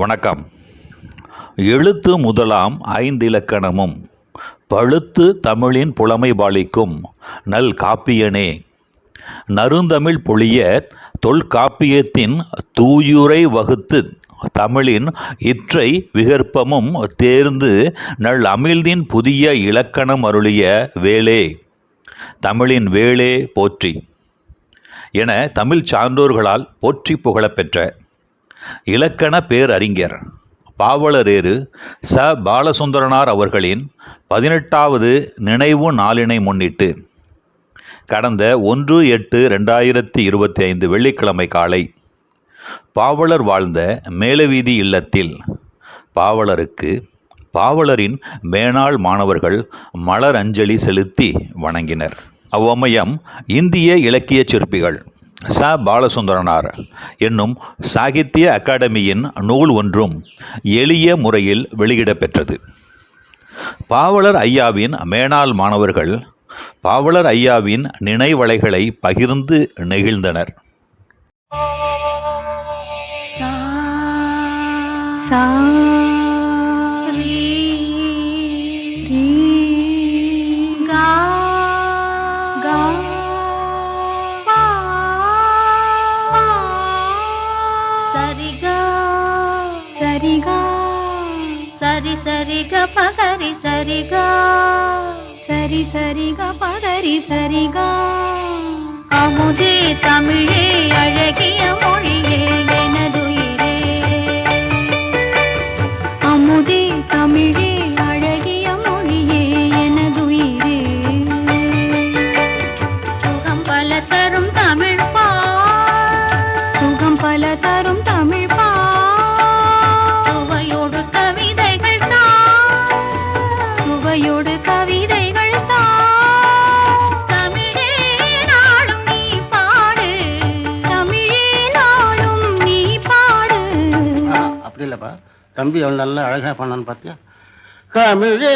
வணக்கம். எழுத்து முதலாம் ஐந்திலக்கணமும் பழுத்து தமிழின் புலமை பாலிக்கும் நல் காப்பியனே, நறுந்தமிழ் பொழிய தொல்காப்பியத்தின் தூயுரை வகுத்து தமிழின் இற்றை விகற்பமும் தேர்ந்து நல் அமிழ்தின் புதிய இலக்கணம் அருளிய வேளே, தமிழின் வேளே போற்றி என தமிழ் சான்றோர்களால் போற்றி புகழப்பெற்ற இலக்கண பேரறிஞர் பாவலரேறு ச. பாலசுந்தரனார் அவர்களின் 18வது நினைவு நாளினை முன்னிட்டு கடந்த 1/8/2025 வெள்ளிக்கிழமை காலை பாவலர் வாழ்ந்த மேலவீதி இல்லத்தில் பாவலருக்கு பாவலரின் மேனாள் மாணவர்கள் மலர் அஞ்சலி செலுத்தி வணங்கினர். அவ்வமயம் இந்திய இலக்கிய சிற்பிகள் ச. பாலசுந்தரனார் என்னும் சாகித்ய அகாடமியின் நூல் ஒன்றும் எளிய முறையில் வெளியிடப்பெற்றது. பாவலர் ஐயாவின் மேனாள் மாணவர்கள் பாவலர் ஐயாவின் நினைவலைகளை பகிர்ந்து நெகிழ்ந்தனர். சரி சரி க பகரி சரிகா சரி சரி க பகரி சரிகா. அமுதே தமிழே அழகிய மொழியே எனதுயிரே, அமுதே தமிழே அழகிய மொழியே எனதுயிரே. சுகம் பல தரும் தமிழ் பா, சுகம் பல தரும் தமிழ் பா. தம்பி அவன் நல்லா அழகா பண்ணான்னு பார்த்தியா? தமிழே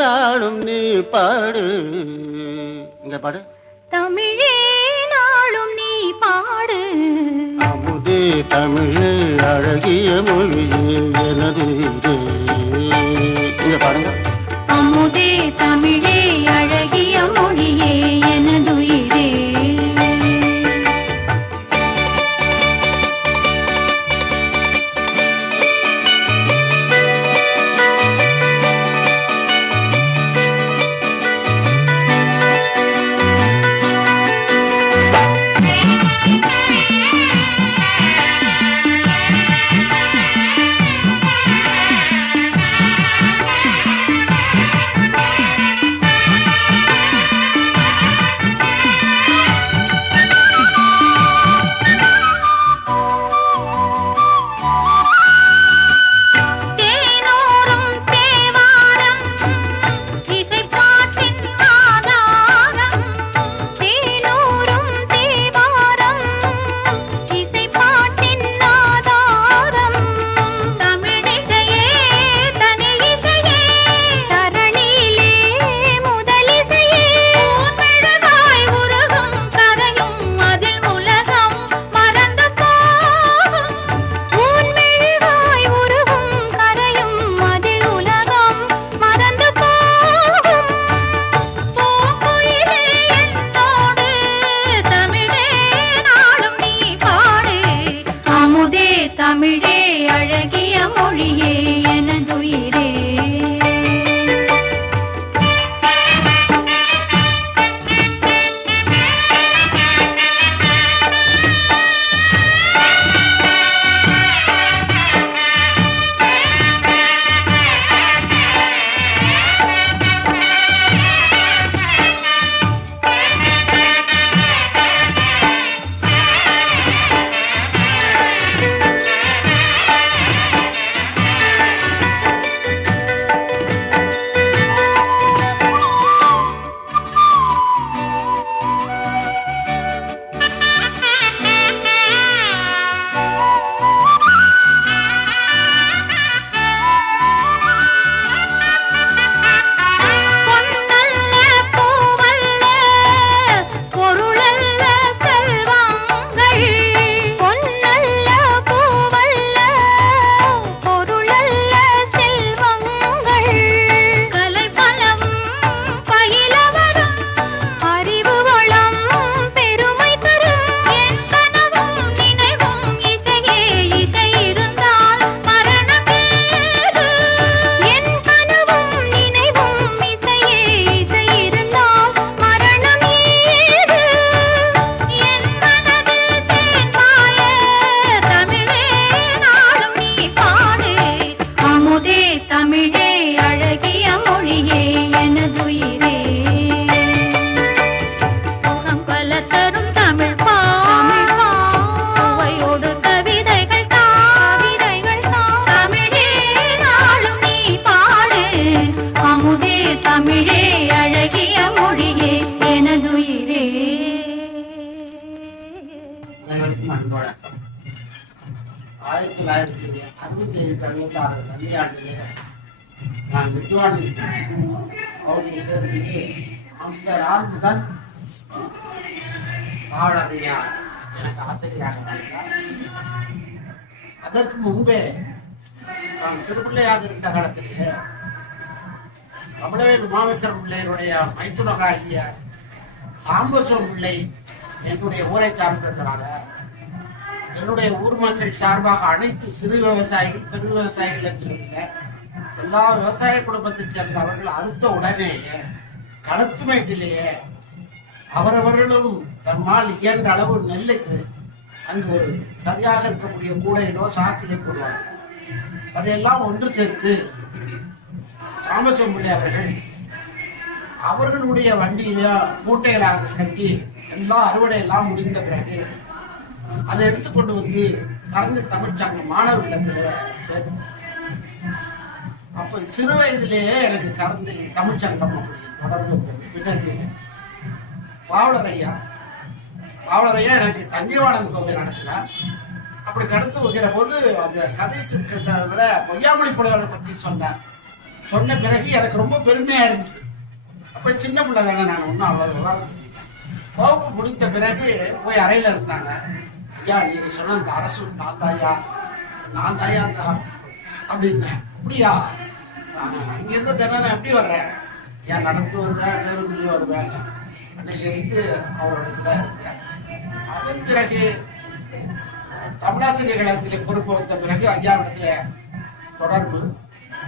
நாளும் நீ பாடு, இங்க பாடு. தமிழே நாளும் நீ பாடு, அமுதே தமிழே அழகிய மொழியே எனது, இங்க பாருங்க. அமுதே தமிழே அழகிய மொழியே எனதுயிரே. 1966 கல்வியாண்டிலே நான் வித்வான் அவர்கள் சேர்ந்து அந்த நாள் முதல் பாவலரையா எனக்கு ஆசிரியராக இருந்தார். அதற்கு முன்பே நான் சிறுபிள்ளையாக இருந்த காலத்திலேயே தமிழவேல் உமாமேஸ்வரம் பிள்ளையருடைய மைத்துனராகிய சாம்பசுவம் பிள்ளை என்னுடைய ஊரை சார்ந்ததனால என்னுடைய ஊர் மக்கள் சார்பாக அனைத்து சிறு விவசாயிகள் பெரு விவசாயிகள் என்று எல்லா விவசாய குடும்பத்தைச் சேர்ந்த அவர்கள் அறுத்த உடனேயே களத்துமேட்டிலேயே அவரவர்களும் தன்னால் இயன்ற அளவு நெல்லைக்கு அங்கு ஒரு சரியாக இருக்கக்கூடிய கூடையிலோ சாக்கிலே போடுவார். அதையெல்லாம் ஒன்று சேர்த்து சாம்பசிவம் பிள்ளை அவர்களுடைய வண்டியில மூட்டைகளாக கட்டி எல்லா அறுவடையெல்லாம் முடிந்த பிறகு அதை எடுத்துக்கொண்டு வந்து கலந்து தமிழ்ச்சங்கம் மாணவர் இல்லத்துல சேர்ந்து அப்ப சிறு வயதிலேயே எனக்கு கலந்து தமிழ்ச்சங்கம் தொடர்பு வந்தது. பிறகு பாவலரையா எனக்கு தஞ்சைவாணன் கோவில் நடத்தினார். அப்படி நடத்து வைக்கிற போது அந்த கதைக்கு விட பொய்யாமொழி புலவரை பற்றி சொன்ன பிறகு எனக்கு ரொம்ப பெருமையா இருந்துச்சு. அப்ப சின்ன பிள்ளை தானே, நான் ஒன்றும் அவ்வளவு விவரம் தெரியல. வகுப்பு முடித்த பிறகு போய் அறையில இருந்தாங்க. ஐயா நீங்க சொன்ன இந்த அரசு நான் தாயா தான் அப்படின்னு. அப்படியா, அங்கிருந்து தினம் எப்படி வர்றேன், ஏன் நடந்து வருவேன், பேருந்து வருவேன். அன்னையிலிருந்து அவரிடத்துல இருக்கேன். அதன் பிறகு தமிழாசிரியர் கழகத்தில் பொறுப்பு வந்த பிறகு ஐயாவிடத்துல தொடர்பு,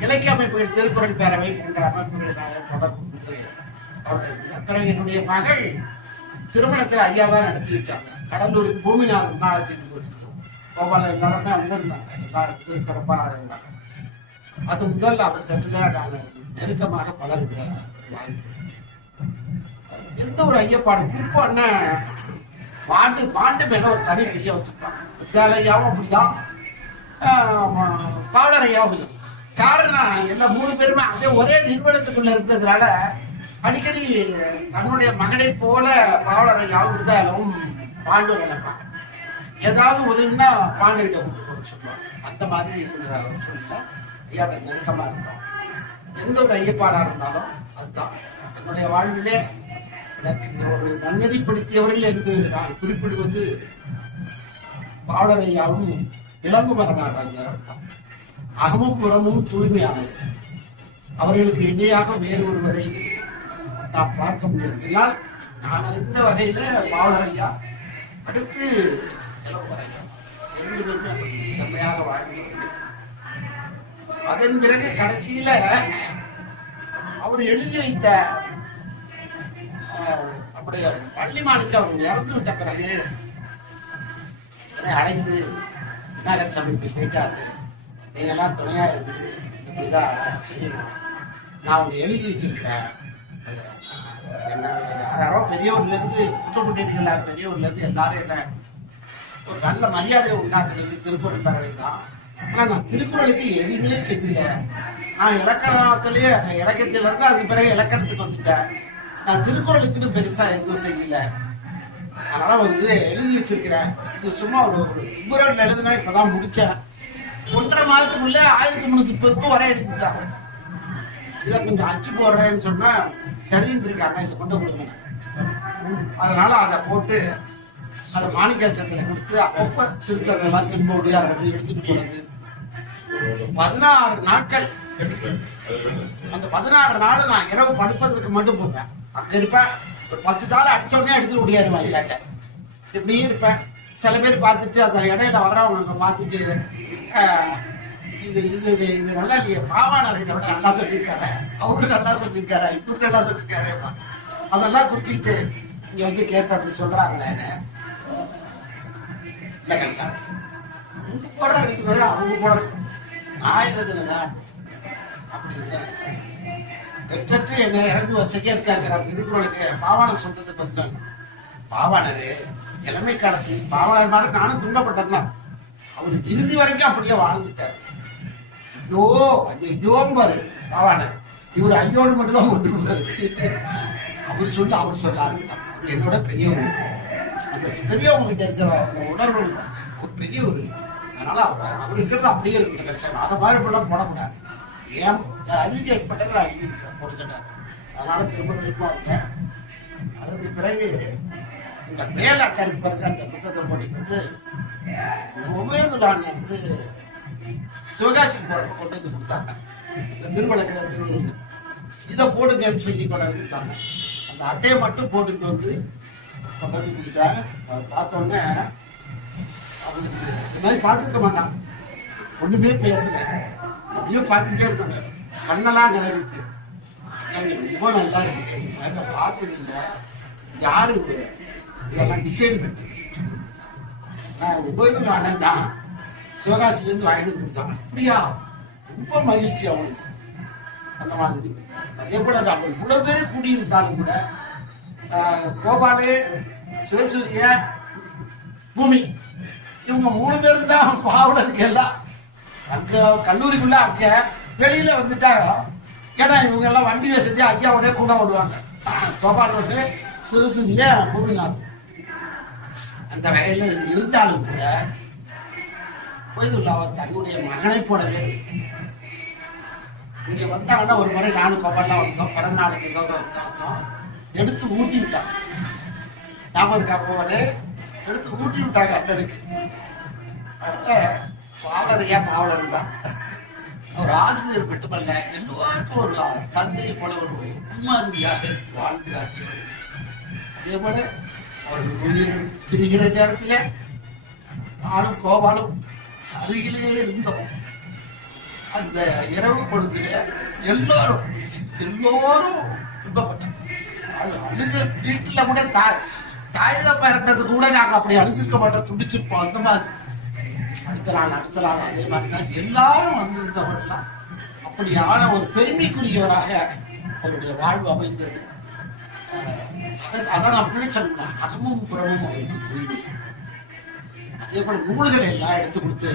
இலக்கிய அமைப்புகள், திருக்குறள் பேரவை போன்ற அமைப்புகளுக்காக தொடர்பு பிறகு என்னுடைய மகள் திருமணத்தில் ஐயா தான் நடத்தி வச்சாங்க. கடலூருக்கு பூமிநாதன் தான் அழைச்சிட்டு போச்சு. கோபால எல்லாருமே வந்திருந்தாங்க, எல்லாரும் சிறப்பாக இருந்தாங்க. அது முதல் அவர்கிட்ட நாங்கள் நெருக்கமாக பலருக்கிற வாய்ப்பு. எந்த ஒரு ஐயப்பாடு குறிப்பான பாண்டு மேல ஒரு தனி பிரியா வச்சிருப்பாங்க. வித்யாலயாவும் அப்படிதான், பாவலரையாவும் அப்படிதான். காரணம் எல்லா 3 பேருமே அதே ஒரே நிறுவனத்துக்குள்ள இருந்ததுனால அடிக்கடி தன்னுடைய மகனை போல பாவலரையாவும் இருந்தாலும் பாண்டு நினைப்பாங்க. ஏதாவது உதவினா பாண்டுகிட்ட கூட்டு சொல்லுவாங்க. அந்த மாதிரி இருந்ததாக சொல்லல. ஐயா நெருக்கமா இருந்தோம். எந்த ஒரு ஐயப்பாடா இருந்தாலும் அதுதான் என்னுடைய வாழ்விலே எனக்கு ஒரு நன்னெறிப்படுத்தியவர்கள் என்று நான் குறிப்பிடுவது பாவலரையாவும் இளங்குமரனார் ஐயாவும் தான். அகமும் புறமும் தூய்மையானவர். அவர்களுக்கு இணையாக வேறு ஒருவரை நான் பார்க்க முடியாது. நான் அறிந்த வகையில பாவலரையா அடுத்து இளங்குமரையா 2 பேருமே அப்படி செம்மையாக வாழ்ந்தவர்கள். அதன் பிறகு கடைசியில அவர் எழுதி வைத்த அப்படியே பள்ளி மாணிக்கம் இறந்து விட்ட பிறகு அழைத்து விநாயகர் சபைக்கு போயிட்டாரு. நீங்க எல்லாம் துணையா இருந்து இப்படிதான் செய்யணும், நான் அவங்க எழுதி வச்சிருக்கிறேன். யாரோ பெரியவர்ல இருந்து குற்றப்பட்டிருக்கிறார், பெரியவர்ல இருந்து எல்லாரும் என்ன ஒரு நல்ல மரியாதையை உண்டாக்குறது திருக்குறள் தரவை தான். ஆனா நான் திருக்குறளுக்கு எதுவுமே செய்யல. நான் இலக்கணத்திலேயே இலக்கியத்தில இருந்து அதுக்கு பிறகு இலக்கணத்துக்கு வந்துட்டேன். நான் திருக்குறளுக்குன்னு பெருசா எதுவும் செய்யல. அதனால ஒரு இது எழுதி வச்சிருக்கிறேன். இது சும்மா ஒரு கும்பரல் எழுதுனா இப்பதான் முடிச்சேன். 1.5 மாதத்துக்குள்ள 1330 வரை எழுதிட்டாங்க. இதை கொஞ்சம் அச்சு போடுறேன்னு சொன்னா சரின்னு இருக்காங்க, இதை கொண்டு கொடுங்க. அதனால அதை போட்டு அதை மாணிக்கத்துல கொடுத்து அப்பப்ப திருத்தறதெல்லாம் திரும்ப ஒடியாடுறது, எடுத்துட்டு போறது. 16 நாட்கள். அந்த 16 நாள் நான் இரவு படுப்பதற்கு மட்டும் போவேன். அங்க இருப்பேன். ஒரு 10 தாள் அடிச்ச உடனே எடுத்துட்டு ஒடியாருவேன். கேட்டேன் இப்படியே இருப்பேன். சில பேர் பார்த்துட்டு அந்த இடையில வர்றவங்க பார்த்துட்டு இது இது இது நல்லா இல்லையே, பாவாணர் இதை விட நல்லா சொல்லியிருக்காரு, அவரு நல்லா சொல்லியிருக்காரு, இப்படி நல்லா சொல்லியிருக்காரு, அதெல்லாம் குறிச்சிட்டு இங்க வந்து கேட்ப அப்படி சொல்றாங்களே போடுறாங்க. அவங்க போடுறாங்க, நான் எழுதுனதா அப்படி இல்லை. எட்டு என்ன இறங்கி வசதியா இருக்காங்க. திருக்குறளுக்கு பாவாணர் சொல்றது பார்த்தீங்கன்னா, பாவாணரு இளமை காலத்தில் பாவாணர் மாதிரி நானும் துன்பப்பட்டதுதான். அவரு இறுதி வரைக்கும் அப்படியே வாழ்ந்துட்டாரு. ஐயோம்பாரு பாவாணர். இவர் ஐயோடு மட்டும் தான் கொண்டு அவர் சொல்லாரு. அது என்னோட பெரியவங்க, அந்த பெரியவங்க கிட்ட இருக்கிற அந்த உணர்வு ஒரு பெரிய ஒரு அதனால அவர் இருக்கிறது அப்படியே இருக்கு இந்த கட்சி. அதை மாதிரி இப்பெல்லாம் போடக்கூடாது. ஏன் அறிவிக்க ஏற்பட்டதை அறிவிக்க போட்டுக்கிட்டார். அதனால திரும்ப வந்தேன். அதற்கு பிறகு இந்த மேல கருப்பருக்கு அந்த புத்தகத்தை போட்டுக்கிறது உபேதுல்லான் வந்து சிவகாசிக்கு போறப்ப கொண்டு வந்து கொடுத்தாங்க. இந்த திருவள்ளக்கிற திருவள்ளு இதை போடுங்கன்னு சொல்லி கொண்டு வந்து கொடுத்தாங்க. அந்த அட்டையை மட்டும் போட்டுட்டு வந்து கொண்டு வந்து கொடுத்தாங்க. அதை பார்த்தோன்னே அவனுக்கு இந்த மாதிரி பார்த்துருக்க மாட்டான். ஒண்ணுமே பேசல, அப்படியே பார்த்துக்கிட்டே இருந்தாங்க. கண்ணெல்லாம் கிளறிச்சு. ரொம்ப நல்லா இருக்கு, நான் பார்த்தது இல்லை, யாரு இதெல்லாம் டிசைன் பண்ணது? நான் உபயோகம் தான் சிவகாசிலேருந்து வாங்கிட்டு கொடுத்தாங்க. அப்படியா, ரொம்ப மகிழ்ச்சி அவனுக்கு. அந்த மாதிரி அதே போல நம்ம இவ்வளவு பேரு கூடியிருந்தாலும் கூட கோபாலு, சிவசூரிய, பூமி இவங்க 3 பேரும் தான் பாவலருக்கு எல்லாம். அங்க கல்லூரிக்குள்ள அங்க வெளியில வந்துட்டாங்க. ஏன்னா இவங்க எல்லாம் வண்டி வசதி ஐயாவோட கூட ஓடுவாங்க. கோபாலோட சிவசூரிய, பூமிநாத். அந்த வகையில இருந்தாலும் கூட அவர் தன்னுடைய மகனை போலவே இங்க வந்தாங்கன்னா ஒரு முறை நானும் கோபாலாம் வந்தோம். பிறந்த நாளுக்கு ஏதோ வந்தோம், எடுத்து ஊட்டி விட்டாங்க. ஞாபகம் இருக்கா? போவாரு எடுத்து ஊட்டி விட்டாங்க அண்ணனுக்கு. பாவலரையா பாவலர் தான். ஒரு ஆசிரியர் மட்டுமல்ல, எல்லோருக்கும் ஒரு தந்தையை போல ஒரு முன்மாதிரியாக வாழ்ந்து காட்டியவர். அதே போல அவர்கள் உயிர் பிரிகிற நேரத்தில் நானும் கோபாலும் அருகிலேயே இருந்தோம். அந்த இரவு பொழுதுல எல்லோரும் துன்பப்பட்டோம். அழுக வீட்டுல கூட தாயதப்பா இருந்தது கூட நாங்க அப்படி அழுதிருக்க மாட்டோம், துடிச்சிருப்போம். அந்த மாதிரி அடுத்த நாள் அதே மாதிரி தான் எல்லாரும் வந்திருந்தவர்களாம். அப்படியான ஒரு பெருமைக்குரியவராக அவருடைய வாழ்வு அமைந்தது. அதான் நான் பிள்ளை சொன்னேன், அகமும் புறமும் அவருக்கு தூய்மை. அதே போல நூல்களை எல்லாம் எடுத்து கொடுத்து,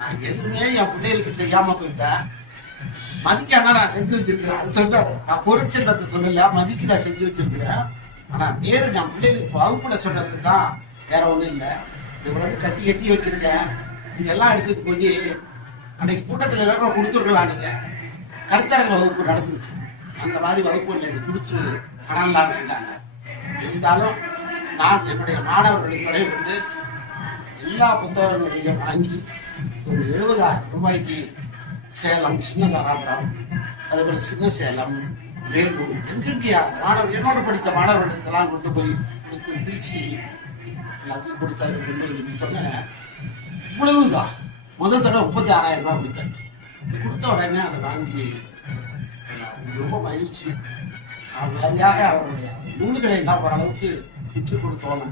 நான் எதுவுமே என் பிள்ளைகளுக்கு செய்யாம போயிட்டேன், மதிக்கானா நான் செஞ்சு வச்சிருக்கிறேன். அது சொல்றாரு, நான் பொருட்செல்வத்தை சொல்லல, மதிக்கு நான் செஞ்சு வச்சிருக்கிறேன். ஆனா வேறு நான் பிள்ளைகளுக்கு வகுப்புல சொன்னதுதான், வேற ஒண்ணும் இல்லை. இவ்வளவு கட்டி வச்சிருக்கேன், இதெல்லாம் எடுத்துட்டு போய் அன்னைக்கு கூட்டத்தில் எல்லாரும் கொடுத்துருக்கலாம். நீங்க கருத்தரங்க வகுப்பு நடந்துச்சு, அந்த மாதிரி வகுப்பு எனக்கு கொடுத்து பணம்லாம் வேண்டாங்க. இருந்தாலும் நான் என்னுடைய மாணவர்களை துணை கொண்டு எல்லா புத்தகங்களையும் வாங்கி ஒரு 70,000 ரூபாய்க்கு சேலம், சின்னதாராபுரம், அதுபோல சின்ன சேலம், வேலூர், எங்கெங்கயா மாணவர் என்னோட படித்த மாணவர்களுக்கெல்லாம் கொண்டு போய் கொடுத்து, திருச்சி எல்லாத்தையும் கொடுத்து அதை கொண்டு வந்து கொடுத்தோன்னே இவ்வளவுதான். முதல் தடவை 36,000 ரூபாய் கொடுத்தேன். கொடுத்த உடனே அதை வாங்கி ரொம்ப மகிழ்ச்சி. வழியாக அவருடைய நூல்களை எல்லாம் ஓரளவுக்கு விற்று கொடுத்தோம்.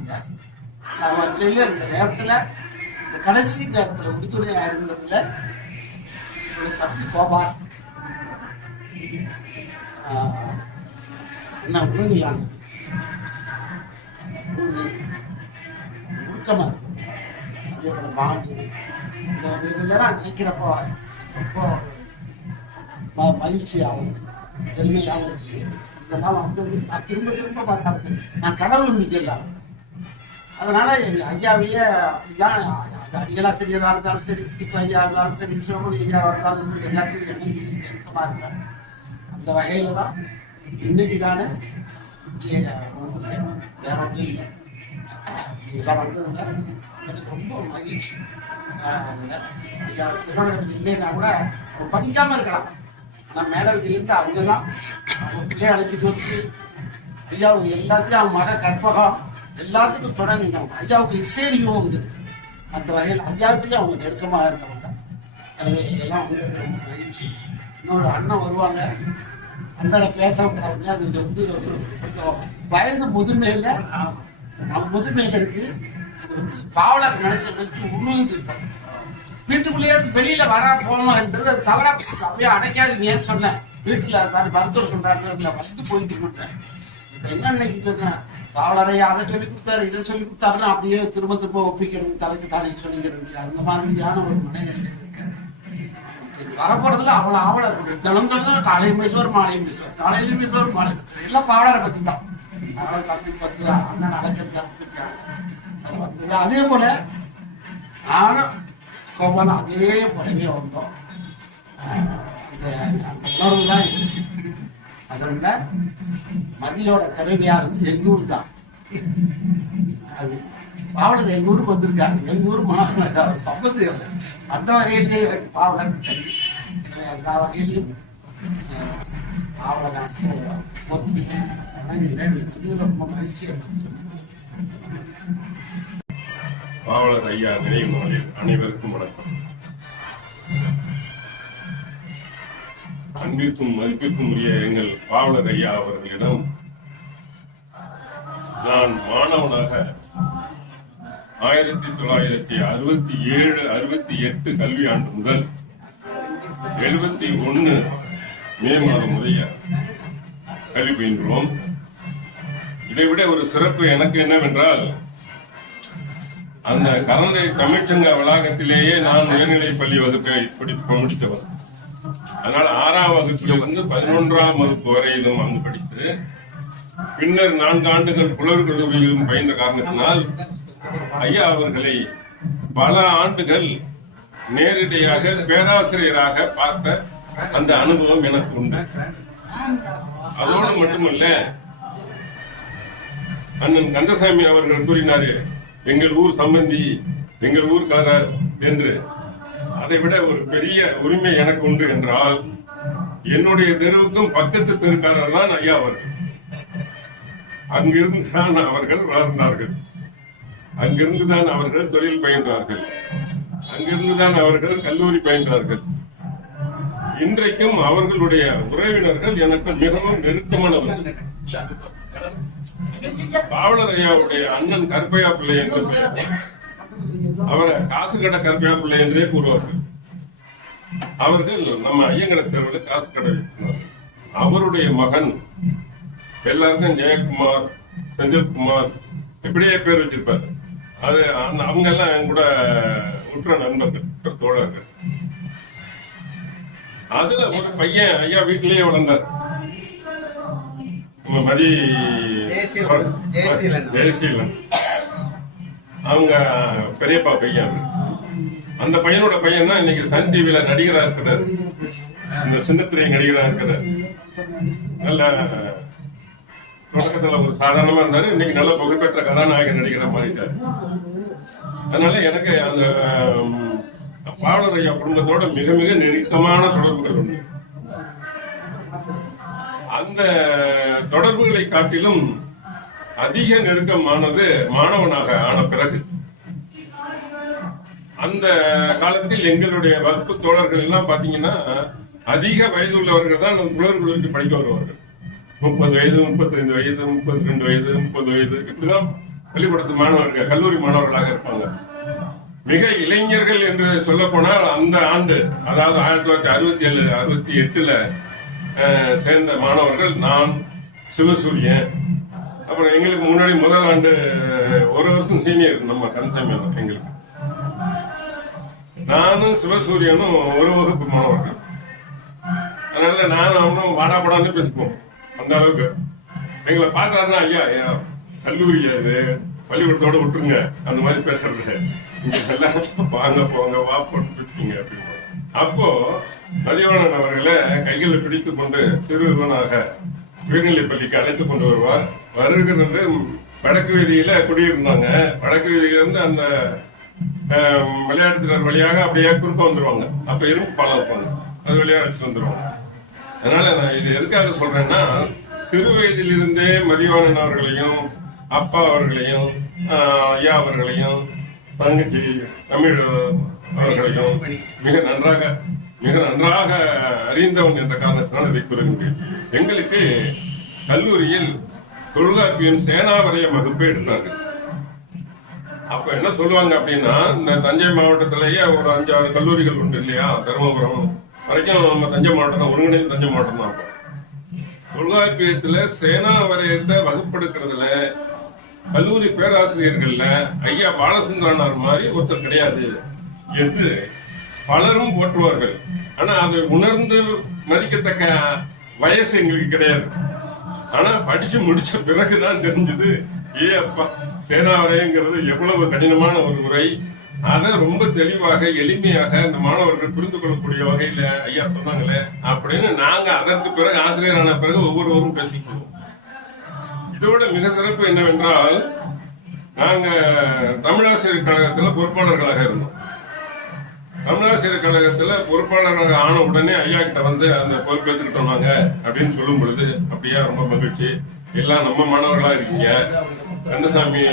நாங்கள் அதிலேயே இந்த நேரத்தில், இந்த கடைசி நேரத்தில் உறுதுணையாக இருந்ததுல தம்பி கோபால் என்ன உறுதியான முழுக்கமாக இருக்கு. அதே போல பாண்டு இந்த நினைக்கிறப்போ ரொம்ப மகிழ்ச்சியாகவும் பெருமையாகவும் இதெல்லாம் வந்து நான் திரும்ப பார்த்தாலும் நான் கடவுள் நம்பிக்கை இல்லாமல், அதனால எங்க ஐயாவையே அப்படிதான் அடிகளாசிரியராக இருந்தாலும் சரி, ஸ்ரீப்பு ஐயா இருந்தாலும் சரி, சிவமணி ஐயா இருந்தாலும் சரி, எல்லாத்தையும் இணைந்து நெருக்கமா இருக்காங்க. அந்த வகையில தான் இன்னைக்கு தானே வேற ஒன்றும் இல்லை. இதெல்லாம் வந்ததுல எனக்கு ரொம்ப மகிழ்ச்சி. சிவகணபதி இல்லைன்னா கூட படிக்காம இருக்கலாம், ஆனால் மேலவதிலிருந்து அவங்க தான் அவங்க பிள்ளைய அழைச்சிட்டு வந்து ஐயாவுக்கு எல்லாத்தையும் அவங்க மக கற்பகம் எல்லாத்துக்கும் தொடர் நின்றவங்க. ஐயாவுக்கு இசையறிவும் உண்டு. அந்த வகையில் ஐயாவுட்டையும் அவங்க நெருக்கமாக இருந்தவங்க. எனவே நீங்கள்லாம் வந்தது ரொம்ப மகிழ்ச்சி. இன்னொரு அண்ணன் வருவாங்க, அண்ணனை பேச கூடாதுங்க. அது வந்து கொஞ்சம் வயது முதுமையில இருக்கு. இது வந்து பாவலர் நினைச்சு உருகுது. இருப்பாங்க வீட்டுக்குள்ளேயே வெளியில வரா போகணும் என்றது தவறா அப்படியே அடைக்காதீங்கன்னு சொன்னேன். வீட்டுல மருத்துவர் சொல்றாரு, வந்து போயிட்டு இருக்கேன். இப்ப என்ன நினைக்குதுன்னா, பாவலரை அதை சொல்லி கொடுத்தாரு, இதை சொல்லி கொடுத்தாருன்னா அப்படியே திரும்ப ஒப்பிக்கிறது, தலைக்கு தானே சொல்லிக்கிறது, அந்த மாதிரியான ஒரு மனநிலையில் இருக்கேன். வரப்போறதுல அவ்வளவு ஆவலர் இருக்கு. தினம் காலையும் பேசுவார், மாலையும் பேசுவார், காலையிலும் பேசுவார், மாலை பேசுவார். எல்லாம் பாவலரை பத்தி தான். அதனால தம்பி பத்து அண்ணன் அழைக்கிறது வந்தது. அதே போல நானும் கோபாலம் அதே போலவே வந்தோம். அந்த அந்த உணர்வு தான் இருக்கு. அதோட மதியோட தலைவியா இருந்து எங்க ஊர் தான். அது பாவலர் எங்க ஊருக்கு வந்திருக்காங்க. எங்க ஊர் சம்பந்தம் அந்த வகையிலேயே எனக்கு பாவலர் எல்லா வகையிலையும் பாவலர் ரொம்ப மகிழ்ச்சி. பாவலர் ஐயா நினைவு நாளில் அனைவருக்கும் வணக்கம். அன்பிற்கும் மதிப்பிற்கும் உரிய எங்கள் பாவலர் ஐயா அவர்களிடம் நான் மாணவனாக 1967-68 கல்வியாண்டு முதல் 71 மே மாதம் முறைய கல்வி பயின்றோம். இதைவிட ஒரு சிறப்பு எனக்கு என்னவென்றால், அந்த கலந்தை தமிழ்ச்சங்க வளாகத்திலேயே நான் உயர்நிலை பள்ளி வகுப்பை படித்து முடித்தவர். அதனால் 6ஆம் வகுப்பிலிருந்து 11ஆம் வகுப்பு வரையிலும் அங்கு படித்து, பின்னர் 4 ஆண்டுகள் புலவர் கல்லூரியிலும் பயின்ற காரணத்தினால் ஐயா அவர்களை பல ஆண்டுகள் நேரடியாக பேராசிரியராக பார்த்த அந்த அனுபவம் எனக்கு உண்டு. அதோடு மட்டுமல்ல, அண்ணன் கந்தசாமி அவர்கள் கூறினாரு, எங்கள் ஊர் சம்பந்தி, எங்கள் ஊர்க்காரர் என்று. அதை விட ஒரு பெரிய உரிமை எனக்கு உண்டு என்றால், என்னுடைய தெருவுக்கும் பக்கத்து தெருக்காரர் தான் ஐயா அவர்கள். அங்கிருந்து தான் அவர்கள் வளர்ந்தார்கள், அங்கிருந்துதான் அவர்கள் தொழில் பயின்றார்கள், அங்கிருந்துதான் அவர்கள் கல்லூரி பயின்றார்கள். இன்றைக்கும் அவர்களுடைய உறவினர்கள் எனக்கு மிகவும் நெருக்கமானவர்கள். பாவலர் ஐயாவுடைய அண்ணன் கருப்பையா பிள்ளை என்று பெயர். அவரை காசு கடை கருப்பையா பிள்ளை என்றே கூறுவார்கள். அவர்கள் நம்ம ஐயங்கடை தெருவில் காசு கடை வைக்கிறார்கள். அவருடைய மகன் எல்லாருக்கும் ஜெயக்குமார், செந்தில்குமார் இப்படியே பேர் வச்சிருப்பாரு. அது அவங்க எல்லாம் என் கூட உற்ற நண்பர்கள், தோழர்கள். அதுல ஒரு பையன் ஐயா வீட்டிலேயே வளர்ந்தார். மதி ஜெயசீலன், அவங்க பெரியப்பா பையன். அந்த பையனோட பையன் தான் இன்னைக்கு சன் டிவில நடிகரா இருக்கிறார், இந்த சின்னத்திரை நடிகரா இருக்கிறார். நல்ல தொடக்கத்துல ஒரு சாதாரணமா இருந்தாரு, இன்னைக்கு நல்ல புகழ்பெற்ற கதாநாயக நடிகரா மாறிட்டார். அதனால எனக்கு அந்த பாவலர் ஐயா குடும்பத்தோட மிக மிக நெருக்கமான தொடர்புகள் உண்டு. அந்த தொடர்புகளை காட்டிலும் அதிக நெருக்கமானது மாணவனாக ஆன பிறகு. அந்த காலத்தில் எங்களுடைய வகுப்பு தோழர்கள் எல்லாம் பாத்தீங்கன்னா அதிக வயது உள்ளவர்கள் தான் புலவர் கல்லூரிக்கு படிக்க வருவார்கள். 30 வயது, 35 வயது, 32 வயது, 30 வயது இப்படிதான் பள்ளிக்கூடத்து மாணவர்கள், கல்லூரி மாணவர்களாக இருப்பாங்க. மிக இளைஞர்கள் என்று சொல்ல போனால் அந்த ஆண்டு, அதாவது 1967-68 சேர்ந்த மாணவர்கள் நான், சிவசூரியன், அப்புறம் எங்களுக்கு முன்னாடி முதல் ஆண்டு ஒரு வருஷம் சீனியர் நம்ம கந்தசாமி எங்களுக்கு. நானும் சிவசூரியனும் ஒரு வகுப்பு மாணவர்கள். அதனால நானும் அவனும் வாடாப்படான்னு பேசிப்போம். அந்த அளவுக்கு எங்களை பார்த்தாருன்னா, ஐயா கல்லூரி அது பள்ளிக்கூடத்தோட விட்டுருங்க அந்த மாதிரி பேசுறது, இங்க எல்லாம் வாங்க போங்க வா போட்டு பேசுறீங்க அப்படின்னு. அப்போ மதிவாணன் அவர்களை கைகளை பிடித்துக் கொண்டு சிறுவனாக உயர்நிலை பள்ளிக்கு அழைத்துக் கொண்டு வருவார். வருகிறது வடக்கு வீதியில குடியிருந்தாங்க. வடக்கு வீதியில இருந்து அந்த விளையாட்டுத்திறர் வழியாக அப்படியே குறுக்க வந்துருவாங்க. அப்ப இரும்பு பாலம் இருப்பாங்க, அது வழியாக வச்சுட்டு வந்துருவாங்க. அதனால நான் இது எதுக்காக சொல்றேன்னா, சிறு வயதிலிருந்தே மதிவாணன் அவர்களையும் அப்பா அவர்களையும் ஐயா அவர்களையும் தங்கச்சி தமிழ் அவர்களையும் மிக நன்றாக அறிந்தவன் என்ற காரணத்தினால் இதை கூறுகின்றேன். எங்களுக்கு கல்லூரியில் தொல்காப்பியம் சேனாவரைய வகுப்பை எடுத்தார்கள். அப்ப என்ன சொல்லுவாங்க அப்படின்னா, இந்த தஞ்சை மாவட்டத்திலேயே ஒரு 5-6 கல்லூரிகள் உண்டு இல்லையா, தருமபுரம் வரைக்கும் நம்ம தஞ்சை மாவட்டம் தான், ஒருங்கிணைந்த தஞ்சை மாவட்டம் தான். தொல்காப்பியத்துல சேனாவரையத்தை வகுப்பெடுக்கிறதுல கல்லூரி பேராசிரியர்கள்ல ஐயா பாலசுந்தரனார் மாதிரி ஒருத்தர் கிடையாது என்று பலரும் போற்றுவார்கள். ஆனா அதை உணர்ந்து மதிக்கத்தக்க வயசு எங்களுக்கு கிடையாது. ஆனா படிச்சு முடிச்ச பிறகுதான் தெரிஞ்சது, அப்பா சேனாவரைங்கிறது எவ்வளவு கடினமான ஒரு முறை, அதை ரொம்ப தெளிவாக எளிமையாக இந்த மாணவர்கள் புரிந்து கொள்ளக்கூடிய வகையில ஐயா சொன்னாங்களே அப்படின்னு நாங்க அதற்கு பிறகு ஆசிரியரான பிறகு ஒவ்வொருவரும் பேசிக்கொள்வோம். இதோட மிக சிறப்பு என்னவென்றால் நாங்க தமிழாசிரியர் கழகத்துல பொறுப்பாளர்களாக இருந்தோம். தமிழாசிரியர் கழகத்துல பொறுப்பாளராக ஆன உடனே ஐயா கிட்ட வந்து அந்த பொறுப்பு எடுத்துக்கிட்டோம் நாங்க அப்படின்னு சொல்லும் பொழுது அப்படியே ரொம்ப மகிழ்ச்சி. எல்லாம் நம்ம மாணவர்களா இருக்கீங்க. கந்தசாமி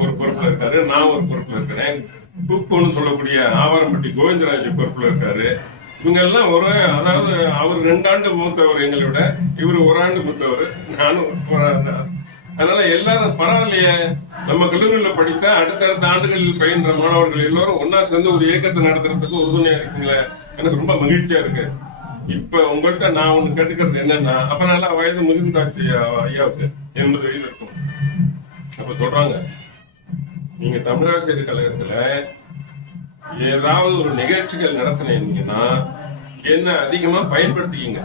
ஒரு பொறுப்புல இருக்காரு, நான் ஒரு பொறுப்புல இருக்கிறேன், தூக்கம்னு சொல்லக்கூடிய ஆவாரம்பட்டி கோவிந்தராஜ் பொறுப்புல இருக்காரு. இவங்க எல்லாம் ஒரு அதாவது அவர் 2 ஆண்டு மூத்தவர் எங்களை விட, இவர் 1 ஆண்டு மூத்தவர், நானும் 1 ஆண்டு. அதனால எல்லாரும் பரவாயில்லையே, நம்ம கல்லூரியில படித்த அடுத்தடுத்த ஆண்டுகளில் பயின்ற மாணவர்கள் எல்லாரும் ஒன்னா சேர்ந்து ஒரு இயக்கத்தை நடத்துறதுக்கு உறுதுணையா இருக்குங்களே, எனக்கு ரொம்ப மகிழ்ச்சியா இருக்கு. இப்ப உங்கள்கிட்ட நான் ஒண்ணு கேட்டுக்கிறது என்னன்னா, அப்ப நல்லா வயது முதிர்ந்தாச்சு ஐயாவுக்கு, 80 வயது இருக்கும். அப்ப சொல்றாங்க, நீங்க தமிழாசிரியர் கழகத்துல ஏதாவது ஒரு நிகழ்ச்சிகள் நடத்தினீங்கன்னா என்ன அதிகமா பயன்படுத்திக்கிங்க.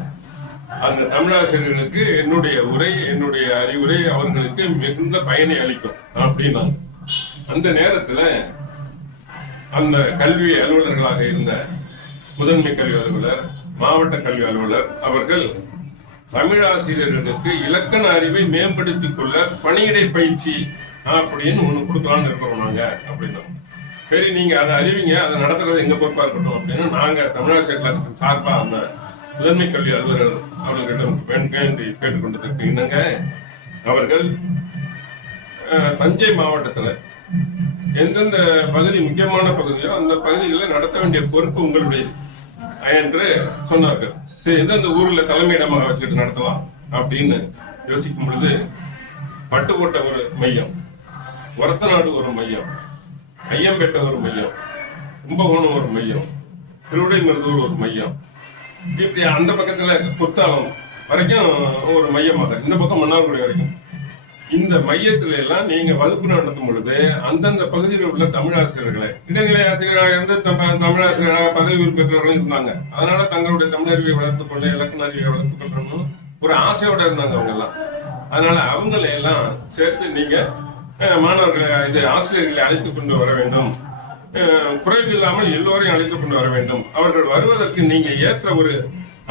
அந்த தமிழாசிரியர்களுக்கு என்னுடைய உரை, என்னுடைய அறிவுரை அவர்களுக்கு மிகுந்த பயனை அளிக்கும் அப்படின்னா, அந்த நேரத்துல அந்த கல்வி அலுவலர்களாக இருந்த முதன்மை கல்வி அலுவலர், மாவட்ட கல்வி அலுவலர் அவர்கள் தமிழாசிரியர்களுக்கு இலக்கண அறிவை மேம்படுத்திக் கொள்ள பணியிடை பயிற்சி அப்படின்னு ஒண்ணு கொடுக்கலாம்னு இருக்கிறோம் நாங்க அப்படின்னா. சரி, நீங்க அதை அறிவிங்க, அதை நடத்துறது எங்க பொறுப்பா இருக்கட்டும் அப்படின்னு நாங்க தமிழாசிரியர் கழகத்தின் சார்பா அந்த முதன்மை கல்வி அலுவலர் அவர்களிடம் கேட்டுக்கொண்டதற்கு இணங்க அவர்கள் தஞ்சை மாவட்டத்துல எந்தெந்த பகுதி முக்கியமான பகுதியோ அந்த பகுதிகளில் நடத்த வேண்டிய பொறுப்பு உங்களுடையது என்று சொன்னார்கள். சரி, எந்தெந்த ஊர்ல தலைமையிடமாக வச்சுக்கிட்டு நடத்தலாம் அப்படின்னு யோசிக்கும் பொழுது பட்டுக்கோட்டை ஒரு மையம், ஒரத்தநாடு ஒரு மையம், ஐயம்பேட்டை ஒரு மையம், கும்பகோணம் ஒரு மையம், திருவிடைமருதூர் ஒரு மையம், இப்படி அந்த பக்கத்துல குத்தாலம் வரைக்கும் ஒரு மையமாக, இந்த பக்கம் மன்னார்குடி வரைக்கும், இந்த மையத்தில எல்லாம் நீங்க வகுப்பு நடத்தும் பொழுது அந்தந்த பகுதியில் உள்ள தமிழாசிரியர்களை, இடைநிலை ஆசிரியர்களாக இருந்து தமிழாசிரியர்களாக பதவி உயர்வு பெற்றவர்களும் இருந்தாங்க. அதனால தங்களுடைய தமிழறிவை வளர்த்துக் கொண்டு இலக்கண அறிவை வளர்த்துக் கொள்ளணும் ஒரு ஆசையோட இருந்தாங்க அவங்க எல்லாம். அதனால அவங்களை எல்லாம் சேர்த்து நீங்க மாணவர்களை, இது ஆசிரியர்களை அழைத்துக் கொண்டு வர வேண்டும், குறைவில்லாமல் எல்லோரையும் அழைத்துக் கொண்டு வர வேண்டும், அவர்கள் வருவதற்கு நீங்க ஏற்ற ஒரு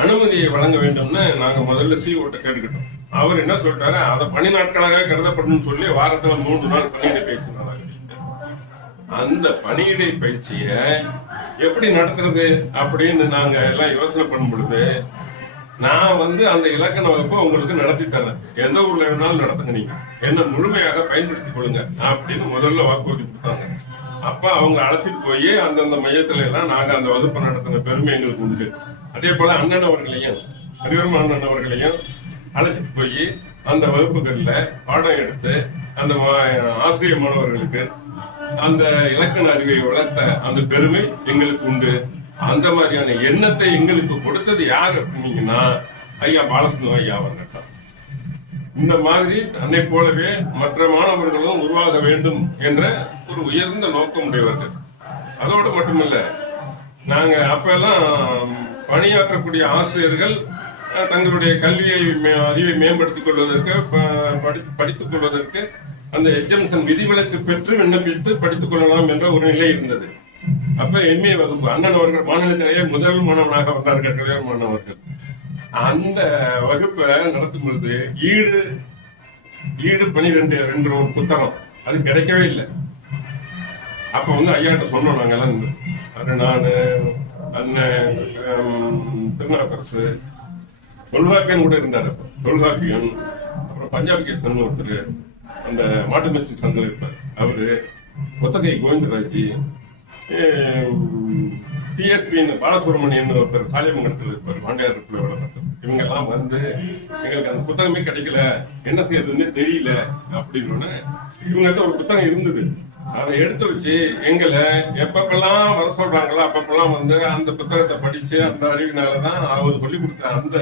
அனுமதியை வழங்க வேண்டும்னு நாங்க முதல்ல சிஓட்ட கேட்டுக்கிட்டோம். அவர் என்ன சொல்லிட்டாரு, அதை பணி நாட்களாக கருதப்படும் சொல்லி வாரத்துல 3 நாள் பணியிடை பயிற்சி நடக்குது. அந்த பணியிடை பயிற்சிய எப்படி நடத்துறது அப்படின்னு நாங்க எல்லாம் யோசனை பண்ணும் பொழுது, நான் அந்த இலக்கண வகுப்பை உங்களுக்கு நடத்தி தரேன், எந்த ஊர்ல வேணாலும் நடத்துங்க, நீங்க என்ன முழுமையாக பயன்படுத்திக் கொள்ளுங்க அப்படின்னு முதல்ல வாக்குறுதி கொடுத்தாங்க. அப்ப அவங்க அழைச்சிட்டு போய் அந்தந்த மையத்துல எல்லாம் நாங்க அந்த வகுப்பு நடத்தின பெருமை எங்களுக்கு உண்டு. அதே போல அண்ணன் அவர்களையும், ஹரிவர்ம அண்ணன் அவர்களையும் அழைச்சிட்டு போய் அந்த வகுப்புகள்ல பாடம் எடுத்து அந்த ஆசிரியர் மாணவர்களுக்கு அந்த இலக்கண அறிவை வளர்த்த அந்த பெருமை எங்களுக்கு உண்டு. அந்த மாதிரியான எண்ணத்தை எங்களுக்கு கொடுத்தது யார் அப்படின்னீங்கன்னா ஐயா பாலசுந்தரம் ஐயா அவர்கள் தான். இந்த மாதிரி தன்னை போலவே மற்ற மாணவர்களும் உருவாக வேண்டும் என்ற ஒரு உயர்ந்த நோக்கம் உடையவர்கள். அதோடு மட்டுமல்ல, நாங்க அப்பெல்லாம் பணியாற்றக்கூடிய ஆசிரியர்கள் தங்களுடைய கல்வியை அறிவை மேம்படுத்திக் கொள்வதற்கு, படித்துக் கொள்வதற்கு அந்த எக்ஸம்ஷன் விதிவிலக்கு பெற்று விண்ணப்பித்து படித்துக் கொள்ளலாம் என்ற ஒரு நிலை இருந்தது. அப்ப எம்ஏ வகுப்பு அண்ணன் அவர்கள் மாநிலத்திலேயே முதல் மாணவனாக வந்தார்கள், கலைஞர் மாணவர்கள். அந்த வகுப்பை நடத்தும் பொழுது ஈடு 12 என்ற ஒரு புத்தகம் அது கிடைக்கவே இல்லை. அப்ப ஐயாட்ட சொன்னோம் நாங்க எல்லாம், நானு, அண்ணன் திருநாக்கரசு, தொல்காப்பியன் கூட இருந்தாரு. தொல்காப்பியன், அப்புறம் பஞ்சாபி கேசன் ஒருத்தர், அந்த மாட்டு மேய்ச்சி சங்கம் இருப்பார் அவரு, ஒத்தகை கோவிந்தராஜ், டிஎஸ்பி பாலசுப்ரமணியன் ஒருத்தர் சாலியமங்கலத்தில் இருப்பார், வாண்டையார் வளர்த்தார். இவங்க எல்லாம் எங்களுக்கு அந்த புத்தகமே கிடைக்கல, என்ன செய்யறதுன்னு தெரியல அப்படின்னு இவங்கள்ட்ட ஒரு புத்தகம் இருந்தது. அதை எடுத்து வச்சு எங்களை எப்பப்பெல்லாம் வர சொல்றாங்களோ அப்பப்பெல்லாம் அந்த புத்தகத்தை படிச்சு அந்த அறிவினாலதான் அவர் சொல்லி கொடுத்த அந்த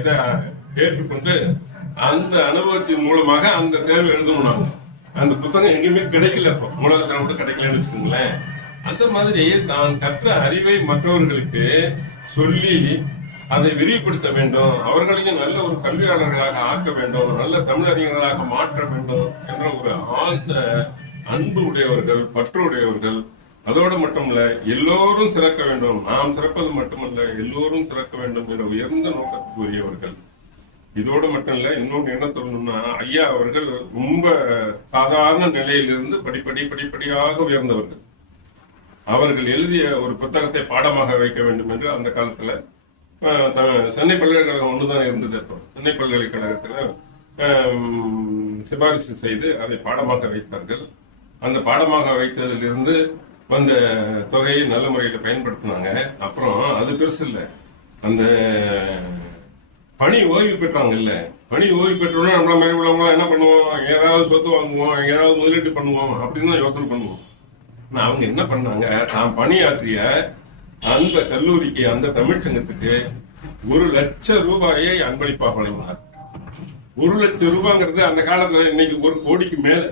இதை ஏற்றுக்கொண்டு அந்த அனுபவத்தின் மூலமாக அந்த தேர்வு எழுதணும். நாங்க அந்த புத்தகம் எங்கேயுமே கிடைக்கல, இப்போ மூலகத்தில் கூட கிடைக்கலன்னு வச்சுக்கோங்களேன். அந்த மாதிரி தான் கற்ற அறிவை மற்றவர்களுக்கு சொல்லி அதை விரிவுபடுத்த வேண்டும், அவர்களையும் நல்ல ஒரு கல்வியாளர்களாக ஆக்க வேண்டும், நல்ல தமிழறிஞர்களாக மாற்ற வேண்டும் என்ற ஒரு ஆழ்ந்த அன்பு உடையவர்கள், பற்று உடையவர்கள். அதோடு மட்டுமல்ல, எல்லோரும் சிறக்க வேண்டும், நாம் சிறப்பது மட்டுமல்ல எல்லோரும் சிறக்க வேண்டும் என்ற உயர்ந்த நோக்கத்துக்கு உரியவர்கள். இதோடு மட்டும் இல்ல, இன்னொன்று என்ன சொல்லணும்னா, ஐயா அவர்கள் ரொம்ப சாதாரண நிலையிலிருந்து படிப்படியாக உயர்ந்தவர்கள். அவர்கள் எழுதிய ஒரு புத்தகத்தை பாடமாக வைக்க வேண்டும் என்று அந்த காலத்துல சென்னை பல்கலைக்கழகம் ஒன்றுதான் இருந்தது. அப்போ சென்னை பல்கலைக்கழகத்துல சிபாரிசு செய்து அதை பாடமாக வைத்தார்கள். அந்த பாடமாக வைத்ததிலிருந்து வந்த தொகையை நல்ல முறையில் பயன்படுத்தினாங்க. அப்புறம் அது பெருசு இல்லை, அந்த பணி ஓய்வு பெற்றாங்க இல்ல, பணி ஓய்வு பெற்றோம்னா நம்மள மாதிரி உள்ளவங்க என்ன பண்ணுவோம், ஏதாவது சொத்து வாங்குவோம், ஏதாவது முதலீட்டு பண்ணுவோம் அப்படின்னு தான் யோசனை பண்ணுவோம். அவங்க என்ன பண்ணாங்க, தான் பணியாற்றிய அந்த கல்லூரிக்கு, அந்த தமிழ்ச்சங்கத்துக்கு 1,00,000 ரூபாயை அன்பளிப்பாக வழங்கினார். 1,00,000 ரூபாங்கிறது அந்த காலத்துல இன்னைக்கு 1 கோடிக்கு மேல,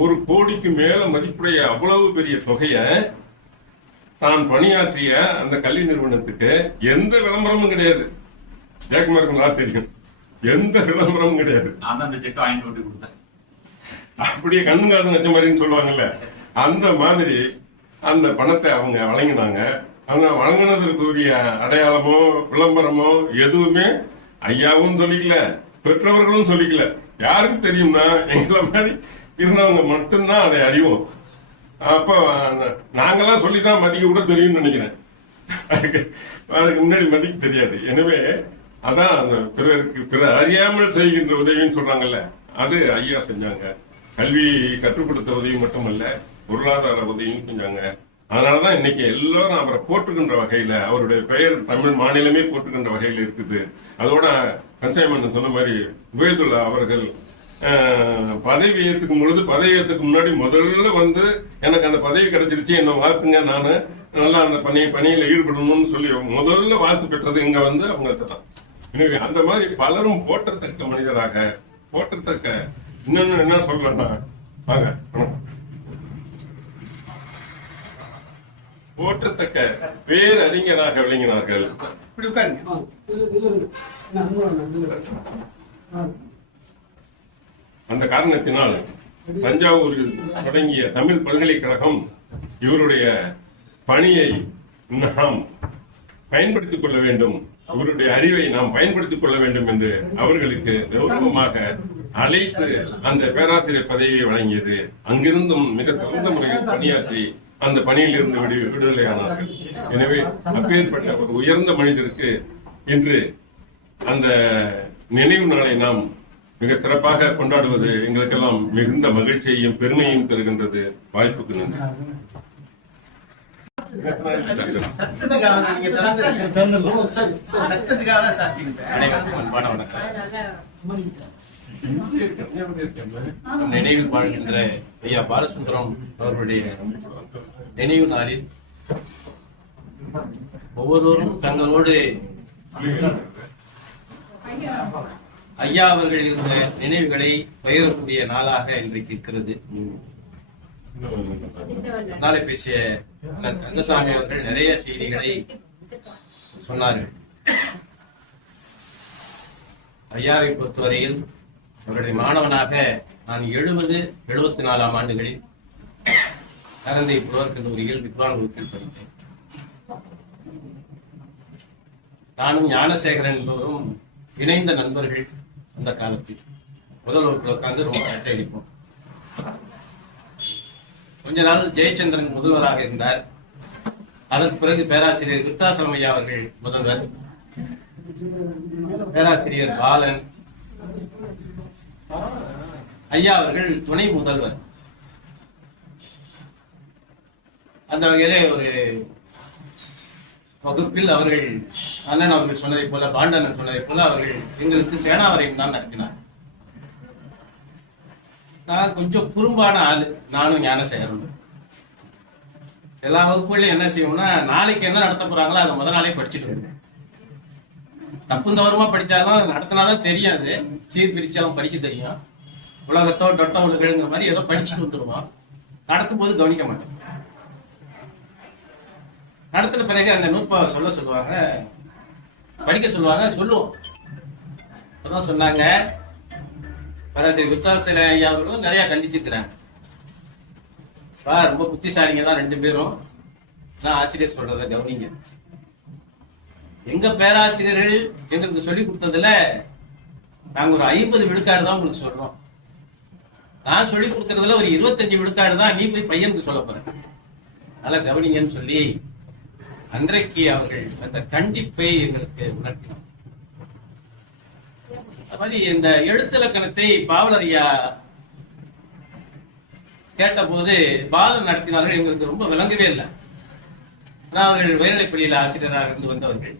1 கோடிக்கு மேல மதிப்புடைய அவ்வளவு பெரிய தொகையை தான் பணியாற்றிய அந்த கல்வி நிறுவனத்துக்கு எந்த விளம்பரமும் கிடையாது. ஜெயக்குமாருக்கு நல்லா தெரியும், எந்த விளம்பரமும் கிடையாது. நான் அந்த செக் வாங்கி கொடுத்தேன். அப்படியே கண்ணுங்காது நச்ச மாதிரின்னு சொல்லுவாங்கல்ல, அந்த மாதிரி அந்த பணத்தை அவங்க வழங்கினாங்க. அவங்க வழங்கினதற்குரிய அடையாளமோ விளம்பரமோ எதுவுமே ஐயாவும் சொல்லிக்கல, பெற்றவர்களும் சொல்லிக்கல. யாருக்கு தெரியும்னா எங்களை மாதிரி இருந்தவங்க மட்டும்தான் அதை அறிவோம். அப்ப நாங்கெல்லாம் சொல்லிதான் மதிக்க கூட தெரியும்னு நினைக்கிறேன். அதுக்கு முன்னாடி மதிக்க தெரியாது. எனவே அதான் அந்த பிற அறியாமல் செய்கின்ற உதவின்னு சொல்றாங்கல்ல, அது ஐயா செஞ்சாங்க. கல்வி கற்றுக் கொடுத்த உதவி மட்டுமல்ல, பொருளாதார உதவியும் செஞ்சாங்க. அதனாலதான் இன்னைக்கு எல்லாரும் அவரை போற்றுகின்ற வகையில, அவருடைய பெயர் தமிழ் மாநிலமே போற்றுகின்ற வகையில இருக்குது. அதோட கன்சைமன் சொன்ன மாதிரி உபயதுல்லா அவர்கள் பதவி ஏற்றுக்கும் பொழுது, பதவி ஏற்றுக்கு முன்னாடி முதல்ல வந்து எனக்கு அந்த பதவி கிடைச்சிருச்சு, என்ன வாழ்த்துங்க, நானு நல்லா அந்த பணியில ஈடுபடணும்னு சொல்லி முதல்ல வாழ்த்து பெற்றது இங்க வந்து அவங்க தான். எனவே அந்த மாதிரி பலரும் போற்றத்தக்க மனிதராக, போற்றத்தக்க இன்னொன்னு என்ன சொல்லணும்னா, வாங்க போற்றத்தக்க பேரறிஞராக விளங்கினார்கள். அந்த காரணத்தினால் தஞ்சாவூரில் தொடங்கிய தமிழ் பல்கலைக்கழகம் இவருடைய பணியை நாம் பயன்படுத்திக் கொள்ள வேண்டும், அவருடைய அறிவை நாம் பயன்படுத்திக் கொள்ள வேண்டும் என்று அவர்களுக்கு கௌரவமாக அழைத்து அந்த பேராசிரியர் பதவியை வழங்கியது. அங்கிருந்தும் மிக சிறந்த முறையில் பணியாற்றி அந்த பணியில் இருந்து விடுதலையானார்கள். எனவே அப்பேற்பட்ட ஒரு உயர்ந்த மனிதருக்கு இன்று அந்த நினைவு நாளை நாம் மிக சிறப்பாக கொண்டாடுவது எங்களுக்கெல்லாம் மிகுந்த மகிழ்ச்சியையும் பெருமையும் தருகின்றது. வாய்ப்புக்கு நன்றி. நினைவில் வாழ்கின்ற ஐயா பாலசுந்தரம் அவர்களுடைய நினைவு நாளில் ஒவ்வொருவரும் தங்களோடு ஐயா அவர்கள் இருந்த நினைவுகளை பகிரக்கூடிய நாளாக இன்றைக்கு இருக்கிறது. நாளை பேசிய ரங்கசாமி அவர்கள் நிறைய செய்திகளை சொன்னார்கள். ஐயாவை பொறுத்தவரையில் அவருடைய மாணவனாக நான் 74 ஆண்டுகளில் கரந்தை புலவர் கல்லூரியில் வித்வான் வகுப்பில் படித்தேன். நானும் ஞானசேகரன் என்பவரும் இணைந்த நண்பர்கள். அந்த காலத்தில் முதல் வகுப்பில் உட்கார்ந்து ரொம்ப அரட்டை அடிப்போம். கொஞ்ச நாள் ஜெயச்சந்திரன் முதல்வராக இருந்தார். அதற்கு பிறகு பேராசிரியர் விருத்தாசலம் ஐயா அவர்கள் முதல்வர், பேராசிரியர் பாலன் ஐயா அவர்கள் துணை முதல்வர். அந்த வகையிலே ஒரு வகுப்பில் அவர்கள் அண்ணன் அவர்கள் சொன்னதை போல, பாண்டனன் சொன்னதை போல அவர்கள் எங்களுக்கு சேனாவரையும் தான் நடத்தினார். நான் கொஞ்சம் குறும்பான ஆளு, நானும் ஞானசேகரன். எல்லா வகுப்புகளையும் என்ன செய்வோம்னா, நாளைக்கு என்ன நடத்த போறாங்களோ அதை முதல் நாளே படிச்சுட்டு வருவேன். தப்பு தவறுமா படிச்சாலும் நடத்தினாதான் தெரியாது, சீர் பிரிச்சாலும் படிக்க தெரியும். உலகத்தோ டொட்ட உலகங்கிற மாதிரி ஏதோ படிச்சுட்டு வந்துடுவோம். நடத்தும் போது கவனிக்க மாட்டோம். நடத்தின பிறகு அந்த நூற்பாவை சொல்ல சொல்லுவாங்க, படிக்க சொல்லுவாங்க, சொல்லுவோம். அதான் சொன்னாங்க, பேராசிரியர் விருத்தாசல ஐயா அவர்களும் நிறைய கண்டிச்சிருக்கிறாங்க. ரொம்ப புத்திசாலிங்க தான் 2 பேரும். நான் ஆசிரியர் சொல்றத கவனிங்க. எங்க பேராசிரியர்கள் எங்களுக்கு சொல்லி கொடுத்ததுல நாங்க ஒரு 50 விழுக்காடு தான் உங்களுக்கு சொல்றோம். நான் சொல்லி கொடுக்கறதுல ஒரு 25 விழுக்காடு தான் நீ போய் பையனுக்கு சொல்ல போற. நல்லா கவனிங்கன்னு சொல்லி அன்றைக்கு அவர்கள் அந்த கண்டிப்பை எங்களுக்கு உணர்த்தினார். அது மாதிரி இந்த எழுத்திலக்கணத்தை பாவலர் ஐயா கேட்டபோது பாலன் நடத்தினார்கள். எங்களுக்கு ரொம்ப விளங்கவே இல்லை. ஆனால் அவர்கள் உயர்நிலைப்பள்ளியில் ஆசிரியராக இருந்து வந்தவர்கள்.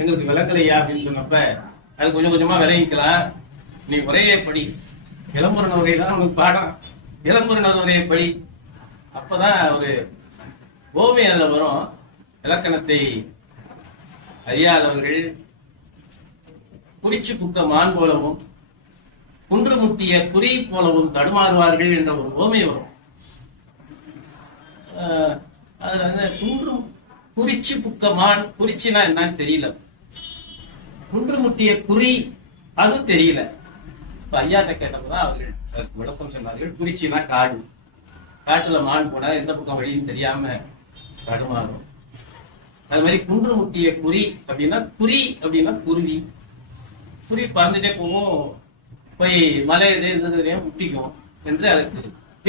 எங்களுக்கு விளங்கலையா அப்படின்னு சொன்னப்ப அது கொஞ்சம் கொஞ்சமா விளங்கிக்கலாம். நீ உரையை படி, இளம்புறன உரை தான் உனக்கு பாடம், இளம்புறன உரையை படி. அப்பதான் ஒரு ஓமை அதுல வரும். இலக்கணத்தை அறியாதவர்கள் குறிச்சு புக்க மான் போலவும் குன்று முட்டிய குறி போலவும் தடுமாறுவார்கள் என்ற ஒரு ஓமை வரும். அதுல குன்று குறிச்சு புக்க மான், குறிச்சினா என்னன்னு தெரியல, குன்று முட்டிய குறி அது தெரியல. இப்ப ஐயாட்ட கேட்டப்பதான் அவர்கள் அதற்கு விளக்கம் சொன்னார்கள். குறிச்சினா காடு, காட்டுல மான் போனா எந்த பக்கம் வழியும் தெரியாம தடுமாறும். அது மாதிரி குன்று முட்டிய குறி அப்படின்னா குருவி. குறி பறந்துட்டே போகும், போய் மலை இதுலையும் முட்டிக்கும் என்று அதற்கு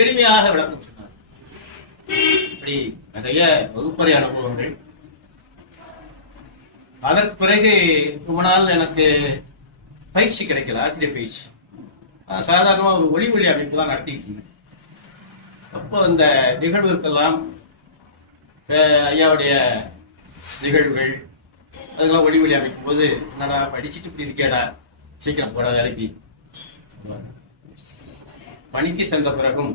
எளிமையாக விளக்கம் சொன்னார். இப்படி நிறைய வகுப்பறை அனுபவங்கள். அதற்கு பிறகு ரொம்ப நாள் எனக்கு பயிற்சி கிடைக்கல, ஆசிரியர் பயிற்சி. சாதாரணமா ஒரு ஒளி அமைப்பு தான் நடத்திட்டு இருந்தேன். அப்போ இந்த நிகழ்வுக்கெல்லாம் ஐயாவுடைய நிகழ்வுகள் அதெல்லாம் ஒளி அமைக்கும் போது, என்னடா படிச்சுட்டு இப்படி இருக்கேடா, சீக்கிரம் போட வேலைக்கு. பணிக்கு சென்ற பிறகும்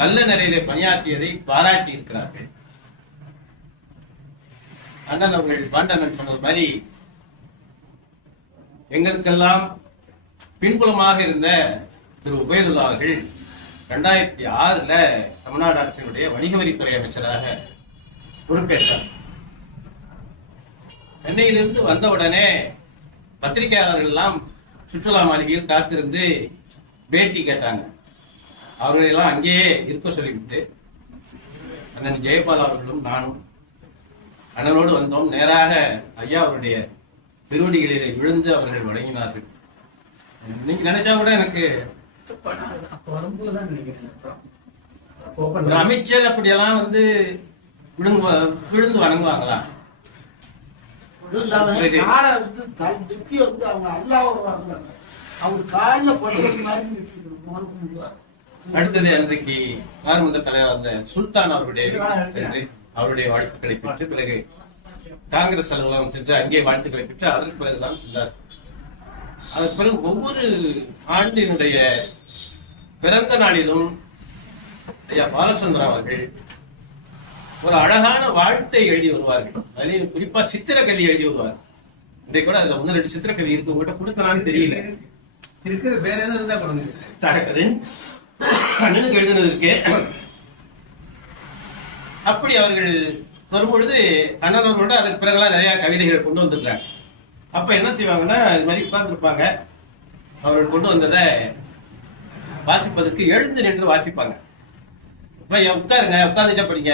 நல்ல நிலையில பணியாற்றியதை பாராட்டி இருக்கிறார்கள். அண்ணன் அவர்கள் பாண்டனன் சொன்னது மாதிரி எங்களுக்கெல்லாம் பின்புலமாக இருந்த திரு உபயதுல்லா அவர்கள் 2006 தமிழ்நாடு அரசினுடைய வணிக வரித்துறை அமைச்சராக பொறுப்பேற்றார். சென்னையிலிருந்து வந்தவுடனே பத்திரிகையாளர்கள் எல்லாம் சுற்றுலா மாளிகையில் காத்திருந்து பேட்டி கேட்டாங்க. அவர்களெல்லாம் அங்கேயே இருக்க சொல்லிவிட்டு அண்ணன் ஜெயபால் அவர்களும் நானும் அண்ணனோடு வந்தோம். நேராக ஐயா அவருடைய திருவடிகளிலே விழுந்து அவர்கள் வழங்கினார்கள். நீங்க நினைச்சா கூட எனக்கு ஒரு அமைச்சர் அப்படியெல்லாம் விழுந்து வணங்குவாங்களா? அடுத்தது அன்றைக்கு நார்மன்ற தலைவர் அந்த சுல்தான் அவருடைய சென்று அவருடைய வாழ்த்துக்களை பெற்று பிறகு காங்கிரஸ் அலுவலகம் சென்று அங்கே வாழ்த்துக்களை பெற்று அதற்கு பிறகுதான் சென்றார். அதற்கு பிறகு ஒவ்வொரு ஆண்டினுடைய பிறந்த நாளிலும் ஐயா பாலச்சந்திரன் அவர்கள் ஒரு அழகான வாழ்த்தை எழுதி வருவார்கள். அதுலயும் குறிப்பா சித்திரக்கவி எழுதி வருவார். இன்றைக்கு கூட அதுல 1-2 சித்திரக்கவி இருக்கு, உங்கள்கிட்ட கொடுத்தனான்னு தெரியல. இருக்கு, வேற எதுவும் இருந்தா கொடுங்க. அண்ணனுக்கு எழுதுனது இருக்கு. அப்படி அவர்கள் வரும்பொழுது அண்ணன் அவர்களோட அதுக்கு பிறகுலாம் நிறைய கவிதைகள் கொண்டு வந்திருக்காங்க. அப்ப என்ன செய்வாங்கன்னா, இது மாதிரி உட்கார்ந்துருப்பாங்க. அவர்கள் கொண்டு வந்ததை வாசிப்பதற்கு எழுந்து நின்று வாசிப்பாங்க. உட்காருங்க, உட்கார்ந்துட்டே படிங்க,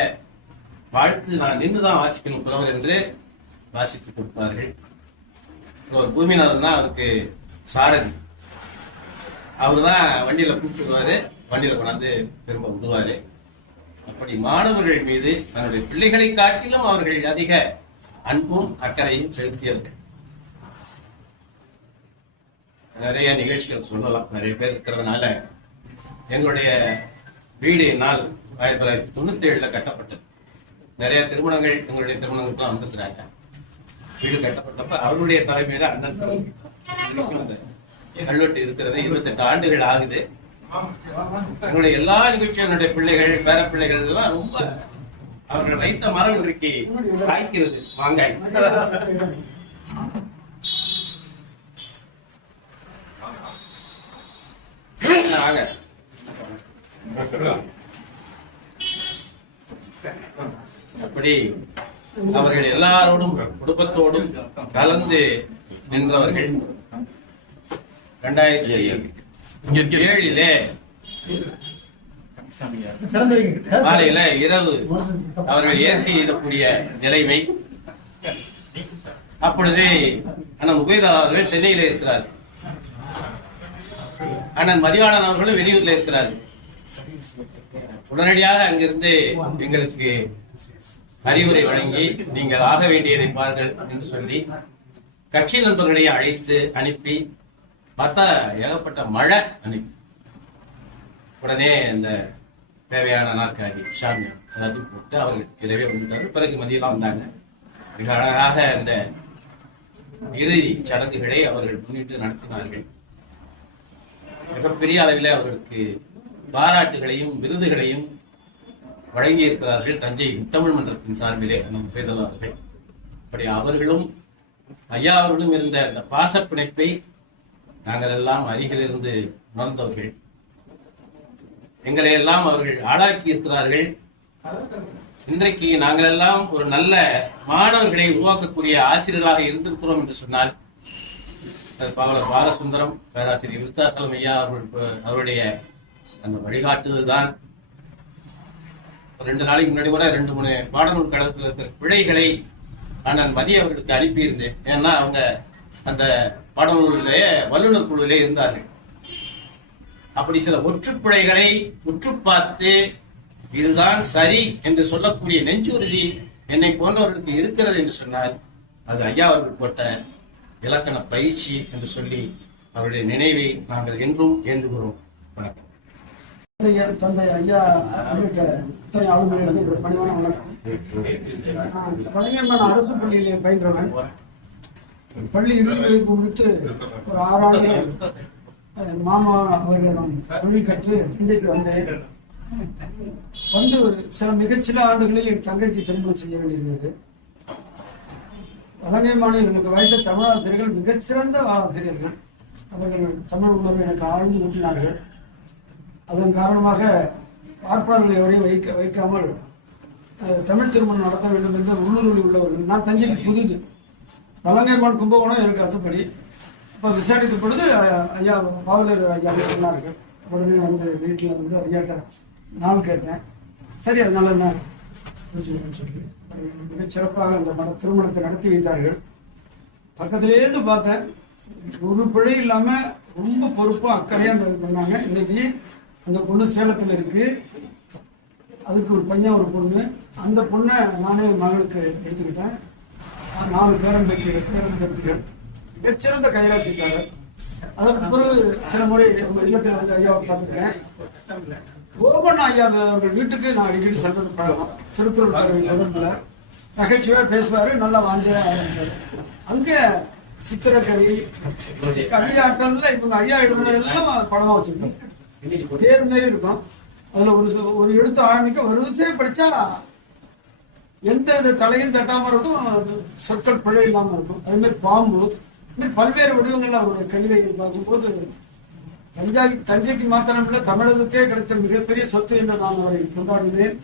வாழ்த்து நான் நின்றுதான் வாசிக்கணும் புலவர் என்று வாசித்து கொடுப்பார்கள். ஒரு பூமிநாதன் அவருக்கு சாரதி. அவருதான் வண்டியில கூப்பிட்டுருவாரு, வண்டியில கொண்டாந்து திரும்ப விடுவாரு. அப்படி மாணவர்கள் மீது தன்னுடைய பிள்ளைகளை காட்டிலும் அவர்கள் அதிக அன்பும் அக்கறையும் செலுத்தியவர்கள். நிறைய நிகழ்ச்சிகள் சொல்லலாம், நிறைய பேர் இருக்கிறதுனால. எங்களுடைய வீடு என்னால் 1997 கட்டப்பட்டது. நிறைய திருமணங்கள் எங்களுடைய திருமணங்களுக்குலாம் வந்திருக்கிறாங்க. வீடு கட்டப்பட்டப்ப அவருடைய தலைமையில அண்ணன் கல்வெட்டு இருக்கிறது. 28 ஆண்டுகள் ஆகுது. எங்களுடைய எல்லா நிகழ்ச்சியும் என்னுடைய பிள்ளைகள் பேர பிள்ளைகள் எல்லாம் ரொம்ப அவர்கள் வைத்த மரம் இன்றைக்கு காய்க்கிறது மாங்காய். அப்படி அவர்கள் எல்லாரோடும் குடும்பத்தோடும் கலந்து நின்றவர்கள். 2007 திறந்து வைங்க. மாலையில இரவு அவர்கள் ஏற்றி எழுதக்கூடிய நிலைமை. அப்பொழுதே அண்ணன் உபேதா அவர்கள் சென்னையில இருக்கிறார், அண்ணன் மதிவாணன் அவர்களும் வெளியூர்ல இருக்கிறார். உடனடியாக அங்கிருந்து எங்களுக்கு அறிவுரை வழங்கி நீங்கள் ஆக வேண்டியதை பாருங்கள் என்று சொல்லி கட்சி நண்பர்களை அழைத்து அனுப்பி பார்த்தா ஏகப்பட்ட மழை அனுப்பி உடனே இந்த தேவையான நாற்காலி ஷாமியா எல்லாத்தையும் போட்டு அவர்கள் இரவே வந்துட்டார்கள். பிறகு மதியெல்லாம் வந்தாங்க. மிக அழகாக இந்த இறுதி சடங்குகளை அவர்கள் முன்னிட்டு நடத்தினார்கள். மிகப்பெரிய அளவில் அவர்களுக்கு பாராட்டுகளையும் விருதுகளையும் வழங்கி இருக்கிறார்கள் தஞ்சை முத்தமிழ் மன்றத்தின் சார்பிலே நம் பேதல் அவர்கள். அப்படி அவர்களும் ஐயா அவர்களும் இருந்த அந்த பாசப்பிணைப்பை நாங்கள் எல்லாம் அருகிலிருந்து உணர்ந்தவர்கள். எங்களை எல்லாம் அவர்கள் ஆளாக்கி இருக்கிறார்கள். இன்றைக்கு நாங்கள் எல்லாம் ஒரு நல்ல மாணவர்களை உருவாக்கக்கூடிய ஆசிரியர்களாக இருந்திருக்கிறோம் என்று சொன்னால் பாவலர் பாலசுந்தரம், பேராசிரியர் விருத்தாசலம் ஐயா அவருடைய அந்த வழிகாட்டுதல் தான். 2 நாளைக்கு முன்னாடி கூட 2-3 பாடநூல் கழகத்தில் இருக்கிற பிழைகளை நான் மதிய அவர்களுக்கு அனுப்பியிருந்தேன். ஏன்னா அவங்க அந்த பாடநூலிலே வல்லுநர் குழுவிலே இருந்தார்கள். அப்படி சில ஒற்றுப்பிழைகளை உற்று பார்த்து இதுதான் சரி என்று சொல்லக்கூடிய நெஞ்சுறுதி என்னை போன்றவர்களுக்கு இருக்கிறது என்று சொன்னால் அது ஐயா அவர்கள் போட்ட இலக்கண பயிற்சி என்று சொல்லி அவருடைய நினைவை நாங்கள் என்றும் ஏந்துகிறோம். வணக்கம். தந்தை ஐயா உள்ளிட்ட இத்தனை ஆளுநர்களுக்கு பணிவான வணக்கம். கலைஞர் அரசு பள்ளியிலே பயின்றவன். பள்ளி இறுதி முடித்து ஒரு 6 ஆண்டுகள் மாமா அவர்களிடம் தொழில் கற்று தஞ்சைக்கு வந்தேன். வந்து ஒரு மிகச்சில ஆண்டுகளில் என் தங்கைக்கு திருமணம் செய்ய வேண்டியிருந்தது. அலங்கைமானில் எனக்கு வாய்த்த தமிழாசிரியர்கள் மிகச்சிறந்த ஆசிரியர்கள். அவர்கள் தமிழ் உணர்வு எனக்கு ஆழ்ந்து ஊட்டினார்கள். அதன் காரணமாக பார்ப்பாளர்களை எவரையும் வைக்காமல் தமிழ் திருமணம் நடத்த வேண்டும் என்று உள்ளூரில் உள்ளவர்கள். நான் தஞ்சைக்கு புதிது, அலங்கைமான் கும்பகோணம் எனக்கு அத்துப்படி. இப்போ விசாரித்த பொழுது ஐயா பாவலர் ஐயா சொன்னார்கள். உடனே வந்து வீட்டில் வந்து ஐயாட்ட நான் கேட்டேன். சரி, அதனால என்ன சொல்லி மிகச் சிறப்பாக அந்த திருமணத்தை நடத்தி வைத்தார்கள். பக்கத்திலேருந்து பார்த்தேன், ஒரு பிழை இல்லாம ரொம்ப பொறுப்பா அக்கறையா அந்த பண்ணாங்க. இன்னைக்கு அந்த பொண்ணு சேலத்தில் இருக்கு. அதுக்கு ஒரு பையன் ஒரு பொண்ணு. அந்த பொண்ணை நானே மகளுக்கு எடுத்துக்கிட்டேன். 4 பேரம்பேத்திகள் மிகச்சிறந்த கைராசிக்காரர். அதற்கு பிறகு சில முறை இல்லத்தில் வந்து ஐயாவை பார்த்துருக்கேன். கோபன் ஐயா அவர்கள் வீட்டுக்கு நான் அடிக்கடி சென்றது பழகம். திருக்குறள் தொடர்பில் நகைச்சுவையா பேசுவாரு, நல்லா வாஞ்சையா ஆரம்பிச்சாரு. அங்க சித்திரக்கவி கவியாட்டம்ல இவங்க ஐயா எல்லாம் படமா வச்சிருக்கோம். தேர் மாரி இருக்கும். அதுல ஒரு எழுத்து ஆரம்பிக்க ஒரு விஷயம் படிச்சா எந்த வித தலையும் தட்டாம இருக்கும், சொற்கள் பிழை இல்லாம இருக்கும். அதே மாதிரி பாம்பு, பல்வேறு வடிவங்கள் அவருடைய கவிதைகள் பார்க்கும்போது தஞ்சைக்கு மாத்திரமில்லை தமிழகத்துக்கே கிடைச்ச மிகப்பெரிய சொத்து என்று நான் அவரை கொண்டாடினேன்.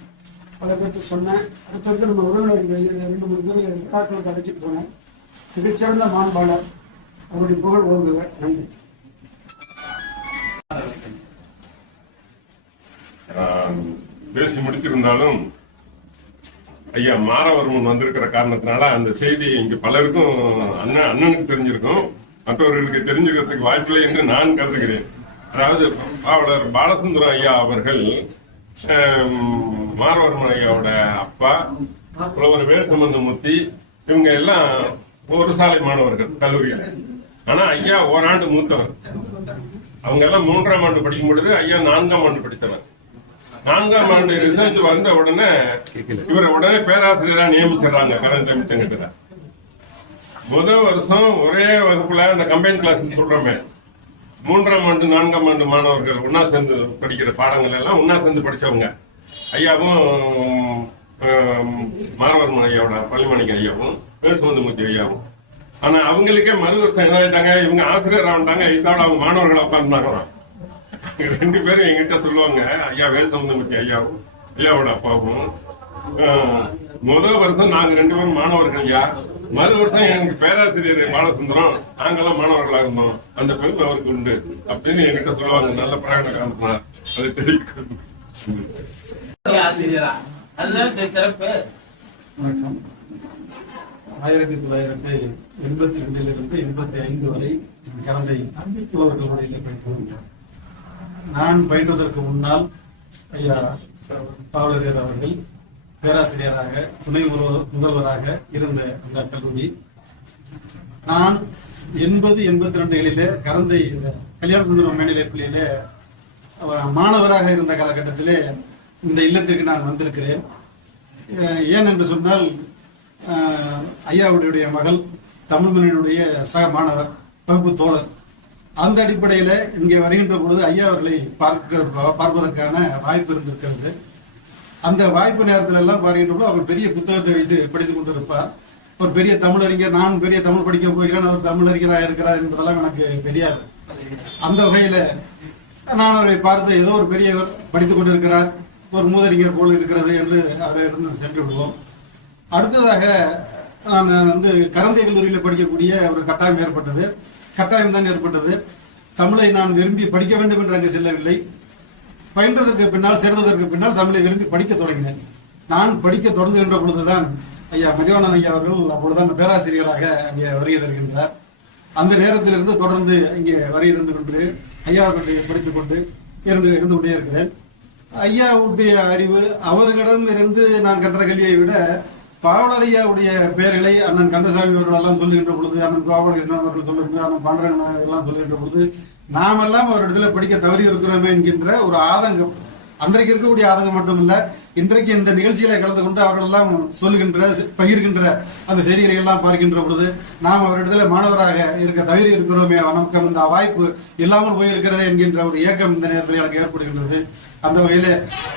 பல பேருக்கு சொன்னேன். அடுத்தடுத்து நம்ம உறவினர்கள் 2-3 பேர் விழாக்களுக்கு அழைச்சிட்டு போனேன். மிகச்சிறந்த மாண்பாளர். அவருடைய புகழ் ஓங்குவேன். நன்றி. பேசி முடித்திருந்தாலும் ஐயா மாரவர்மன் வந்திருக்கிற காரணத்தினால அந்த செய்தி இங்க பலருக்கும் அண்ணனுக்கு தெரிஞ்சிருக்கும், மற்றவர்களுக்கு தெரிஞ்சுக்கிறதுக்கு வாய்ப்பில்லை என்று நான் கருதுகிறேன். அதாவது பாவலர் பாலசுந்தரம் ஐயா அவர்கள் மாரவர்மன் ஐயாவோட அப்பா, புலவர் வேல்சம்பந்தமூர்த்தி, இவங்க எல்லாம் ஒரு சாலை மாணவர்கள் கல்லூரியில். ஆனா ஐயா ஓராண்டு மூத்தவர். அவங்க எல்லாம் 3ஆம் ஆண்டு படிக்கும் பொழுது ஐயா 4ஆம் ஆண்டு படித்தவர். 4ஆம் ஆண்டு ரிசல்ட் வந்த உடனே இவரை உடனே பேராசிரியரா நியமிச்சிடறாங்க கரண் தமிழ்ச்சங்கத்துல. முதல் வருஷம் ஒரே வகுப்புல அந்த கம்பைன் கிளாஸ் சொல்றோமே, 3ஆம் ஆண்டு 4ஆம் ஆண்டு மாணவர்கள் ஒன்னா சேர்ந்து படிக்கிற பாடங்கள் எல்லாம் ஒன்னா சேர்ந்து படிச்சவங்க. ஐயாவும் மாரவர்மன் ஐயாவோட பள்ளிமணிக்கு ஐயாவும் வேல்சம்பந்தமூர்த்தி ஐயாவும். ஆனா அவங்களுக்கே மறு வருஷம் என்ன ஆயிட்டாங்க, இவங்க ஆசிரியர் ஆகிட்டாங்க. இதோட அவங்க மாணவர்கள் உட்கார்ந்தாங்க. 2 பேரும் என்கிட்ட சொல்லுவாங்க, ஐயா வேல்சம்பந்தமூர்த்தி ஐயாவும் ஐயாவோட அப்பாவும், முதல் வருஷம் நாங்க 2 பேரும் மாணவர்கள் ஐயா, மறு வருஷம் எனக்கு பேராசிரியர் பாலசுந்தரம், நாங்கெல்லாம் மாணவர்களா இருந்தோம், அந்த பெருமை அவருக்கு உண்டு அப்படின்னு என்கிட்ட சொல்லுவாங்க. நல்ல பிரகடன காரணத்தினார் அதை தெரிவிக்கிறது. ஆசிரியரா அதுதான் சிறப்பு. வணக்கம். 1982 85 வரை கரந்தை புலவர்கள் பள்ளியில் படித்தேன். நான் பயின்றதற்கு முன்னால் ஐயா பாவலரேர் அவர்கள் பேராசிரியராக துணை முதல்வராக இருந்த அந்த கல்லூரி. நான் 80-82களிலே கரந்தை கல்யாண சுந்தரம் மேல்நிலைப் பள்ளியிலே மாணவராக இருந்த காலகட்டத்திலே இந்த இல்லத்திற்கு நான் வந்திருக்கிறேன். ஏன் என்று சொன்னால் ஐயாவுடைய மகள் தமிழ்மணியினுடைய சக மாணவர் வகுப்பு தோழர். அந்த அடிப்படையில் இங்கே வருகின்ற பொழுது ஐயா அவர்களை பார்ப்பதற்கான வாய்ப்பு இருந்திருக்கிறது. அந்த வாய்ப்பு நேரத்தில் எல்லாம் பார்க்கின்ற பொழுது அவர் பெரிய புத்தகத்தை வைத்து படித்துக் கொண்டிருப்பார். ஒரு பெரிய தமிழறிஞர், நான் பெரிய தமிழ் படிக்க போகிறேன், அவர் தமிழறிஞராக இருக்கிறார் என்பதெல்லாம் எனக்கு தெரியாது. அந்த வகையில நான் அவரை பார்த்து ஏதோ ஒரு பெரியவர் படித்துக் கொண்டிருக்கிறார், ஒரு மூதறிஞர் போல் இருக்கிறது என்று அவரிடம் சென்று விடுவோம். அடுத்ததாக நான் கரந்தை கல்லூரியில் படிக்கக்கூடிய ஒரு கட்டாயம் ஏற்பட்டது. கட்டாயம் தான் ஏற்பட்டது. தமிழை நான் விரும்பி படிக்க வேண்டும் என்று அங்கு செல்லவில்லை. பயின்றதற்கு பின்னால், சேர்ந்ததற்கு பின்னால் தமிழை விரும்பி படிக்க தொடங்கினேன். நான் படிக்க தொடங்குகின்ற பொழுதுதான் ஐயா மதிவானன் ஐயா அவர்கள் அப்பொழுதுதான் பேராசிரியராக அங்கே வருகை தருகின்றார். அந்த நேரத்திலிருந்து தொடர்ந்து இங்கே வருகை தந்து கொண்டு ஐயா அவர்களை படித்துக் கொண்டு இருந்து கொண்டே இருக்கிறேன். ஐயாவுடைய அறிவு அவர்களிடம் இருந்து நான் கற்ற கல்வியை விட பாவலர் ஐயாவுடைய பெயர்களை அண்ணன் கந்தசாமி அவர்கள் எல்லாம் சொல்லுகின்ற பொழுது, அண்ணன் கோபாலகிருஷ்ணன் அவர்கள் சொல்லுகின்ற, அண்ணன் பாண்டரங்கன் எல்லாம் சொல்லுகின்ற பொழுது நாமெல்லாம் அவரிடத்துல படிக்க தவறி இருக்கிறோமே என்கின்ற ஒரு ஆதங்கம், அன்றைக்கு இருக்கக்கூடிய ஆதங்கம் மட்டுமில்ல, இன்றைக்கு இந்த நிகழ்ச்சியில கலந்து கொண்டு அவர்கள் எல்லாம் சொல்லுகின்ற பகிர்கின்ற அந்த செய்திகளை எல்லாம் பார்க்கின்ற பொழுது நாம் அவரிடத்துல மாணவராக இருக்க தவறி இருக்கிறோமே, நமக்கு அந்த வாய்ப்பு இல்லாமல் போயிருக்கிறதே என்கின்ற ஒரு ஏக்கம் இந்த நேரத்தில் எனக்கு ஏற்படுகின்றது. அந்த வகையில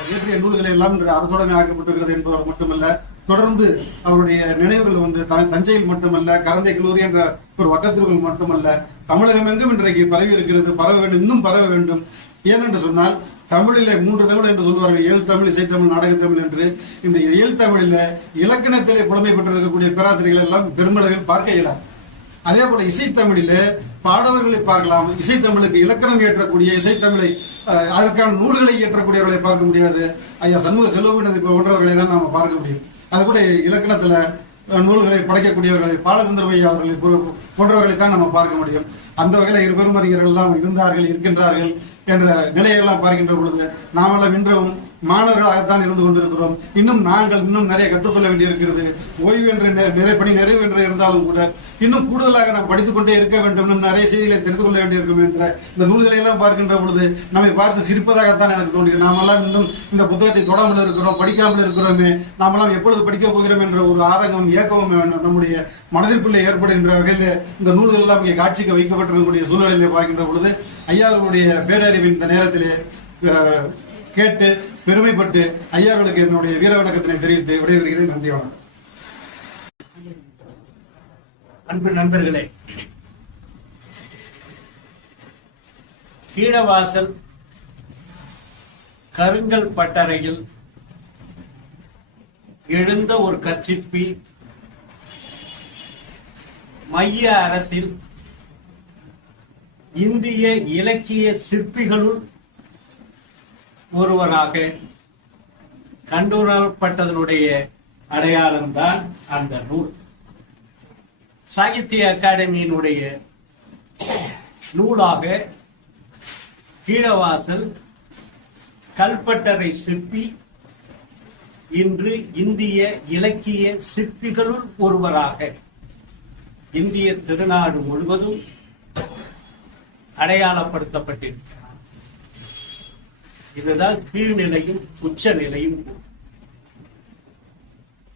இயற்றிய நூல்களை எல்லாம் அரசுடைமை ஆக்கப்பட்டிருக்கிறது என்பதோடு மட்டுமல்ல, தொடர்ந்து அவருடைய நினைவுகள் தஞ்சையில் மட்டுமல்ல, கரந்தை கல்லூரி என்ற ஒரு வட்டத்திற்குள் மட்டுமல்ல, தமிழகம் எங்கும் இன்றைக்கு பரவி இருக்கிறது. பரவ வேண்டும், இன்னும் பரவ வேண்டும். ஏனென்று சொன்னால் தமிழிலே 3 தமிழ் என்று சொல்வார்கள், 7 தமிழ், இசைத்தமிழ், நாடகத்தமிழ் என்று. இந்த 7 தமிழில இலக்கணத்திலே புலமை பெற்றிருக்கக்கூடிய பேராசிரியர்கள் எல்லாம் பெருமளவில் பார்க்க இயலாது. அதே போல இசைத்தமிழிலே பாடவர்களை பார்க்கலாம், இசைத்தமிழுக்கு இலக்கணம் ஏற்றக்கூடிய இசைத்தமிழை அதற்கான நூல்களை ஏற்றக்கூடியவர்களை பார்க்க முடியாது. ஐயா சண்முக செல்வவின் போன்றவர்களை தான் நாம பார்க்க முடியும். அது கூட இலக்கணத்துல நூல்களை படைக்கக்கூடியவர்களை பாலச்சந்திர ஐயா அவர்களை போன்றவர்களை தான் நம்ம பார்க்க முடியும். அந்த வகையில இரு பெருமறிஞர்கள் எல்லாம் இருந்தார்கள், இருக்கின்றார்கள் என்ற நிலையெல்லாம் பார்க்கின்ற பொழுது நாமெல்லாம் இன்றும் மாணவர்களாகத்தான் இருந்து கொண்டிருக்கிறோம். இன்னும் நிறைய கற்றுக்கொள்ள வேண்டியிருக்கிறது. ஓய்வு என்று நிறைவு என்று இருந்தாலும் கூட இன்னும் கூடுதலாக நாம் படித்துக் கொண்டே இருக்க வேண்டும், நிறைய செய்திகளை தெரிந்து கொள்ள வேண்டியிருக்கும் என்ற இந்த நூல்களை எல்லாம் பார்க்கின்ற பொழுது நம்மை பார்த்து சிரிப்பதாகத்தான் எனக்கு தோன்றுகிறது. நாமெல்லாம் இன்னும் இந்த புத்தகத்தை தொடாமல் இருக்கிறோம், படிக்காமல் இருக்கிறோமே, நாமெல்லாம் எப்பொழுது படிக்கப் போகிறோம் என்ற ஒரு ஆதங்கம், ஏக்கமும் நம்முடைய மனதிற்குள்ளே ஏற்படுகின்ற வகையில் இந்த நூல்கள் எல்லாம் இங்கே காட்சிக்கு வைக்கப்பட்டிருக்கக்கூடிய சூழ்நிலையிலே பார்க்கின்ற பொழுது ஐயாவுடைய பேரறிவின் இந்த நேரத்திலே கேட்டு பெருமைப்பட்டு ஐயாவுக்கு என்னுடைய வீர வணக்கத்தினை தெரிவித்து விடைபெறுகிறேன். நன்றி, வணக்கம். அன்பு நண்பர்களே, கீழவாசல் கருங்கல் பட்டறையில் எழுந்த ஒரு கற்சிற்பி மைய அரசில் இந்திய இலக்கிய சிற்பிகளுள் ஒருவராக கண்டுணரப்பட்டதனுடைய அடையாளம்தான் அந்த நூல். சாகித்ய அகாடமியினுடைய நூலாக கீழவாசல் கல்பட்டறை சிற்பி இன்று இந்திய இலக்கிய சிற்பிகளுள் ஒருவராக இந்திய திருநாடு முழுவதும் அடையாளப்படுத்தப்பட்டிருக்கிறார். இதுதான் கீழ்நிலையும் உச்ச நிலையும்.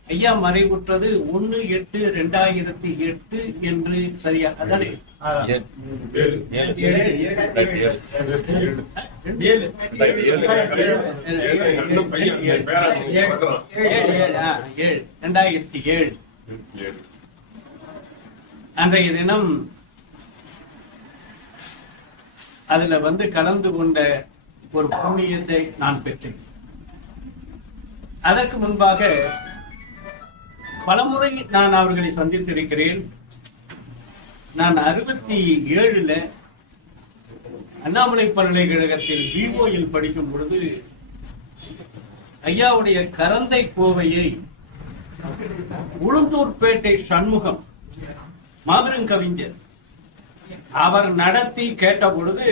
ஐயா மறைவுற்றது 1/8/2008 என்று சரியா? அதானே? அன்றைய தினம் அதுல கலந்து கொண்ட ஒரு புண்ணியத்தை நான் பெற்றேன். அதற்கு முன்பாக பலமுறை நான் அவர்களை சந்தித்திருக்கிறேன். நான் 67 அண்ணாமலை பல்கலைக்கழகத்தில் பிஓயில் படிக்கும் பொழுது ஐயாவுடைய கரந்தை கோவையை உளுந்தூர்பேட்டை சண்முகம் மாபெரும் கவிஞர் அவர் நடத்தி கேட்ட பொழுது,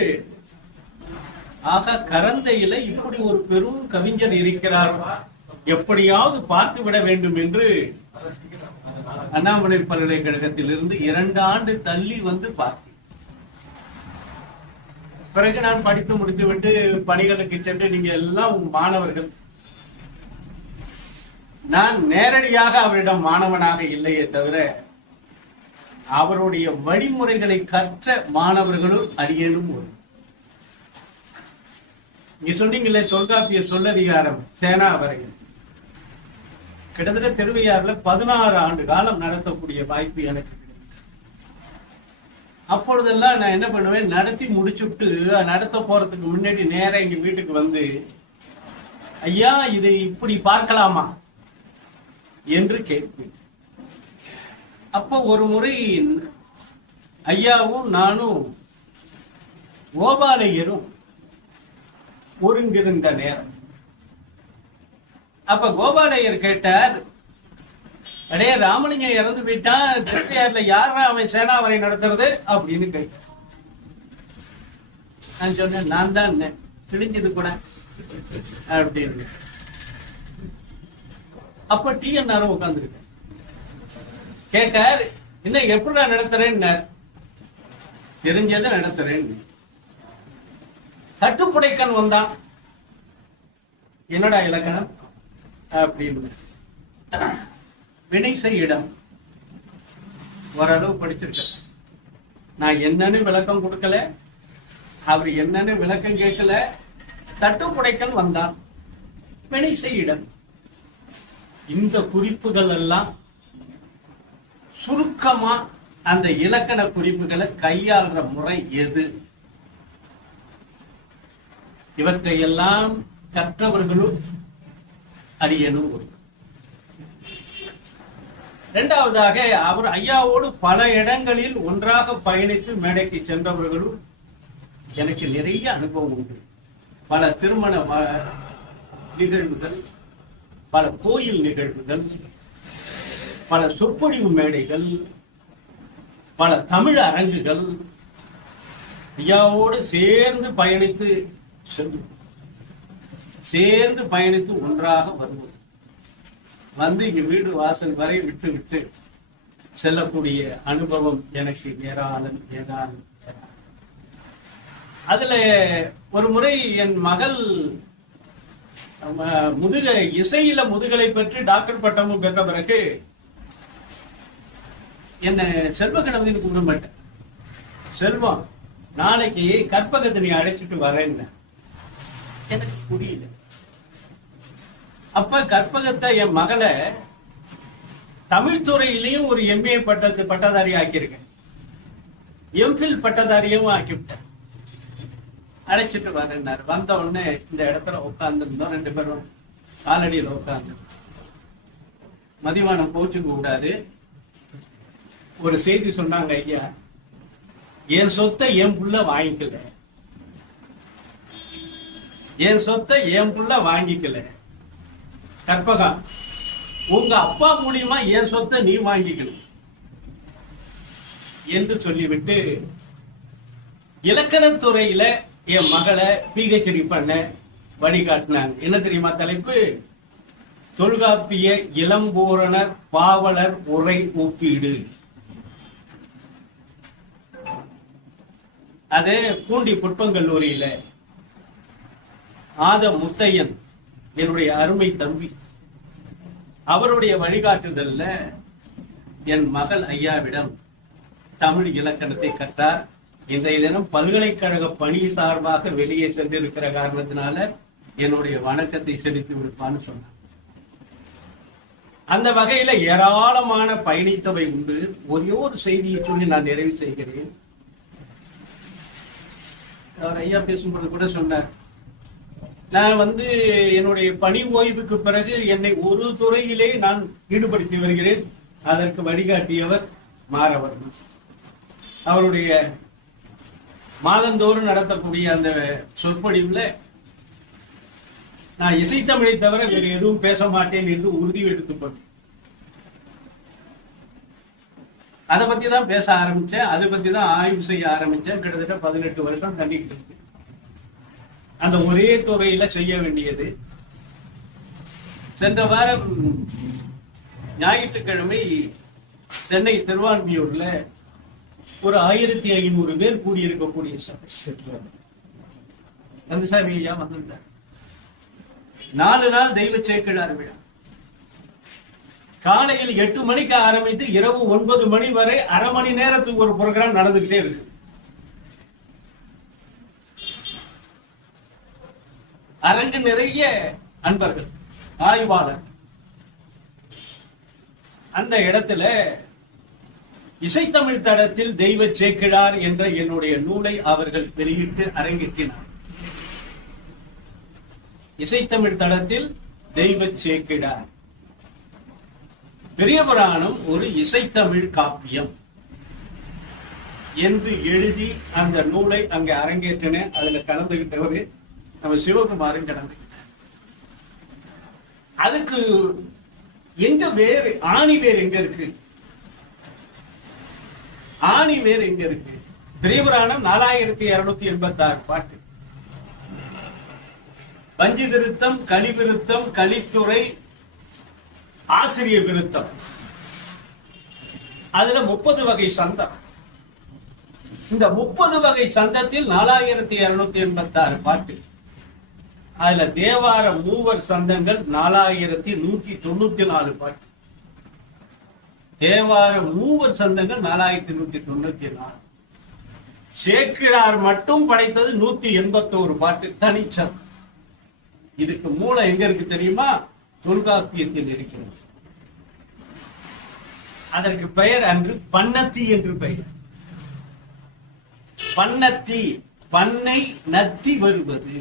ஆக கரந்தையில இப்படி ஒரு பெரும் கவிஞர் இருக்கிறார், எப்படியாவது பார்த்து விட வேண்டும் என்று அண்ணாமலை பல்கலைக்கழகத்திலிருந்து 2 ஆண்டு தள்ளி வந்து பார்த்தேன். பிறகு நான் படித்து முடித்துவிட்டு பணிகளுக்கு சென்று, நீங்க எல்லாம் மாணவர்கள், நான் நேரடியாக அவரிடம் மாணவனாக இல்லையே தவிர அவருடைய வழிமுறைகளை கற்ற மாணவர்களும் அரியனும் ஒரு. நீ சொன்னீங்களே தொல்காப்பிய சொல்லதிகாரம் சேனா வரையில், கிட்டத்தட்ட திருவையாறுல 16 ஆண்டு காலம் நடத்தக்கூடிய வாய்ப்பு எனக்கு கிடைக்கும். அப்பொழுதெல்லாம் நான் என்ன பண்ணுவேன், நடத்தி முடிச்சுட்டு நடத்த போறதுக்கு முன்னாடி நேரம் எங்க வீட்டுக்கு வந்து, ஐயா இது இப்படி பார்க்கலாமா என்று கேட்பேன். அப்போ ஒரு முறை ஐயாவும் நானும் கோபாலையரும் ஒருங்கிருந்த நேரம். அப்ப கோபாலையர் கேட்டார், அடே ராமலிங்கம் இறந்து போயிட்டான், திருவையாறுல யாரா அவன் சேனாவரை நடத்துறது அப்படின்னு கேட்டார். நான் சொன்னேன், நான் தான் கிழிஞ்சது கூட அப்படின்னு. அப்ப TN உட்கார்ந்துருக்கேன். கேட்டார், என்ன எப்படிடா நடத்துறேன்னு. தெரிஞ்சதை நடத்துறேன்னு. தட்டுப்புடைக்கன் வந்தான், என்னடா இலக்கணம் அப்படின்னு. வினைசை இடம் ஓரளவு படிச்சிருக்க. நான் என்னன்னு விளக்கம் கொடுக்கல, அவர் என்னன்னு விளக்கம் கேட்கல. தட்டுப்புடைக்கன் வந்தான், வினைசை இடம். இந்த குறிப்புகள் எல்லாம் சுருக்கமா அந்த இலக்கண குறிப்புகளை கையாளுற முறை எது? இவற்றையெல்லாம் கற்றவர்களும் அரியனும் ஒரு. இரண்டாவதாக, அவர் ஐயாவோடு பல இடங்களில் ஒன்றாக பயணித்து மேடைக்கு சென்றவர்களும் எனக்கு நிறைய அனுபவம் உண்டு. பல திருமண நிகழ்வுகள், பல கோயில் நிகழ்வுகள், பல சொற்பொழிவு மேடைகள், பல தமிழ் அரங்குகள் ஐயாவோடு சேர்ந்து பயணித்து ஒன்றாக வருவது, வந்து இங்க வீடு வாசல் வரை விட்டு விட்டு செல்லக்கூடிய அனுபவம் எனக்கு ஏராளம். அதுல ஒரு முறை என் மகள் இசையில முதுகலை பெற்று டாக்டர் பட்டமும் பெற்ற பிறகு என்ன செல்வ கணவதின்னு கூப்பிட மாட்டேன். செல்வம், நாளைக்கு கற்பகத்தை நீ அழைச்சிட்டு வரேன்னு. எனக்கு புரியல. அப்ப கற்பகத்தை என் மகளை தமிழ் துறையிலையும் ஒரு MA பட்டதாரி ஆக்கியிருக்கேன், MPhil பட்டதாரியும் ஆக்கிவிட்டேன். அழைச்சிட்டு வரேன்னாரு. வந்த உடனே இந்த இடத்துல உட்கார்ந்து இருந்தோம், 2 பேரும் காலடியில் உட்கார்ந்து. மதிவானம் போச்சுக்க கூடாது. ஒரு செய்தி சொன்னாங்க, ஐயா என் சொத்தை என் புள்ள வாங்கிக்கல, என் சொத்தை என் புள்ள வாங்கிக்கல, கற்பகம் உங்க அப்பா மூலியமா என் சொத்தை நீ வாங்கிக்கணும் என்று சொல்லிவிட்டு இலக்கணத்துறையில என் மகளை PhD பண்ண வழிகாட்டினாங்க. என்ன தெரியுமா தலைப்பு? தொல்காப்பிய இளம்பூரணர் பாவலர் உரை ஒப்பீடு. அது பூண்டி புட்பங்கல்லூரியில ஆத முத்தையன் என்னுடைய அருமை தம்பி, அவருடைய வழிகாட்டுதல்ல என் மகள் ஐயாவிடம் தமிழ் இலக்கணத்தை கற்றார். இன்றைய தினம் பல்கலைக்கழக பணி சார்பாக வெளியே சென்றிருக்கிற காரணத்தினால என்னுடைய வணக்கத்தை செலுத்தி விடுப்பான்னு சொன்னார். அந்த வகையில ஏராளமான பயணித்தவை உண்டு. ஒரே ஒரு செய்தியை சொல்லி நான் நிறைவு செய்கிறேன். அவர் ஐயா பேசும்போது கூட சொன்னார், நான் என்னுடைய பணி ஓய்வுக்கு பிறகு என்னை ஒரு துறையிலே நான் ஈடுபடுத்தி வருகிறேன். அதற்கு வழிகாட்டியவர் மாறவர்மன். அவருடைய மாதந்தோறும் நடத்தக்கூடிய அந்த சொற்பொழிவுல நான் இசைத்தமிழை தவிர வேறு எதுவும் பேச மாட்டேன் என்று உறுதி எடுத்துக்கொண்டேன். அதை பத்தி தான் பேச ஆரம்பிச்சேன், அதை பத்தி தான் ஆய்வு செய்ய ஆரம்பிச்சேன். கிட்டத்தட்ட 18 வருஷம் தள்ளிக்கிட்டு இருக்கு. அந்த ஒரே துறையில செய்ய வேண்டியது. சென்ற வாரம் ஞாயிற்றுக்கிழமை சென்னை திருவான்மியூர்ல ஒரு 1500 பேர் கூடியிருக்கக்கூடிய சபை. கந்தசாமி ஐயா வந்திருந்தார். 4 நாள் தெய்வ சேக்கிழார் விழா. காலையில் 8 மணிக்கு ஆரம்பித்து இரவு 9 மணி வரை அரை மணி நேரத்துக்கு ஒரு ப்ரோக்ராம் நடந்துகிட்டே இருக்கு. அரங்கு நிறைய அன்பர்கள், ஆய்வாளர். அந்த இடத்துல இசைத்தமிழ் தடத்தில் தெய்வ சேக்கிழார் என்ற என்னுடைய நூலை அவர்கள் வெளியிட்டு அரங்கேற்றினார். இசைத்தமிழ் தடத்தில் தெய்வ சேக்கிழார், பெரிய புராணம் ஒரு இசைத்தமிழ் காப்பியம் என்று எழுதி அந்த நூலை அங்கே அரங்கேற்றினேன். அதுல கலந்துகிட்டவரு நம்ம சிவகுமாரும் கலந்துகிட்டார். அதுக்கு எங்க வேறு ஆணி வேர் எங்க இருக்கு? ஆணி வேர் எங்க இருக்கு? பெரிய புராணம் 4286 பாட்டு. பஞ்சு விருத்தம், களி விருத்தம், களித்துறை, ஆசிரிய விருத்தம், அதுல 30 வகை சந்தம். இந்த 30 வகை சந்தத்தில் 4286 பாட்டு. அதுல தேவார மூவர் சந்தங்கள் 4194 பாட்டு. தேவார மூவர் சந்தங்கள் 4194. சேக்கிழார் மட்டும் படைத்தது 181 பாட்டு தனிச்சந்தம். இதுக்கு மூலம் எங்க இருக்கு தெரியுமா? தொல்காப்பியத்தில் இருக்கிறது. அதற்கு பெயர் அன்று பன்னத்தி என்று பெயர். பன்னத்தி, பண்ணை நத்தி வருவது,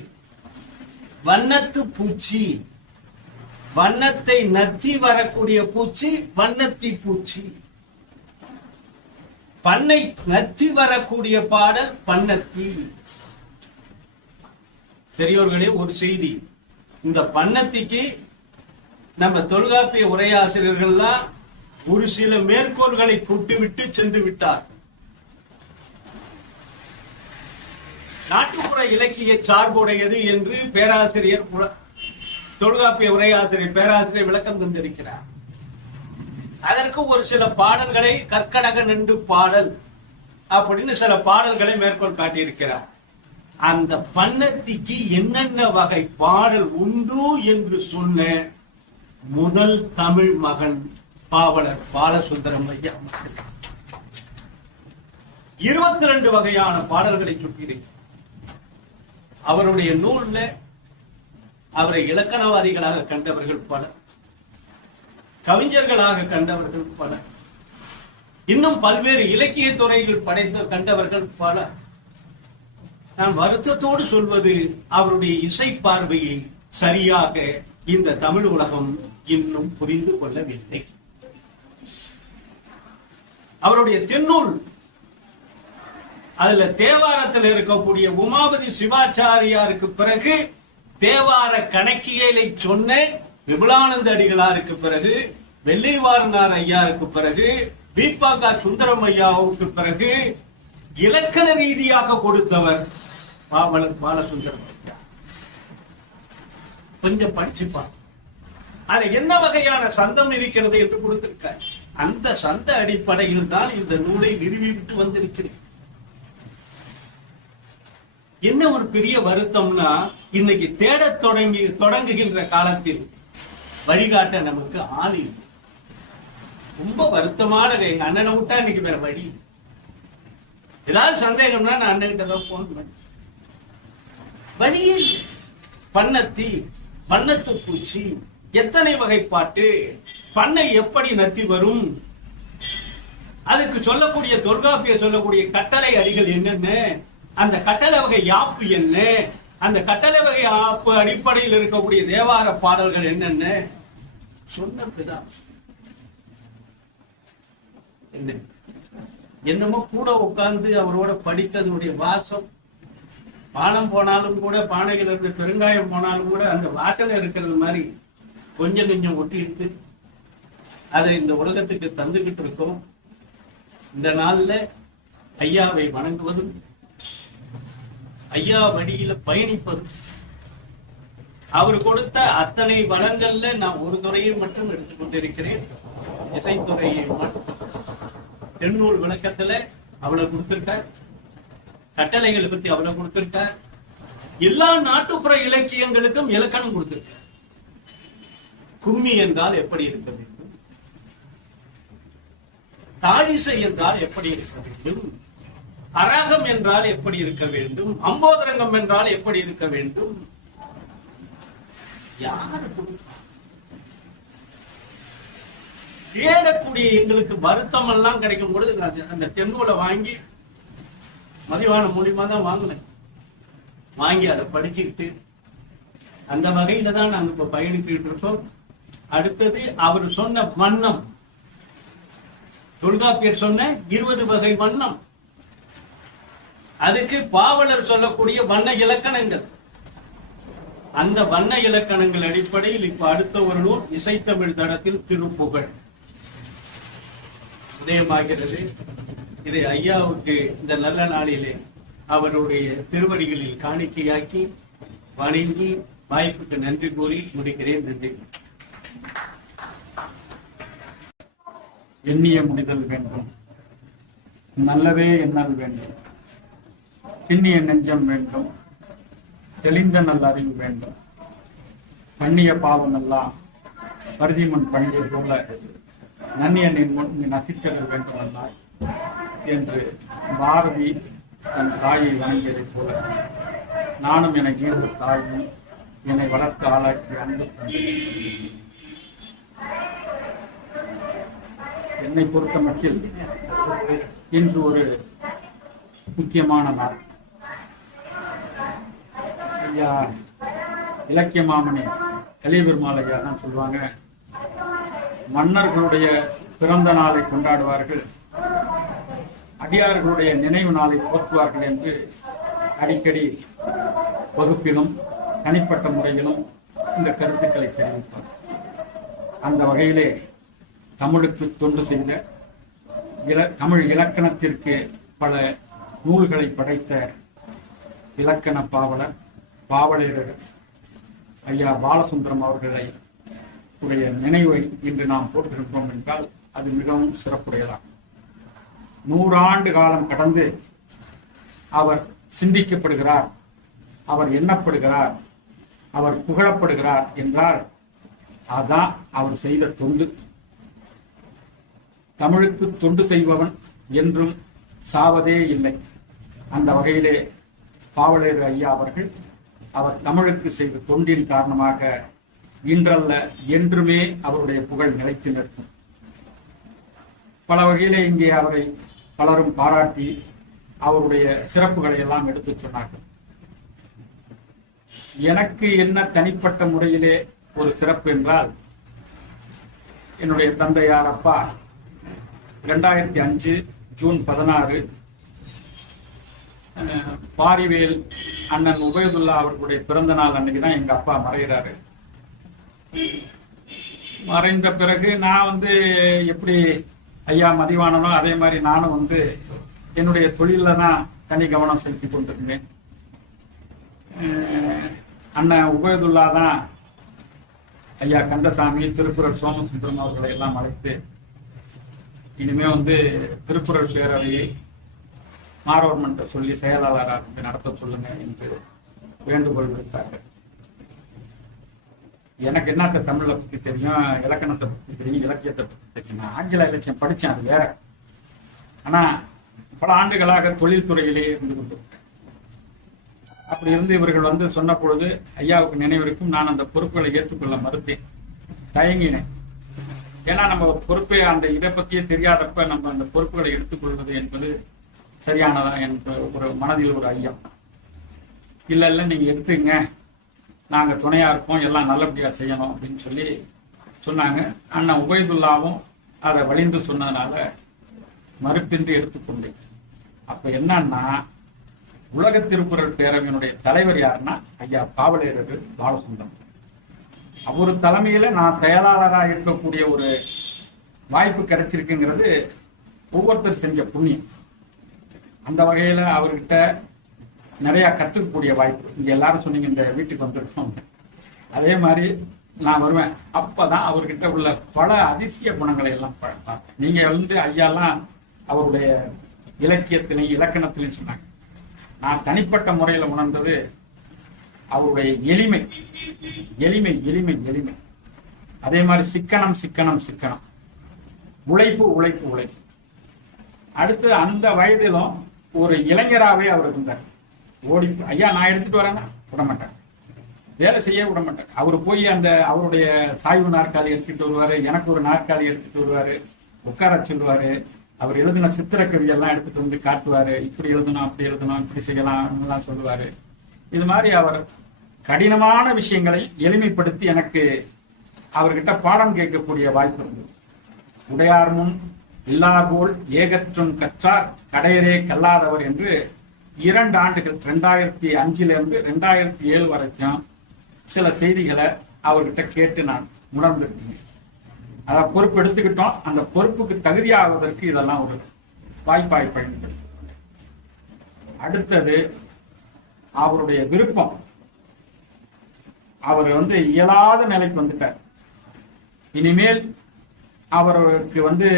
வண்ணத்து பூச்சி, வண்ணத்தை நத்தி வரக்கூடிய பூச்சி வண்ணத்தி பூச்சி. பண்ணை நத்தி வரக்கூடிய பாடல் பன்னத்தி. பெரியோர்களே, ஒரு செய்தி. இந்த பன்னத்திக்கு நம்ம தொல்காப்பிய உரையாசிரியர்கள்லாம் ஒரு சில மேற்கோள்களை கூட்டிவிட்டு சென்று விட்டார். நாட்டுப்புற இலக்கிய சார்புடையது என்று பேராசிரியர், தொல்காப்பிய உரையாசிரியர் பேராசிரியர் விளக்கம் தந்திருக்கிறார். அதற்கு ஒரு சில பாடல்களை கற்கடக நின்று பாடல் அப்படின்னு சில பாடல்களை மேற்கோள் காட்டியிருக்கிறார். அந்த பன்னத்திக்கு என்னென்ன வகை பாடல் உண்டு என்று சொன்ன முதல் தமிழ் மகன் பாவலர் பாலசுந்தரம் ஐயா. 22 வகையான பாடல்களை சுட்டியிருக்கிறார். அவருடைய நூல்ல அவரை இலக்கணவாதிகளாக கண்டவர்கள் பலர், கவிஞர்களாக கண்டவர்கள் பலர், இன்னும் பல்வேறு இலக்கிய துறைகள் படைத்த கண்டவர்கள் பலர். நான் வருத்தத்தோடு சொல்வது, அவருடைய இசை பார்வையை சரியாக இந்த தமிழ் உலகம் இன்னும் புரிந்து கொள்ளவில்லை. அவருடைய தென்னூல், அதுல தேவாரத்தில் இருக்கக்கூடிய உமாபதி சிவாச்சாரியாருக்கு பிறகு தேவார கணக்கியலை சொன்ன விபுலானந்த அடிகளாருக்கு பிறகு, வெள்ளைவாரனார் ஐயாவுக்கு பிறகு, பீப்பாக்கா சுந்தரம் ஐயாவுக்கு பிறகு இலக்கண ரீதியாக கொடுத்தவர் பாவலர் பாலசுந்தரம் ஐயா. கொஞ்சம் படிச்சுப்பார். அது என்ன வகையான சந்தம் இருக்கிறது என்று கொடுத்திருக்கார். அந்த சந்த அடிப்படையில் தான் இந்த நூலை நிறுவிவிட்டு வந்திருக்கிறேன். என்ன ஒரு பெரிய வருத்தம்னா, இன்னைக்கு தேடத் தொடங்குகின்ற காலத்தில் வழிகாட்ட நமக்கு ஆள் இல்லை. ரொம்ப வருத்தமான, எங்க அண்ணனை விட்டா இன்னைக்கு வேற வழி. ஏதாவது சந்தேகம்னா நான் அண்ணன்கிட்ட தான் போன் பண்ண வழியில். பன்னத்தி, வண்ணத்து பூச்சி, எத்தனை வகை பாட்டு, பண்ணை எப்படி நத்தி வரும், அதுக்கு சொல்லக்கூடிய தொல்காப்பிய சொல்லக்கூடிய கட்டளை அடிகள் என்னென்ன, அந்த கட்டளை வகை யாப்பு என்ன, அந்த கட்டளை வகை யாப்பு அடிப்படையில் இருக்கக்கூடிய தேவார பாடல்கள் என்னென்ன சொன்னதுதான். என்னமோ கூட உட்கார்ந்து அவரோட படித்ததனுடைய வாசம் பானம் போனாலும் கூட, பானைகள் இருந்து பெருங்காயம் போனாலும் கூட அந்த வாசனை இருக்கிறது மாதிரி கொஞ்சம் கொஞ்சம் ஒட்டிட்டு அதை இந்த உலகத்துக்கு தந்துகிட்டு இருக்கோம். இந்த நாள்ல ஐயாவை வணங்குவதும் ஐயா வழியில பயணிப்பதும், அவர் கொடுத்த அத்தனை வளங்கள்ல நான் ஒரு துறையை மட்டும் எடுத்துக்கொண்டிருக்கிறேன், இசைத்துறையை மட்டும். தென்னூல் விளக்கத்துல அவ்வளவு கொடுத்திருக்கார், கட்டளைகளை பத்தி அவ்வளவு கொடுத்திருக்கார், எல்லா நாட்டுப்புற இலக்கியங்களுக்கும் இலக்கணம் கொடுத்திருக்கார். கும்மி என்றால் எப்படி இருக்க வேண்டும், தாழிசை என்றால் எப்படி இருக்க வேண்டும், அரகம் என்றால் எப்படி இருக்க வேண்டும், அம்போதரங்கம் என்றால் எப்படி இருக்க வேண்டும், யாரு தேடக்கூடிய எங்களுக்கு வருத்தம் எல்லாம் கிடைக்கும் பொழுது அந்த தென்னூலை வாங்கி மதிவான மூலியமா தான் வாங்கினேன். வாங்கி அதை படிச்சுக்கிட்டு அந்த வகையில தான் நாங்க இப்ப பயணிச்சுட்டு இருக்கோம். அடுத்தது அவர் சொன்ன வண்ணம், தொல்காப்பியர் சொன்ன 20 வகை வண்ணம், அதுக்கு பாவலர் சொல்லக்கூடிய வண்ண இலக்கணங்கள், அந்த வண்ண இலக்கணங்கள் அடிப்படையில் இப்ப அடுத்த ஒரு நூல் இசைத்தமிழ் தடத்தில் திருப்புகழ் உதயமாகிறது. இதை ஐயாவுக்கு இந்த நல்ல நாளிலே அவருடைய திருவடிகளில் காணிக்கையாக்கி வணங்கி வாய்ப்புக்கு நன்றி கூறி முடிக்கிறேன். நன்றி. எண்ணிய முடிதல் வேண்டும், நல்லவே எண்ணல் வேண்டும், திண்ணிய நெஞ்சம் வேண்டும், தெளிந்த நல்ல அறிவு வேண்டும், பண்ணிய பாவம் எல்லாம் பருதிமண் பணியை போல நன்னியனின் முன் நசித்தல் வேண்டுமல்லாய் என்று பாரதி தன் தாயை வணங்கியதைப் போல நானும் என ஈர்ந்த தாயும் என்னை வளர்த்து ஆளாக்கி அன்பு என்னை பொறுத்த மட்டில் இன்று ஒரு முக்கியமான நாள். ஐயா இலக்கிய மாமணி கலிபெருமாள் ஐயா தான் சொல்லுவாங்க, மன்னர்களுடைய பிறந்த நாளை கொண்டாடுவார்கள், அடியார்களுடைய நினைவு நாளை போற்றுவார்கள் என்று அடிக்கடி வகுப்பிலும் தனிப்பட்ட முறையிலும் இந்த கருத்துக்களை தெரிவிப்பார். அந்த வகையிலே தமிழுக்கு தொண்டு செய்த தமிழ் இலக்கணத்திற்கு பல நூல்களை படைத்த இலக்கண பாவலர் பாவலர் ஐயா பாலசுந்தரம் அவர்களை உடைய நினைவை இன்று நாம் போட்டிருக்கிறோம் என்றால் அது மிகவும் சிறப்புடையதாகும். 100 ஆண்டு காலம் கடந்து அவர் சிந்திக்கப்படுகிறார், அவர் எண்ணப்படுகிறார், அவர் புகழப்படுகிறார் என்றால் அதான் அவர் செய்த தொண்டு. தமிழுக்கு தொண்டு செய்பவன் என்றும் சாவதே இல்லை. அந்த வகையிலே பாவலர் ஐயா அவர்கள் அவர் தமிழுக்கு செய்த தொண்டின் காரணமாக இன்றல்ல என்றுமே அவருடைய புகழ் நிலைத்து நிற்கும். பல வகையிலே இங்கே அவரை பலரும் பாராட்டி அவருடைய சிறப்புகளை எல்லாம் எடுத்துச் சொன்னார்கள். எனக்கு என்ன தனிப்பட்ட முறையிலே ஒரு சிறப்பு என்றால், என்னுடைய தந்தையார் அப்பா 2005 ஜூன் 16 பாரிவேல் அண்ணன் உபயதுல்லா அவர்களுடைய பிறந்த நாள் அன்னைக்கு தான் எங்க அப்பா மறைகிறாரு. மறைந்த பிறகு நான் எப்படி ஐயா மதிவானனோ அதே மாதிரி நானும் என்னுடைய தொழில தான் தனி கவனம் செலுத்தி கொண்டிருந்தேன். அண்ணன் உபயதுல்லா தான் ஐயா கந்தசாமி, திருக்குறள் சோமசுந்தரம் அவர்களை எல்லாம் அழைத்து இனிமே திருக்குறள் பேரவையை மாணவர்மன்ற சொல்லி செயலாளராக நடத்த சொல்லுங்க என்று வேண்டுகோள் விடுத்தார்கள். எனக்கு என்னத்த தமிழை பற்றி தெரியும், இலக்கணத்தை பற்றி தெரியும், இலக்கியத்தை பற்றி தெரியும். நான் ஆங்கில இலக்கியம் படித்தேன், அது வேற. ஆனா பல ஆண்டுகளாக தொழில்துறையிலே இருந்து கொண்டிருக்கேன். அப்படி இருந்து இவர்கள் சொன்ன பொழுது ஐயாவுக்கு நினைவிருக்கும், நான் அந்த பொறுப்புகளை ஏற்றுக்கொள்ள மறுத்தேன், தயங்கினேன். ஏன்னா நம்ம பொறுப்பை இதை பற்றியே தெரியாதப்ப நம்ம அந்த பொறுப்புகளை எடுத்துக்கொள்வது என்பது சரியானதா என்று ஒரு மனதில் ஒரு ஐயம். இல்ல நீங்க எடுத்துங்க, நாங்க துணையா இருப்போம், எல்லாம் நல்லபடியா செய்யணும் அப்படின்னு சொல்லி சொன்னாங்க. அண்ணன் உபயதுல்லாவும் அதை வலிந்து சொன்னதுனால மறுப்பின்றி எடுத்துக்கொண்டேன். அப்ப என்னன்னா, உலக திருக்குறள் பேரவையினுடைய தலைவர் யாருன்னா ஐயா பாவலேரர் பாலசுந்தரம். அவர் தலைமையில நான் செயலாளராக இருக்கக்கூடிய ஒரு வாய்ப்பு கிடைச்சிருக்குங்கிறது ஒவ்வொருத்தர் செஞ்ச புண்ணியம். அந்த வகையில அவர்கிட்ட நிறைய கத்துக்கக்கூடிய வாய்ப்பு. இங்க எல்லாரும் சொன்னீங்க இந்த வீட்டுக்கு வந்துருக்கோம், அதே மாதிரி நான் வருவேன். அப்பதான் அவர்கிட்ட உள்ள பல அதிசய குணங்களை எல்லாம் பார்த்தேன். நீங்க வந்து ஐயாலாம் அவருடைய இலக்கியத்திலையும் இலக்கணத்திலையும் சொன்னாங்க. நான் தனிப்பட்ட முறையில உணர்ந்தது அவருடைய எளிமை எளிமை எளிமை எளிமை. அதே மாதிரி சிக்கனம் சிக்கனம் சிக்கனம், உழைப்பு உழைப்பு உழைப்பு. அடுத்து அந்த வயதிலும் ஒரு இளைஞராகவே அவர் இருந்தார். ஓடி ஐயா நான் எடுத்துட்டு வரேன்னா விட மாட்டேன், வேலை செய்ய விட மாட்டேன். அவர் போய் அந்த அவருடைய சாய்வு நாற்காலி எடுத்துட்டு வருவாரு, எனக்கு ஒரு நாற்காலி எடுத்துட்டு வருவாரு, உட்கார சொல்லுவாரு. அவர் எழுதின சித்திரக்கவி எல்லாம் எடுத்துட்டு வந்து காட்டுவாரு. இப்படி எழுதணும் அப்படி எழுதணும் இப்படி செய்யலாம் எல்லாம் சொல்லுவாரு. இது மாதிரி அவர் கடினமான விஷயங்களை எளிமைப்படுத்தி எனக்கு அவர்கிட்ட பாடம் கேட்கக்கூடிய வாய்ப்பு இருந்தது. உடையார் முன் இல்லார்போல் ஏகற்றும் கற்றார் கடையரே கல்லாதவர் என்று 2 ஆண்டுகள் 2005 2007 வரைக்கும் சில செய்திகளை அவர்கிட்ட கேட்டு நான் உணர்ந்திருக்கேன். அதை பொறுப்பு எடுத்துக்கிட்டோம். அந்த பொறுப்புக்கு தகுதியாவதற்கு இதெல்லாம் ஒரு வாய்ப்பாய் பயன்படுது. அடுத்தது அவருடைய விருப்பம். அவர் வந்து இயலாத நிலைக்கு வந்துட்டார். இனிமேல் அவருக்கு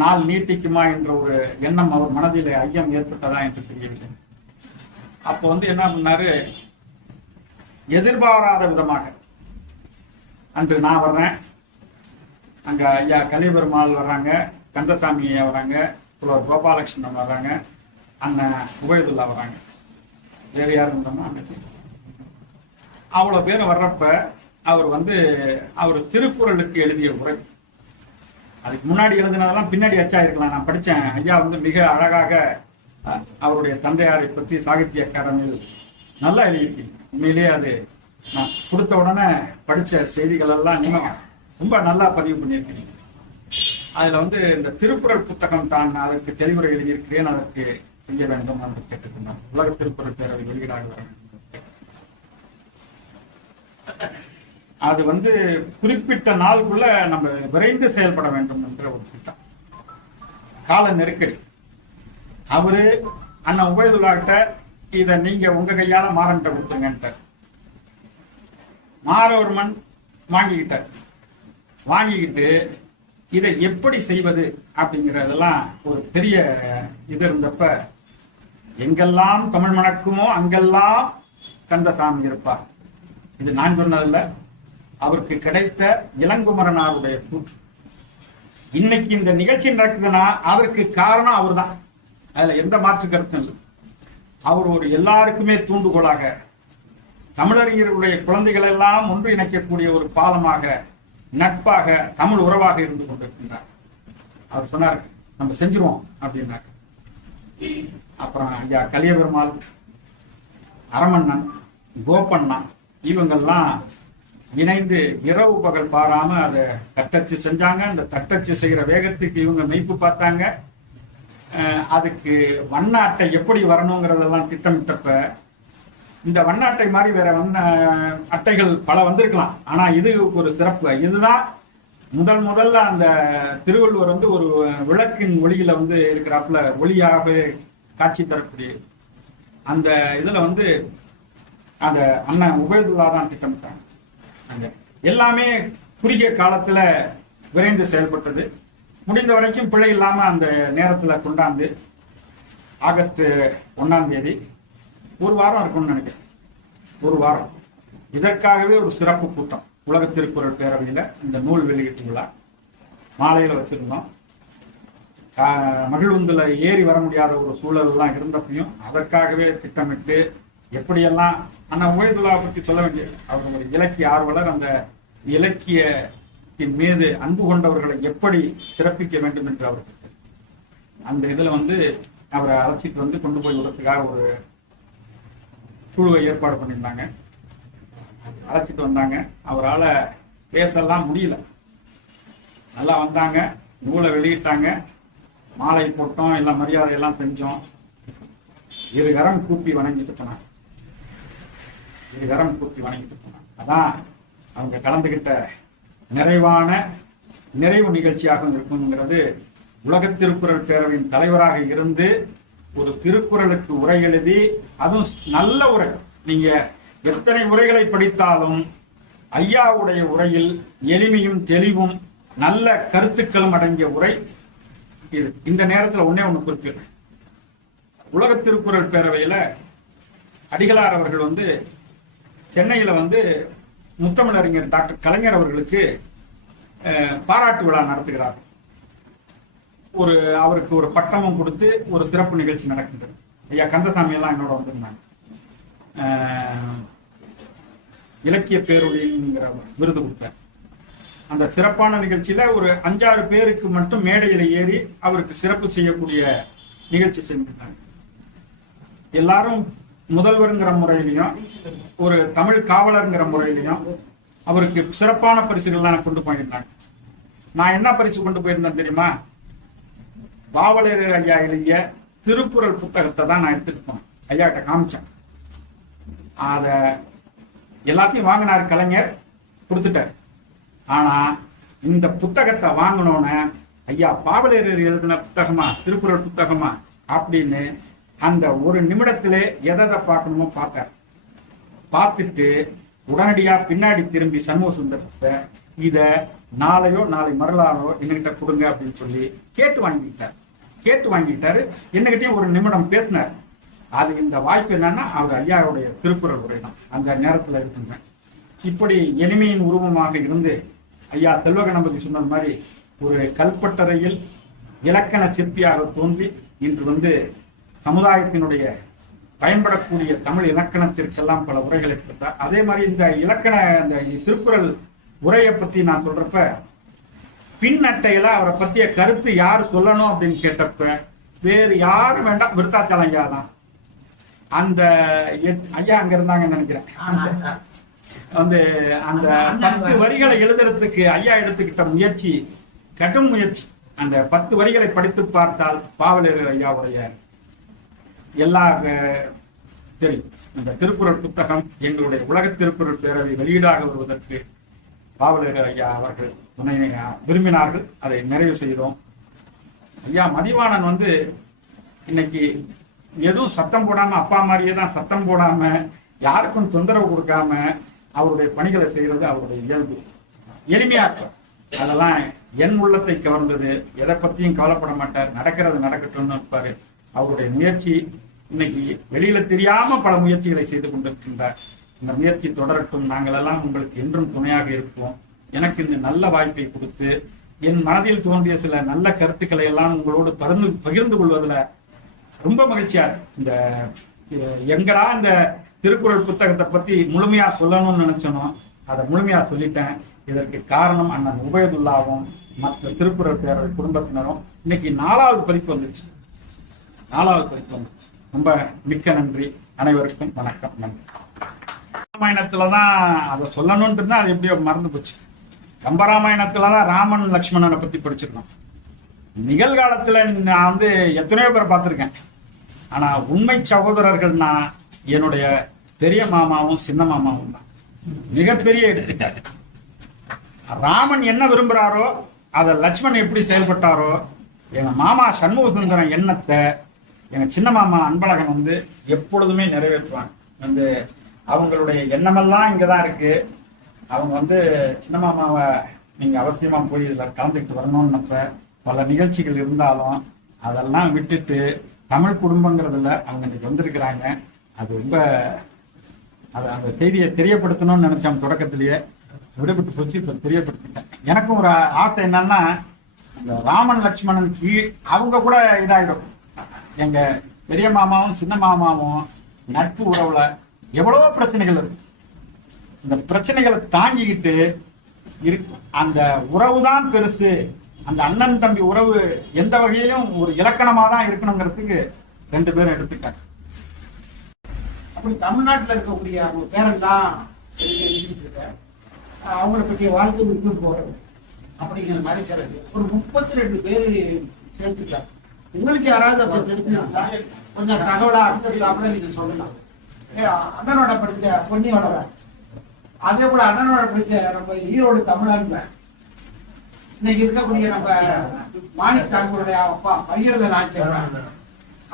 நாள் நீட்டிக்குமா என்ற ஒரு எண்ணம் அவர் மனதில் ஐயம் ஏற்பட்டதா என்று தெரியவில்லை. அப்போ என்ன பண்ணாரு, எதிர்பாராத விதமாக அன்று நான் வர்றேன், அங்க ஐயா கலிபெருமாள் வர்றாங்க, கந்தசாமி ஐயா வர்றாங்க, புலவர் கோபாலகிருஷ்ணன் வர்றாங்க, அண்ணன் உபயதுல்லா வர்றாங்க, வேறு யாரும் இருந்தோம்னா அன்னைக்கு அவ்வளவு பேர் வர்றப்ப அவர் அவர் திருக்குறளுக்கு எழுதிய உரை, அதுக்கு முன்னாடி எழுதினதெல்லாம் பின்னாடி அச்சா இருக்கலாம், நான் படித்தேன். ஐயா மிக அழகாக அவருடைய தந்தையாரை பற்றி சாகித்ய அகாடமியில் நல்லா எழுதியிருக்கீங்க. உண்மையிலேயே அது நான் கொடுத்த உடனே படித்த செய்திகள் எல்லாம் இன்னும் ரொம்ப நல்லா பதிவு பண்ணியிருக்கீங்க. அதுல இந்த திருக்குறள் புத்தகம் தான் அதற்கு தெளிவுரை எழுதியிருக்கிறேன், அதற்கு செய்ய வேண்டும் என்று கேட்டுக்கொண்டார். உலக திருக்குறள் பேரவை வெளியீடாக வர வேண்டும். அது குறிப்பிட்ட நாளுக்குள்ள நம்ம விரைந்து செயல்பட வேண்டும் என்ற ஒரு திட்டம். கால நெருக்கடி. அவரு அண்ணன் உபயதுல்லாட்ட இத நீங்க உங்க கையால மாறன்ட்ட கொடுத்துருங்கன்ட்ட மாறவர்மன் வாங்கிக்கிட்டு இதை எப்படி செய்வது அப்படிங்கறதெல்லாம் ஒரு பெரிய இது இருந்தப்ப, எங்கெல்லாம் தமிழ் மணக்குமோ அங்கெல்லாம் கந்தசாமி இருப்பார். இது நான் சொன்னதில்ல, அவருக்கு கிடைத்த இளங்குமரனாருடைய கூற்று. இன்னைக்கு இந்த நிகழ்ச்சி நடக்குதுன்னா அதற்கு காரணம் அவர் தான், அதுல எந்த மாற்று கருத்தும் இல்லை. அவர் ஒரு எல்லாருக்குமே தூண்டுகோலாக, தமிழறிஞர்களுடைய குழந்தைகள் எல்லாம் ஒன்று இணைக்கக்கூடிய ஒரு பாலமாக, நட்பாக, தமிழ் உறவாக இருந்து கொண்டிருக்கின்றார். அவர் சொன்னார் நம்ம செஞ்சிருவோம் அப்படின்னார். அப்புறம் ஐயா கலியபெருமாள், அரமண்ணன், கோப்பண்ணா இவங்கெல்லாம் இணைந்து இரவு பகல் பாராம அதை தட்டச்சு செஞ்சாங்க. அந்த தட்டச்சு செய்யற வேகத்துக்கு இவங்க மெய்ப்பு பார்த்தாங்க. அதுக்கு வண்ண அட்டை எப்படி வரணுங்கிறதெல்லாம் திட்டமிட்டப்ப, இந்த வண்ண அட்டை மாதிரி வேற அட்டைகள் பல வந்திருக்கலாம், ஆனா இது ஒரு சிறப்பு. இதுதான் முதல்ல அந்த திருவள்ளுவர் ஒரு விளக்கின் ஒளியில இருக்கிறாப்புல ஒளியாக காட்சி தரக்கூடிய அந்த இதுல அந்த அண்ணன் உபயதுல்லா தான் திட்டமிட்டாங்க. எல்லாமே குறுகிய காலத்துல விரைந்து செயல்பட்டது. முடிந்த வரைக்கும் பிழை இல்லாம அந்த நேரத்துல கொண்டாந்து ஆகஸ்ட் 1ஆம் தேதி, ஒரு வாரம் இருக்கும்னு நினைக்கிறேன், ஒரு வாரம் இதற்காகவே ஒரு சிறப்பு கூட்டம் உலக திருக்குறள் பேரவையில இந்த நூல் வெளியீட்டு விழா மாலையில வச்சிருந்தோம். மகிழ்வுந்துல ஏறி வர முடியாத ஒரு சூழல் எல்லாம் இருந்தப்பையும் அதற்காகவே திட்டமிட்டு எப்படியெல்லாம் அண்ணா உபயதுல்லாவை பற்றி சொல்ல வேண்டிய, அவர் ஒரு இலக்கிய ஆர்வலர். அந்த இலக்கியத்தின் மீது அன்பு கொண்டவர்களை எப்படி சிறப்பிக்க வேண்டும் என்று அவருக்கு அந்த இதுல அவரை அழைச்சிட்டு கொண்டு போய் விடுறதுக்காக ஒரு குழுவை ஏற்பாடு பண்ணியிருந்தாங்க. அழைச்சிட்டு வந்தாங்க. அவரால் பேசலாம் முடியல. நல்லா வந்தாங்க, நூலை வெளியிட்டாங்க, மாலை போட்டோம், எல்லாம் மரியாதையெல்லாம் செஞ்சோம். இருகரம் கூப்பி வணங்கிட்டு போனாங்க. இருகரம் கூப்பி வணங்கிட்டு போனாங்க. அதான் அவங்க கலந்துகிட்ட நிறைவு நிகழ்ச்சியாக இருக்குங்கிறது. உலக திருக்குறள் பேரவையின் தலைவராக இருந்து ஒரு திருக்குறளுக்கு உரை எழுதி, அதுவும் நல்ல உரை. நீங்க எத்தனை உரைகளை படித்தாலும் ஐயாவுடைய உரையில் எளிமையும் தெளிவும் நல்ல கருத்துக்களும் அடங்கிய உரை இது. இந்த நேரத்தில் ஒன்னே ஒண்ணு குறிப்பிடுறேன். உலக திருக்குறள் பேரவையில அடிகளார் அவர்கள் சென்னையில முத்தமிழறிஞர் டாக்டர் கலைஞர் அவர்களுக்கு பாராட்டு விழா நடத்துகிறார். அவருக்கு ஒரு பட்டமும் கொடுத்து ஒரு சிறப்பு நிகழ்ச்சி நடக்கின்றது. ஐயா கந்தசாமி எல்லாம் என்னோட வந்திருந்தாங்க. இலக்கிய பேரொழிங்கிற விருது கொடுத்தார். அந்த சிறப்பான நிகழ்ச்சியில ஒரு 5-6 பேருக்கு மட்டும் மேடையில ஏறி அவருக்கு சிறப்பு செய்யக்கூடிய நிகழ்ச்சி செஞ்சிருந்தாங்க. எல்லாரும் முதல்வருங்கிற முறையிலையும் ஒரு தமிழ் காவலருங்கிற முறையிலையும் அவருக்கு சிறப்பான பரிசுகள்லாம் கொண்டு போயிருந்தாங்க. நான் என்ன பரிசு கொண்டு போயிருந்தேன் தெரியுமா? பாவலர் ஐயா எழுதிய திருக்குறள் புத்தகத்தை தான் நான் எடுத்துட்டு போனேன். ஐயா கிட்ட காமிச்சேன். அத எல்லாத்தையும் வாங்கினார் கலைஞர், கொடுத்துட்டார். ஆனா இந்த புத்தகத்தை வாங்கினோன்னு ஐயா பாவலர் எழுதின புத்தகமா திருக்குறள் புத்தகமா அப்படின்னு அந்த ஒரு நிமிடத்திலே எதை பார்க்கணுமோ பார்த்தார். பார்த்துட்டு உடனடியா பின்னாடி திரும்பி சண்முக சுந்தரத்தை இத நாளை மறுநாளோ என்கிட்ட கொடுங்க அப்படின்னு சொல்லி கேட்டு வாங்கிட்டாரு. என்னகிட்டயும் ஒரு நிமிடம் பேசினார். அது இந்த வாய்ப்பு என்னன்னா அவர் ஐயாவுடைய திருக்குறள் உரை தான் அந்த நேரத்துல இருக்குங்க. இப்படி எளிமையின் உருவமாக இருந்து ஐயா செல்வ கணபதி சொன்ன மாதிரி ஒரு கல்பட்டறையில் இலக்கண சிற்பியாக தோன்றி இன்று சமுதாயத்தினுடைய பயன்படக்கூடிய தமிழ் இலக்கணத்திற்கெல்லாம் பல உரைகளை கொடுத்தார். அதே மாதிரி இந்த திருக்குறள் உரையை பத்தி நான் சொல்றப்ப பின் அட்டையில அவரை பத்திய கருத்து யார் சொல்லணும் அப்படின்னு கேட்டப்ப வேறு யாரும் வேண்டாம், விருத்தாச்சலம் ஐயா தான். அந்த ஐயா அங்க இருந்தாங்கன்னு நினைக்கிறேன். அந்த 10 வரிகளை எழுதுறதுக்கு ஐயா எடுத்துக்கிட்ட முயற்சி கடும் முயற்சி. அந்த 10 வரிகளை படித்து பார்த்தால் பாவலர் ஐயாவுடைய எல்லா தெரியும். இந்த திருக்குறள் புத்தகம் எங்களுடைய உலக திருக்குறள் பேரவை வெளியீடாக வருவதற்கு பாவலர் ஐயா அவர்கள் துணை விரும்பினார்கள். அதை நிறைவு செய்தோம். ஐயா மதிவாணன் இன்னைக்கு எதுவும் சத்தம் போடாம, அப்பா மாதிரியே தான் சத்தம் போடாம, யாருக்கும் தொந்தரவு கொடுக்காம அவருடைய பணிகளை செய்யறது அவருடைய இயல்பு. எளிமையாக்கம் அதெல்லாம் என் உள்ளத்தை கவர்ந்தது. எதை பத்தியும் கவலைப்பட மாட்டார். நடக்கிறது நடக்கட்டும்னு இருப்பாரு. அவருடைய முயற்சி இன்னைக்கு வெளியில தெரியாம பல முயற்சிகளை செய்து கொண்டிருக்கின்றார். இந்த முயற்சி தொடரட்டும். நாங்கள் எல்லாம் உங்களுக்கு என்றும் துணையாக இருப்போம். எனக்கு இந்த நல்ல வாய்ப்பை கொடுத்து என் மனதில் தோன்றிய சில நல்ல கருத்துக்களை எல்லாம் உங்களோடு பகிர்ந்து கொள்வதில் ரொம்ப மகிழ்ச்சியா இருக்கு. இந்த எங்கடா இந்த திருக்குறள் புத்தகத்தை பத்தி முழுமையா சொல்லணும்னு நினைச்சனோ அதை முழுமையா சொல்லிட்டேன். இதற்கு காரணம் அண்ணன் உபயதுல்லாவும் மற்ற திருக்குறள் பேரவை குடும்பத்தினரும். இன்னைக்கு 4வது பதிப்பு வந்துச்சு. ரொம்ப மிக்க நன்றி. அனைவருக்கும் வணக்கம். நன்றி. ராமாயணத்துலதான் அதை சொல்லணும்னு இருந்தா அது எப்படியோ மறந்து போச்சு. கம்பராமாயணத்துலதான் ராமன் லக்ஷ்மணனை பத்தி படிச்சிருக்கோம். நிகழ்காலத்துல நான் எத்தனையோ பேர் பார்த்திருக்கேன். ஆனா உண்மை சகோதரர்கள்னா என்னுடைய பெரிய மாமாவும் சின்ன மாமாவும் தான். மிகப்பெரிய எடுத்துக்காட்டு. ராமன் என்ன விரும்புறாரோ அதை லட்சுமணன் எப்படி செயல்பட்டாரோ, எங்க மாமா சண்முக சுந்தரம் எண்ணத்தை எங்க சின்ன மாமா அன்பழகன் எப்பொழுதுமே நிறைவேற்றுவாங்க. அவங்களுடைய எண்ணமெல்லாம் இங்கதான் இருக்கு. அவங்க சின்ன மாமாவை நீங்க அவசியமா போய் இதுல கலந்துக்கிட்டு வரணும்னப்ப பல நிகழ்ச்சிகள் இருந்தாலும் அதெல்லாம் விட்டுட்டு தமிழ் குடும்பங்கிறதுல அவங்க இன்னைக்கு வந்திருக்கிறாங்க. அது ரொம்ப அந்த செய்தியை தெரியப்படுத்தணும்னு நினைச்சேன். தொடக்கத்திலேயே விடுபட்டு போச்சு, இப்ப தெரியப்படுத்திட்டேன். எனக்கும் ஒரு ஆசை என்னன்னா, இந்த ராமன் லட்சுமணன் அவங்க கூட இதாயிடும். எங்க பெரிய மாமாவும் சின்ன மாமாவும் நட்பு உறவுல எவ்வளவோ பிரச்சனைகள் இருக்கு. இந்த பிரச்சனைகளை தாங்கிக்கிட்டு அந்த உறவு தான் பெருசு. அந்த அண்ணன் தம்பி உறவு எந்த வகையிலும் ஒரு இலக்கணமா தான் இருக்கணுங்கிறதுக்கு 2 பேரும் எடுத்துக்காட்டு. அப்படி தமிழ்நாட்டில் இருக்கக்கூடிய அவங்க பேரன் தான் அவங்களை பற்றிய வாழ்க்கை விட்டு போறது அப்படிங்கிற மாதிரி சிலது ஒரு 32 பேர் சேர்த்துக்கலாம். உங்களுக்கு யாராவது அப்படி தெரிஞ்சிருந்தா கொஞ்சம் தகவலா அடுத்ததுல நீங்க சொல்லலாம். அண்ணனோட படித்த பொன்னியோட அதே போல அண்ணனோட படித்த நம்ம ஈரோடு தமிழன்ல இன்னைக்கு இருக்கக்கூடிய நம்ம மாணிக் தாக்கூருடைய அப்பா பகீரத நாச்சியார்,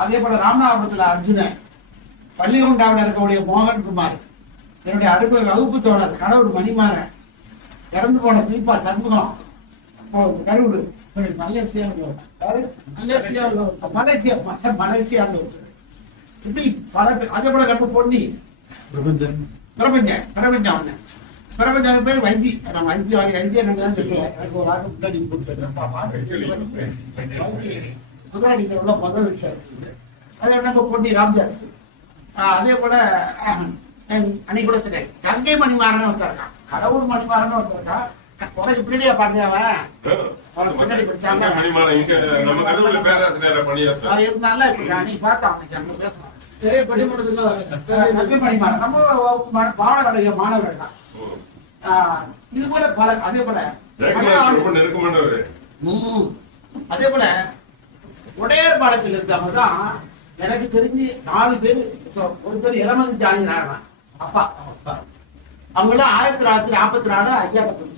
அதே போல ராமநாதபுரத்துல அர்ஜுனன், பள்ளிகொண்டாவில் இருக்கக்கூடிய மோகன்குமார், என்னுடைய அருமை வகுப்பு தோழர் கடவுள் மணிமாறன், இறந்து போன தீபா சண்முகம், கருவுடு மலேசியாவில் இப்படி பல பேர். அதே போல நம்ம பொன்னி பிரபஞ்சம் பேர் வைத்தி. நான் வைத்தி எனக்கு ஒரு ஆக முன்னாடி முதலாளி உள்ள முதல் வீட்டில் இருந்தது. அதே நம்ம பொன்னி ராம்தாஸ். அதே போல அன்னைக்கு கூட சரி கங்கை மணிமாறன் ஒருத்தர் இருக்கான், கடவுள் மணிமாறன் ஒருத்தர் இருக்கான். உனக்கு பின்னாடியா பாண்டியாவன் பின்னாடி படிச்சாங்க இருந்தாலும் இப்ப நீ பார்த்தா அங்க பேசலாம். நிறைய படிமன்றத்துக்கு கங்கை மணிமாறன் நம்ம பாவடைய மாணவர்கள் தான். இது போல பல. அதே போல அதே போல உடையார் பாலத்தில் இருந்தவங்க தான் எனக்கு தெரிஞ்சு 4 பேர். ஒருத்தர் இளமதி ஜானி நாராயணன் அப்பா, அவங்க எல்லாம் 1944 ஐயாட்ட படிச்சோம்.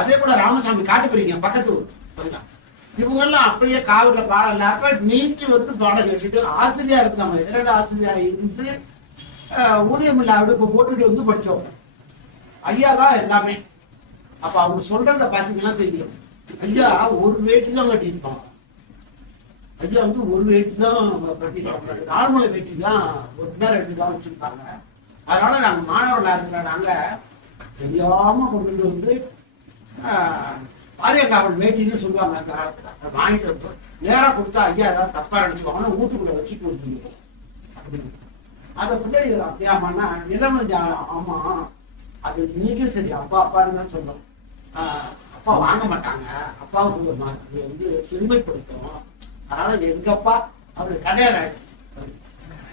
அதே போல ராமசாமி காட்டுப்பிடிங்க பக்கத்து ஊர், இவங்க எல்லாம் அப்பயே காவிரில பாடல. அப்ப நீச்சி வந்து பாடம் கேட்டுட்டு ஆசிரியா இருந்தாங்க. 2 ஆசிரியா இருந்து ஊதியம் இல்லாவிட இப்ப போட்டுட்டு வந்து படிச்சோம். ஐயா தான் எல்லாமே. அப்ப அவங்க சொல்றத பாத்தீங்கன்னா தெரியும். ஐயா ஒரு வேட்டி தான் கட்டியிருப்பாங்க. ஐயா வந்து ஒரு வேட்டி தான் கட்டிருப்பாங்க. நார்மல் வேட்டி தான் 1 தான் வச்சிருப்பாங்க. அதனால நாங்க மாணவர்களா இருக்கிற நாங்க தெரியாம கொண்டு வந்து பாரியக்காவல் வேட்டின்னு சொல்லுவாங்க அந்த காலத்துல. அதை வாங்கிட்டு வந்து நேரம் கொடுத்தா ஐயா ஏதாவது தப்பா நினைச்சுவாங்கன்னா வீட்டுக்குள்ள வச்சு கொடுத்துருக்கோம். அப்படின்னு அதை பின்னாடி அப்படியாமான்னா இளமதி ஆமா அது இன்னைக்கும் சரி அப்பா அப்பான்னு தான் சொல்லும். அப்பா வாங்க மாட்டாங்க, அப்பாவுக்கு இது வந்து சிறுமைப்படுத்தும். அதனால எங்க அப்பா அவரு கடையார்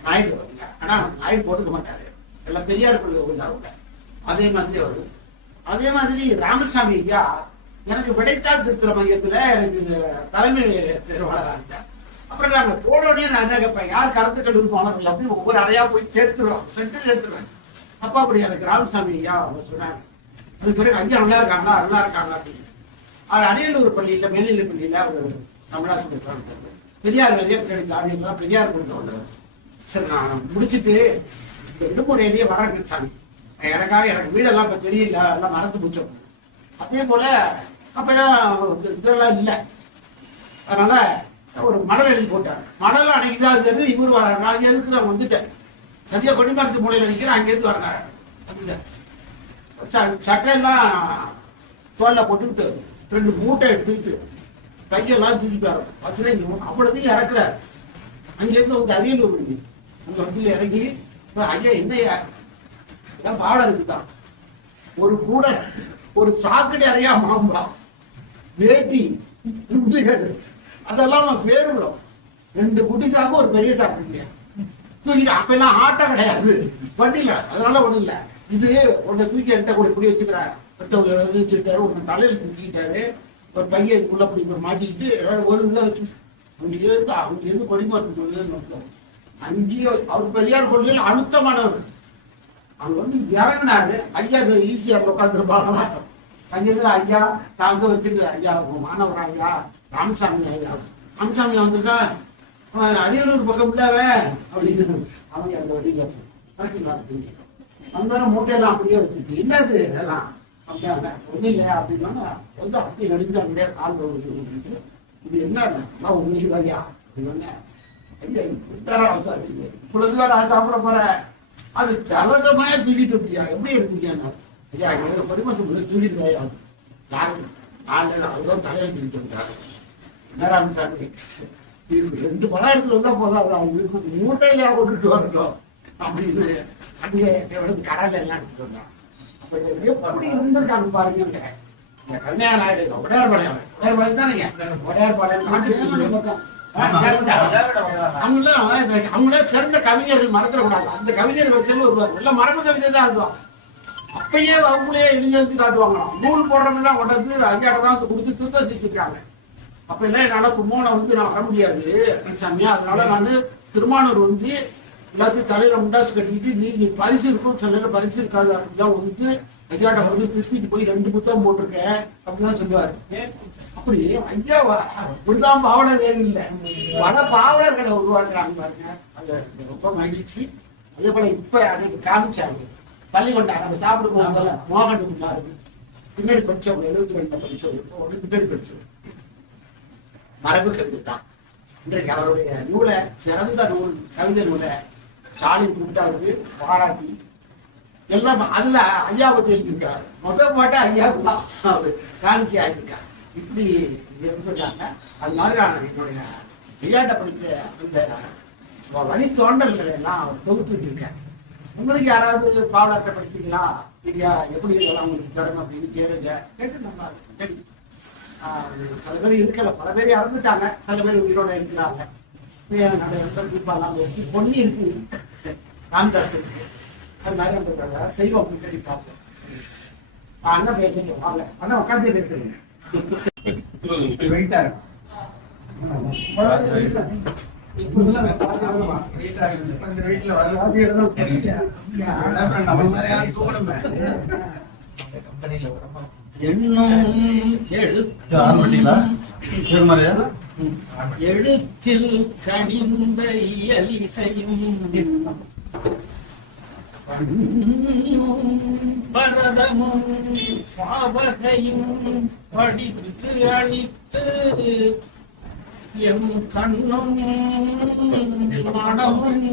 நாயுடு வரல, ஆனா நாயுடு போட்டுக்க மாட்டாரு, எல்லாம் பெரியார் பிள்ளை உண்டாவுங்க. அதே மாதிரி அவரு. அதே மாதிரி ராமசாமி ஐயா எனக்கு விடைத்தாள் திருத்துற மையத்துல எனக்கு தலைமை தேர்வாளராக இருந்தார். அப்புறம் நாங்க போனோடனே நான் என்ன கேட்பேன், யார் கலந்து கல்லூரி போனார்கள் அப்படின்னு ஒவ்வொரு அறையா போய் தேர்த்துருவோம், சென்று தேர்த்துருவேன். அப்பா அப்படி எனக்கு ராமசாமி ஐயா அவங்க சொன்னாங்க. அது பிறகு ஐயா நல்லா இருக்காங்களா நல்லா இருக்காங்களா அப்படின்னு. அவர் அரியலூர் பள்ளியில மேல்நிலை பள்ளியில அவர் தமிழாசிரியர் பெரியார் வெளியே சாமியெல்லாம் பெரியார் கொண்டு வந்தவர். சரி நான் முடிச்சுட்டு இந்த விடுமுறையிலேயே வரேன் சாமி, எனக்காக எனக்கு வீடெல்லாம் இப்ப தெரியல, எல்லாம் மறந்து போச்சோம். அதே போல அப்பெல்லாம் இதெல்லாம் இல்லை. அதனால ஒரு மடல் எழுதி போட்டார். மடல் அன்னைக்குதான் அது எழுதி இவர் வர்றாரு. நான் எதுக்கு நான் வந்துட்டேன், சரியா கொடிமரத்து மூலையில நிற்கிறேன், அங்கேருந்து வர்றாரு. சட்டையெல்லாம் தோல்ல போட்டுக்கிட்டு 2 மூட்டை எடுத்துக்கிட்டு கையெல்லாம் தூக்கிட்டு வரோம். அவ்வளோதையும் இறக்குறாரு. அங்கேருந்து வந்து அரியலூர் அந்த வண்டியில் இறங்கி ஐயா என்னையா எல்லாம் பாடம் இருக்குதான், ஒரு கூட ஒரு சாக்கடை அறையா மாம்பழம் வேட்டி அதெல்லாம் பேரு விடும். 2 குட்டி சாக்கு ஒரு பெரிய சாக்கு இல்லையா தூக்கிட்டு. அப்ப எல்லாம் ஆட்டம் கிடையாது வண்டியில, அதனால ஒண்ணு இல்ல. இது உன்னை தூக்கி என்கிட்ட கூட இப்படி வச்சுக்கிறாரு, ஒன்னு தலையில தூக்கிட்டாரு, ஒரு பையன் இதுக்குள்ள இப்படி மாட்டிக்கிட்டு ஒரு இதை வச்சு அவங்க எது கொடிமரத்துக்கு அங்கேயோ அவர் பெரியார் கொள்கையில் அழுத்தமானவர். அவங்க வந்து இறங்கினாரு. ஐயா ஈஸியார் உட்காந்துருப்பாங்களா, அங்கேருந்து ஐயா தாங்க வச்சுட்டு ஐயா மாணவர் ஐயா ராமசாமி ஐயா ராமசாமி வந்திருக்கா அரியலூர் பக்கம் இல்லாவே அப்படின்னு அவங்க அந்த வழியில அந்த மூட்டையெல்லாம் அப்படியே வச்சுட்டு என்னது இதெல்லாம் அப்படியா ஒன்றும் இல்லையா அப்படின்னா வந்து அப்படி நடிஞ்சு அப்படியே கால் இது என்ன உங்களுக்கு ஐயா அப்படின்னு இப்பொழுது நான் சாப்பிட போறேன். அது தலகமாய தூக்கிட்டு வந்தியா எப்படி எடுத்துக்கியா ஐயா படிமத்து தூக்கிட்டு யாரு அதுதான் தலையை தூக்கிட்டு வந்தாரு ராமசாமி. இது 2 படம் எடுத்துட்டு வந்தா போதாது, இதுக்கு மூட்டையில போட்டுட்டு வரட்டும் அப்படின்னு அங்கே எடுத்து கடலை எல்லாம் எடுத்துட்டு வந்தான். அப்ப எப்படி இருந்திருக்காங்க பாருங்க. இந்த கல்யாண நாயுடு உடையார்பாளையம் தானேங்க, உடையார்பாளையம் அவங்களே சிறந்த கவிஞர்கள் மறந்துடக்கூடாது. அந்த கவிஞர் வரிசையில் வருவார், எல்லாம் மரபு கவிதை தான் எழுதுவாங்க. அப்பயே அவங்களே எழுதி காட்டுவாங்க. நூல் போடுறதுலாம் கொண்டாந்து ஐயாட்ட தான் கொடுத்து திருத்த வச்சுட்டு இருக்காங்க. அப்ப எல்லாம் என்னால கும்போணம் வந்து நான் வர முடியாது சாமி. அதனால நான் திருமானூர் வந்து எல்லாத்தையும் தலையில முண்டாசு கட்டிட்டு நீங்க பரிசு இருக்கும் சொல்லுங்க, பரிசு இருக்காது அப்படிதான் வந்து ஐயாட்ட வந்து திருத்திட்டு போய் 2 புத்தகம் போட்டிருக்கேன் அப்படின்னா சொல்லுவாரு. அப்படி ஐயா இப்படிதான் பாவலர் இல்ல, பல பாவலர்களை உருவாக்குறாங்க பாருங்க. அது ரொம்ப மகிழ்ச்சி. அதே போல இப்ப அதுக்கு காமிச்சாங்க பள்ளிக்கொண்டா நம்ம சாப்பிடும் போது மோகன் குமார் பின்னாடி படிச்சவங்க 72 படிச்சவங்க ஒன்று பின்னாடி படிச்சவங்க மரபு கவிதை தான். இன்றைக்கு அவருடைய நூலை சிறந்த நூல் கவிதை நூலை ஸ்டாலின் கூப்பிட்டாருக்கு பாராட்டி எல்லாம் அதுல ஐயா பத்தி எழுதியிருக்காரு. முதல் பாட்டு ஐயாவுக்கு தான் அவரு காணிக்கை ஆகியிருக்காரு. இப்படி இருந்திருக்காங்க. அது மாதிரி நான் என்னுடைய ஐயாட்ட படித்த அந்த வழித்தோண்டல்களை எல்லாம் அவர் தொகுத்துட்டு இருக்கேன். உங்களுக்கு யாராவது பாவலர்கிட்ட படிச்சீங்களா இல்லையா, எப்படி இதெல்லாம் உங்களுக்கு தரும் அப்படின்னு கேளுங்க. கேட்டு நம்ம சில பேர் இருக்கல, பல பேர் இறந்துட்டாங்க, சில பேர் உயிரோட இருக்கிறாங்க. பொன்னி இருக்கு, ராம்தாஸ் இருக்கு, அது மாதிரி அந்த செய்வோம் சொல்லி பார்ப்போம். அண்ணன் பேசுங்க வாங்க, அண்ணன் உட்காந்து பேசுறீங்க. எழுத்தில் கனிந்த இயலிசையும் பரதமும் பாவகையும் படித்து அளித்து எம் கண்ணும் மனமும்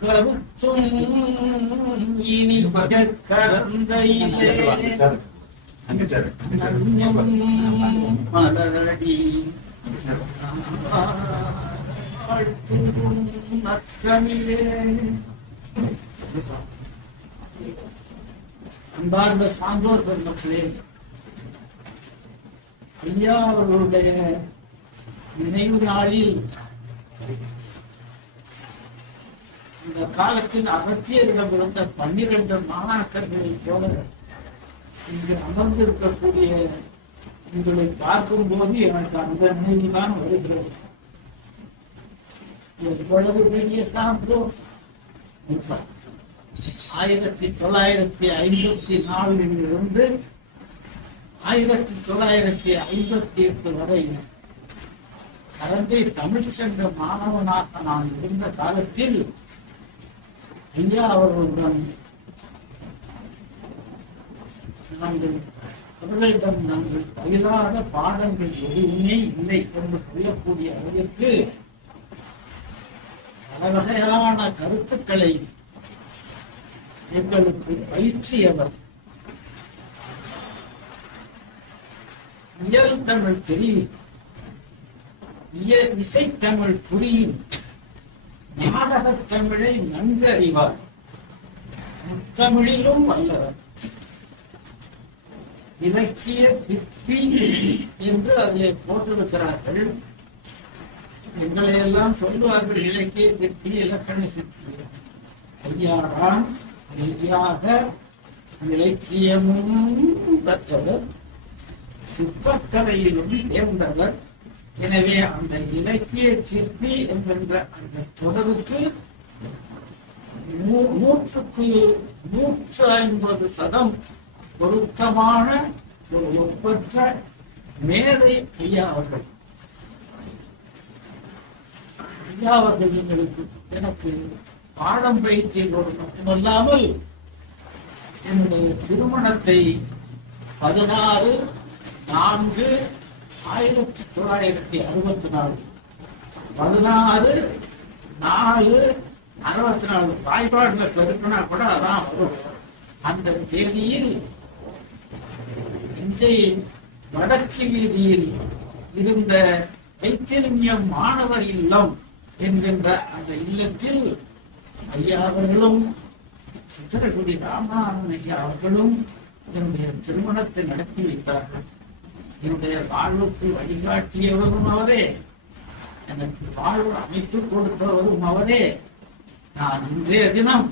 கருத்தும் இனி கலந்தையிலே மலரடி அன்பார்ந்த சான்றோர் பெருமக்களே, ஐயா அவர்களுடைய நினைவு நாளில் இந்த காலத்தில் அகத்தியரிடம் இருந்த 12 மாணாக்கர்களை போல இங்கு அமர்ந்திருக்கக்கூடிய உங்களை பார்க்கும் போது எனக்கு அந்த நினைவுதான் வருகிறது. எவ்வளவு பெரிய சான்றோர்! 1954 இருந்து 1958 வரை கலந்தை தமிழ் சென்ற மாணவனாக நான் இருந்த காலத்தில் ஐயா அவர்களுடன் அவர்களிடம் நாங்கள் பயிலாத பாடங்கள் எதுவுமே இல்லை என்று சொல்லக்கூடிய அளவிற்கு பல வகையான கருத்துக்களை எங்களுக்கு பயிற்சியவர். இயல் தமிழ் தெரியும், இசைத்தமிழ் புரியும், நாடகத் தமிழை நன்கு அறிவார், முத்தமிழிலும் வல்லவர், இலக்கிய சிற்பி என்று அதிலே போட்டிருக்கிறார்கள். எங்களை எல்லாம் சொல்லுவார்கள் இலக்கிய சிற்பி, இலக்கண சிற்பி. ஐயாராம் மெய்யாக இலக்கியமும் பெற்றவர், சிற்பக்கலையிலும் தேர்ந்தவர். எனவே அந்த இலக்கிய சிற்பி என்கின்ற அந்த தொடருக்கு 150% பொருத்தமான ஒரு ஒப்பற்ற மேதை ஐயா அவர்கள். ஐயா அவர்கள் எனக்கு பாடம் பயிற்சியோடு மட்டுமல்லாமல் என்னுடைய திருமணத்தை 16/4/1964 16/4/64 வாய்ப்பாடுல பெருக்கினா கூட அதான் அந்த தேதியில் தஞ்சை வடக்கு வீதியில் இருந்த வைத்திலிங்கம் மாணவர் இல்லம் என்கின்ற அந்த இல்லத்தில் ஐயா அவர்களும் சித்திரகுடி ராமநாதன் ஐயா அவர்களும் என்னுடைய திருமணத்தை நடத்தி வைத்தார்கள். என்னுடைய வாழ்வுக்கு வழிகாட்டியவரும் அவரே, எனக்கு வாழ்வு அமைத்து கொடுத்தவரும் அவரே. நான் இன்றைய தினம்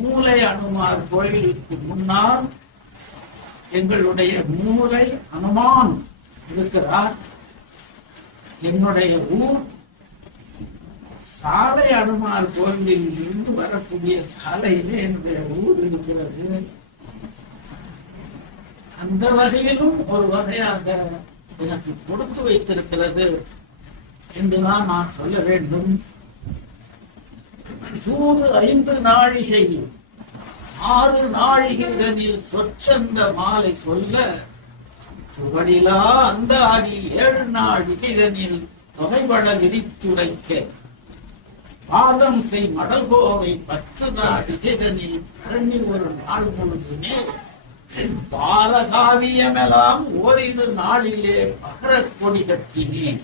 மூலை அனுமார் கோயிலுக்கு முன்னால் எங்களுடைய மூளை அனுமான் இருக்கிறார். என்னுடைய ஊர் சாலை அனுமார் கோவிலில் இருந்து வரக்கூடிய சாலையிலே என்னுடைய ஊர் இருக்கிறது. அந்த வகையிலும் ஒரு வகையாக எனக்கு கொடுத்து வைத்திருக்கிறது என்றுதான் நான் சொல்ல வேண்டும். சூது 5 நாழிகை 6 நாழிகைகளில் சொச்சந்த மாலை சொல்ல துகளிலா அந்த ஆதி 7 நாழிகைகளில் தொகைபட விரித்துரைக்க பாதம் செய் மடல்கோவை 10 நாழிகைகளில் பழனி ஒரு நாள் முழுதுமே பாலகாவியமெல்லாம் ஓரிரு நாளிலே பகரக் கொடி கட்டினேன்.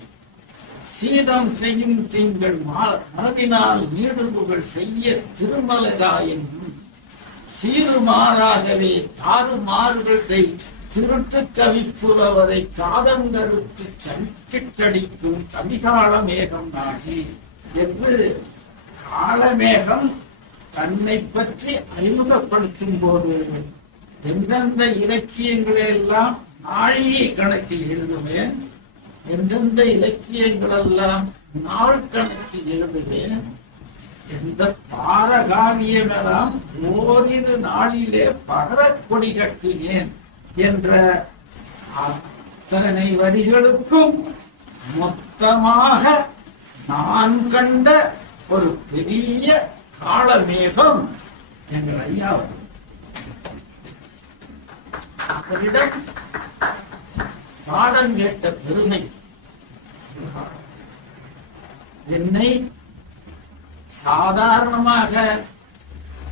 சீதம் செய்யும் திங்கள் மரபினால் நீடுபுகள் செய்ய திருமலராயின் சீருமாறாகவே தாறுமாறுகள் செய் திருட்டு கவிப்புலவரை காதங்கருத்து சங்கிட்டடிக்கும் கவிகால மேகம் நாடி என்று காலமேகம் தன்னை பற்றி அறிமுகப்படுத்தும் போது எந்தெந்த இலக்கியங்களை எல்லாம் நாழிகை கணக்கில் எழுதுவேன், எந்தெந்த இலக்கியங்களெல்லாம் நாள் கணக்கில் எழுதுவேன், எந்த பாரகாவியமெல்லாம் ஓரிரு நாளிலே பகரக் கொடி கட்டினேன் என்ற அத்தனை வரிகளுக்கும் மொத்தமாக நான் கண்ட ஒரு பெரிய காலமேகம் எங்கள் ஐயா அவரிடம் பாடம் கேட்ட பெருமை என்னை சாதாரணமாக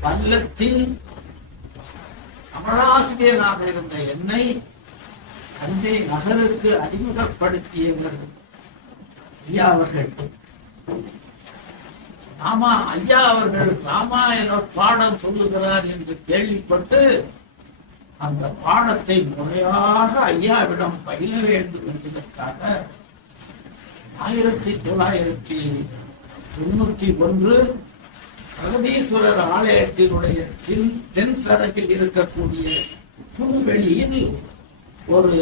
பள்ளத்தில் தமிழாசிரியராக இருந்த என்னை தஞ்சை நகருக்கு அறிமுகப்படுத்தியவர் ஐயா அவர்கள். ஐயா அவர்கள் ராமாயண பாடம் சொல்லுகிறார் என்று கேள்விப்பட்டு அந்த பாடத்தை முறையாக ஐயாவிடம் பயில வேண்டும் என்பதற்காக 1991 பிரகதீஸ்வரர் ஆலயத்தினுடைய தென் சரகில் இருக்கக்கூடிய புல்வெளியில் ஒரு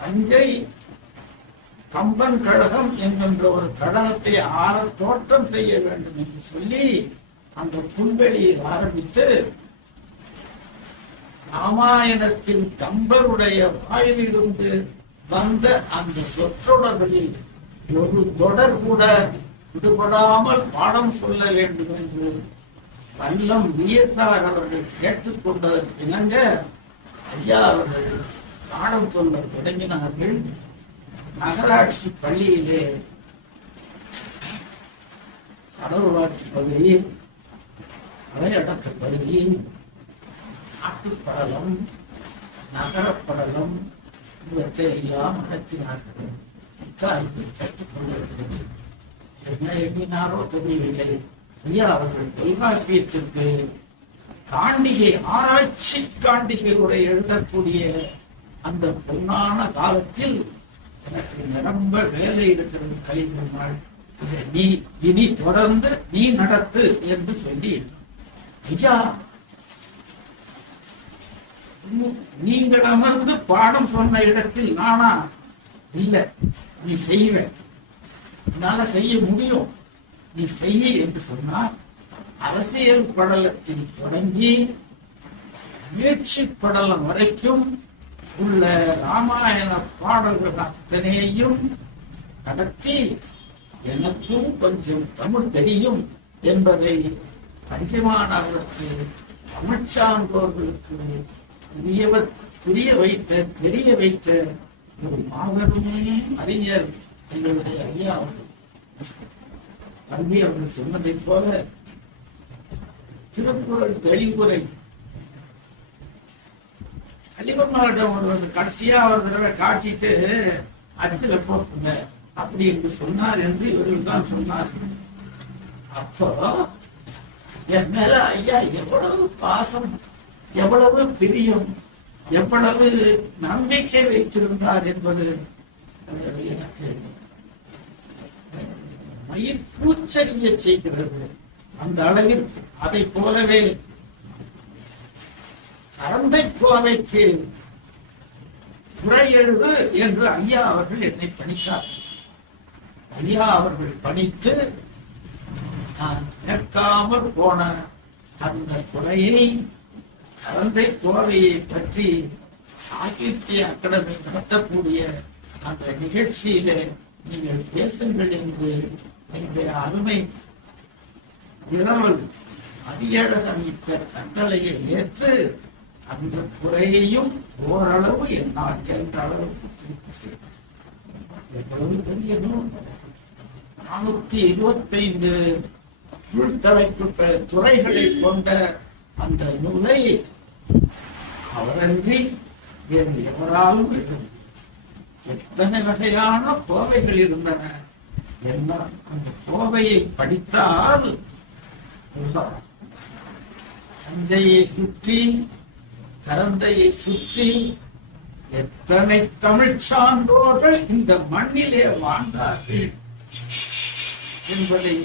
தஞ்சை கம்பன் கழகம் என்கின்ற ஒரு கழகத்தை தோட்டம் செய்ய வேண்டும் என்று சொல்லி அந்த புல்வெளியில் ஆரம்பித்து ராமாயணத்தின் கம்பருடைய வாயிலிருந்து வந்த அந்த சொற்றொடர்களில் ஒரு தொடர் கூட விடுபடாமல் பாடம் சொல்ல வேண்டும் என்று வல்லம் பிஎஸ்ஆர் அவர்கள் கேட்டுக்கொண்டதற்கு இணங்க ஐயா அவர்கள் பாடம் சொல்ல தொடங்கினார்கள். நகராட்சி பள்ளியிலே கடவுளாட்சி பகுதி, அவையடக்க பகுதி, நாட்டுப்படலம், நகரப்படலம் இவற்றை எல்லாம் நடத்தினார்கள். கற்றுக் கொண்டிருக்கிறது. என்ன எண்ணினாரோ தெரியவில்லை. ஐயா அவர்கள் தொல்காப்பியத்திற்கு காண்டிகை ஆராய்ச்சி காண்டிகையுடைய எழுதக்கூடிய அந்த பொன்னான காலத்தில் எனக்கு நிரம்ப வேலை இருக்கிறது கலிபெருமாள், இதை நீ இனி தொடர்ந்து நீ நடத்து என்று சொல்லி, ஐயா நீங்கள் அமர்ந்து பாடம் சொன்ன இடத்தில் நானா இல்ல, நீ செய்வ, என்னால செய்ய முடியும், நீ செய்ய என்று சொன்னார். அரசியல் படலத்தில் தொடங்கி முயற்சி படலம் வரைக்கும் உள்ள ராமாயண பாடல்கள் அத்தனையும் கடத்தி எனக்கும் கொஞ்சம் தமிழ் தெரியும் என்பதை பஞ்சமானவர்களுக்கு தமிழ் சான்றோர்களுக்கு புரிய வைத்த தெரிய வைத்த ஒரு மாபெரும் அறிஞர் எங்களுடைய ஐயா அவர்கள். தம்பி அவர்கள் சொன்னதைப் போல திருக்குறள் தெளிவுரை கலிபெருமாளிடம் ஒரு கடைசியா ஒரு தடவை காட்டிட்டு அச்சில போட்டுங்க அப்படி என்று சொன்னார் என்று இவர்கள் தான் சொன்னார்கள். அப்போ என் மேல ஐயா எவ்வளவு பாசம், எவ்வளவு பிரியம், எவ்வளவு நம்பிக்கை வைத்திருந்தார் என்பது எனக்கு மயிர் பூச்சரிய செய்கிறது. அந்த அளவில் அதை போலவே கரந்தை கோவைக்கு உரை எழுது என்று ஐயா அவர்கள் என்னை பணித்தார். ஐயா அவர்கள் பணித்து நான் கேட்காமல் போன அந்த துறையை கரந்தை கோவையை பற்றி சாகித்ய அகாடமி நடத்தக்கூடிய அந்த நிகழ்ச்சியிலே நீங்கள் பேசுங்கள் என்று என்னுடைய அருமை இரவல் அரியழகன் இட்ட கட்டளையை ஏற்று அந்த துறையையும் ஓரளவு என்னால் என்ற அளவுக்கு திருப்தி செய்தேன். எவ்வளவு பெரிய நூல், 425 உள்தலைப்பு துறைகளை கொண்ட அந்த நூலை அவரன்றி வேறு எவராலும் எழுத எத்தனை வகையான கோவைகள் இருந்தன. எல்லாம் அந்த கோவையை படித்தால் தஞ்சையை சுற்றி கரந்தையை சுற்றி எத்தனை தமிழ் சான்றோர்கள் இந்த மண்ணிலே வாழ்ந்தார்கள் என்பதை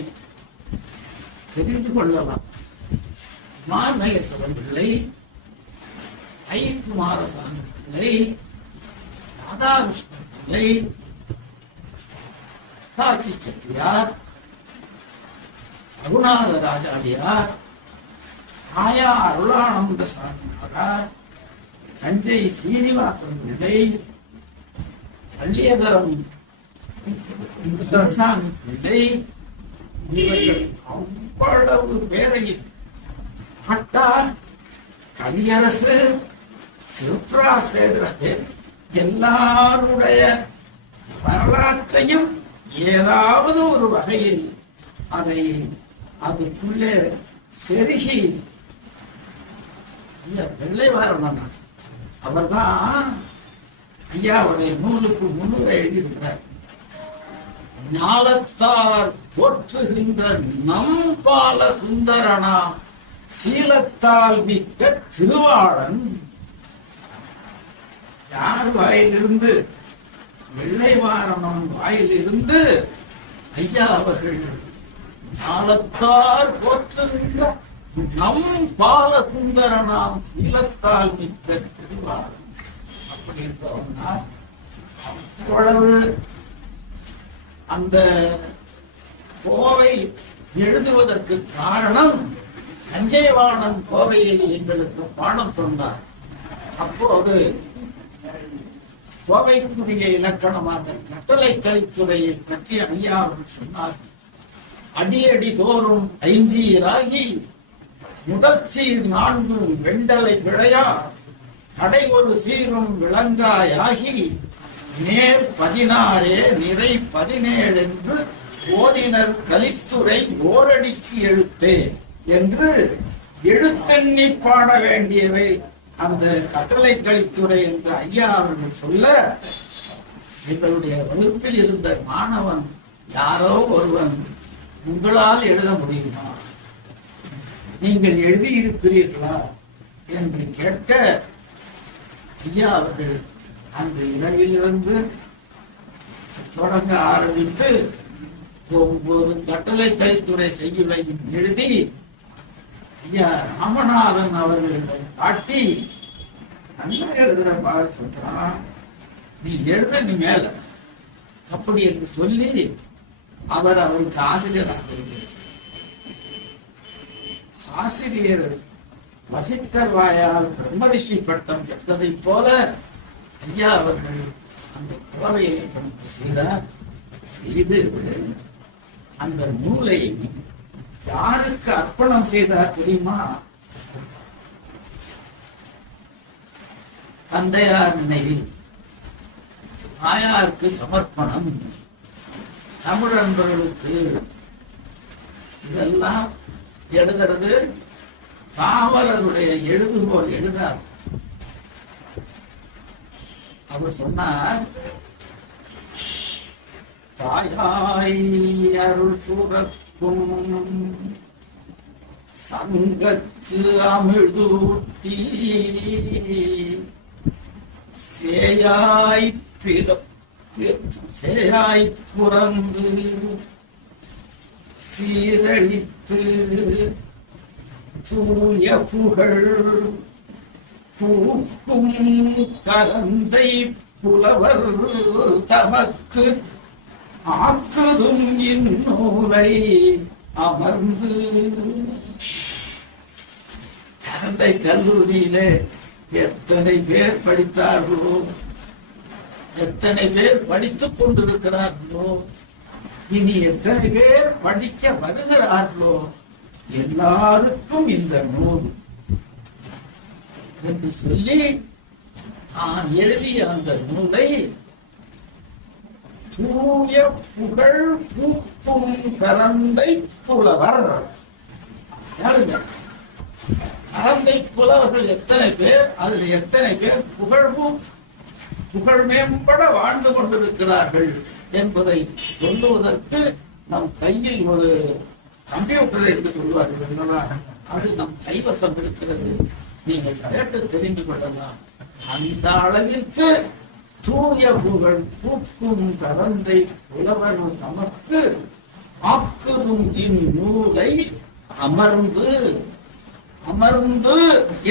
தெரிந்து கொள்ளலாம். மாநகேஸ்வரன் பிள்ளை, ஐ. குமாரசாமி பிள்ளை, ராதாகிருஷ்ணன் பிள்ளை, காட்சி செட்டியார், ரகுநாத ராஜாளியார், ஆயா அருளானந்த சாமியார், தஞ்சை சீனிவாசன் பிள்ளை, பள்ளியகரம் சாமி பிள்ளை, இவர்கள் அவ்வளவு பேரையும் பட்டார், கவியரசு, சிவபிராசேகரன் எல்லாருடைய வரலாற்றையும் ஏதாவது ஒரு வகையில் அதை அதுக்குள்ளே செருகி வெள்ளைவாரணன் அவர்தான் ஐயாவுடைய நூலுக்கு முன்னுரை எழுதியிருக்கிறார். ஞாலத்தார் போற்றுகின்ற நம்பால சுந்தரனா சீலத்தால் மிக்க திருவாளன். யார் வாயிலிருந்து? வெள்ளைவாரணன் வாயிலிருந்து ஐயா அவர்கள் ஞாலத்தார் போற்றுகின்ற நம் பால சுந்தரனாம் சீலத்தால் மிக்க திருவாளன் அப்படி இருப்பவனா அவ்வளவு அந்த கோவை எழுதுவதற்கு காரணம் தஞ்சைவாணன் கோவையை எங்களுக்கு பாடம் சொன்னார். அப்போது கோவைக்குரிய இலக்கணமாக கட்டளை கலித்துறையை பற்றி ஐயா அவர்கள் சொன்னார். அடியடி தோறும் ஐஞ்சீராகி முதல் சீர் 4 வெண்டலை விளையா கடை ஒரு சீரும் விளங்காயாகி நேர் 16 நிறை 17 என்று ஓதினர் கலித்துறை ஓரடிக்கு எழுத்தே என்று எழுத்தெண்ணி பாட வேண்டியவை அந்த கட்டளை கலித்துறை என்று ஐயா அவர்கள் சொல்ல, எங்களுடைய வகுப்பில் இருந்த மாணவன் யாரோ ஒருவன், உங்களால் எழுத முடியுமா, நீங்கள் எழுதியிருக்கிறீர்களா என்று கேட்க, ஐயா அவர்கள் அந்த இரவிலிருந்து தொடங்க ஆரம்பித்து ஒவ்வொரு கட்டளை கலித்துறை செய்யுளையும் எழுதி ஐயா ராமநாதன் அவர்களை காட்டி, நல்லா எழுதுறப்பா சொல்றான், நீ எழுத நீ மேல அப்படி என்று சொல்லி அவர் அவருக்கு ஆசிரியராக ஆசிரியர் வசிட்டர் வாயால் பிரம்மரிஷி பட்டம் பெற்றதை போல ஐயா அவர்கள் அந்த கோவையை செய்தார். செய்து அந்த நூலை யாருக்கு அர்ப்பணம் செய்தார் தெரியுமா? தந்தையார் நினைவில் தாயாருக்கு சமர்ப்பணம், தமிழ் நண்பர்களுக்கு. இதெல்லாம் எழுதுறது காவலருடைய எழுதுகோல் எழுதார். அவர் சொன்னார், தாயாய் அருள் சுரக்கும் சங்கத்து அமிழ்தூட்டி சேயாய் புறந்து சீரழித்து தூய புகழ் பூக்கும் கலந்தை புலவர் தமக்கு ஆக்குதும் இந்நூலை அமர்ந்து. கலந்தை கல்லூரியிலே எத்தனை பேர் படித்தார்களோ, எத்தனை பேர் படித்துக் கொண்டிருக்கிறார்களோ, இனி எத்தனை பேர் படிக்க வருகிறார்களோ, எல்லாருக்கும் இந்த நூல் என்று சொல்லி நான் எழுதிய அந்த நூலை தூய புகழ் பூக்கும் கரந்தை புலவர். யாருங்க கரந்தை புலவர்கள்? எத்தனை பேர், அதுல எத்தனை பேர் புகழ் மேம்பட வாழ்ந்து கொண்டிருக்கிறார்கள் என்பதை சொல்லுவதற்கு நம் கையில் ஒரு கம்ப்யூட்டர் என்று சொல்வார்கள், அது நம் கைவசம் இருக்கிறது. நீங்க கேட்டு தெரிந்து கொள்ளலாம். அந்த அளவிற்கு தூய புகழ் பூக்கும் கரந்தை புலவர் தமக்கு ஆக்குதும் இந்நூலை அமர்ந்து. அமர்ந்து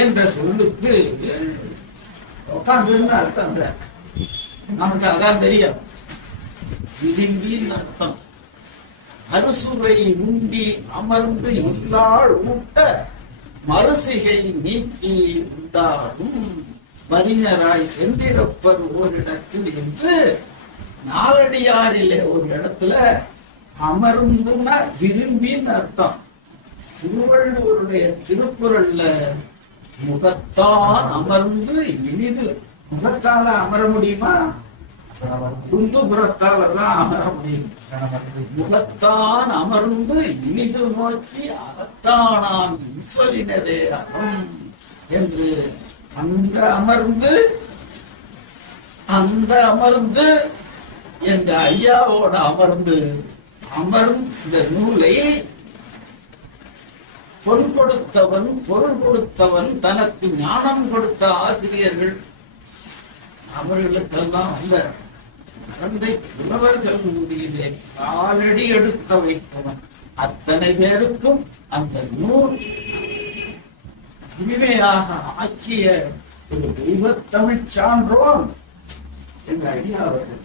என்ற சொல்லுக்கு உட்கார்ந்து அர்த்தம் நமக்கு அதான் தெரியும். விரும்பின்னு அர்த்தம். அறுசுவை உண்டி அமர்ந்து இல்லாள் ஊட்ட மறுசிகை நீக்கி உண்டாகும் வரிஞராய் சென்றிருப்பர் ஓரிடத்தில் என்று நாலடியாரிலே ஒரு இடத்துல அமர்ந்துன்னா விரும்பின்னு அர்த்தம். திருவள்ளுவருடைய திருக்குறள்ல முகத்தான் அமர்ந்து இனிது. முகத்தால அமர முடியுமா? குந்துபுறத்தால தான் அமர முடியும். முகத்தான் அமர்ந்து இனிது நோக்கி அகத்தானான் இன்சொலினதே அகம் என்று அந்த அமர்ந்து எங்க ஐயாவோட அமர்ந்து இந்த நூலை பொருள் கொடுத்தவன் தனக்கு ஞானம் கொடுத்த ஆசிரியர்கள் அவர்களுக்கெல்லாம் அல்ல, கரந்தை புலவர்களுடைய காலடி எடுத்து வைத்தவன் அத்தனை பேருக்கும் அந்த நூல் உரிமையாக ஆக்கிய ஒரு தெய்வத்தமிழ் சான்றோன் என்ற ஐயா அவர்கள்.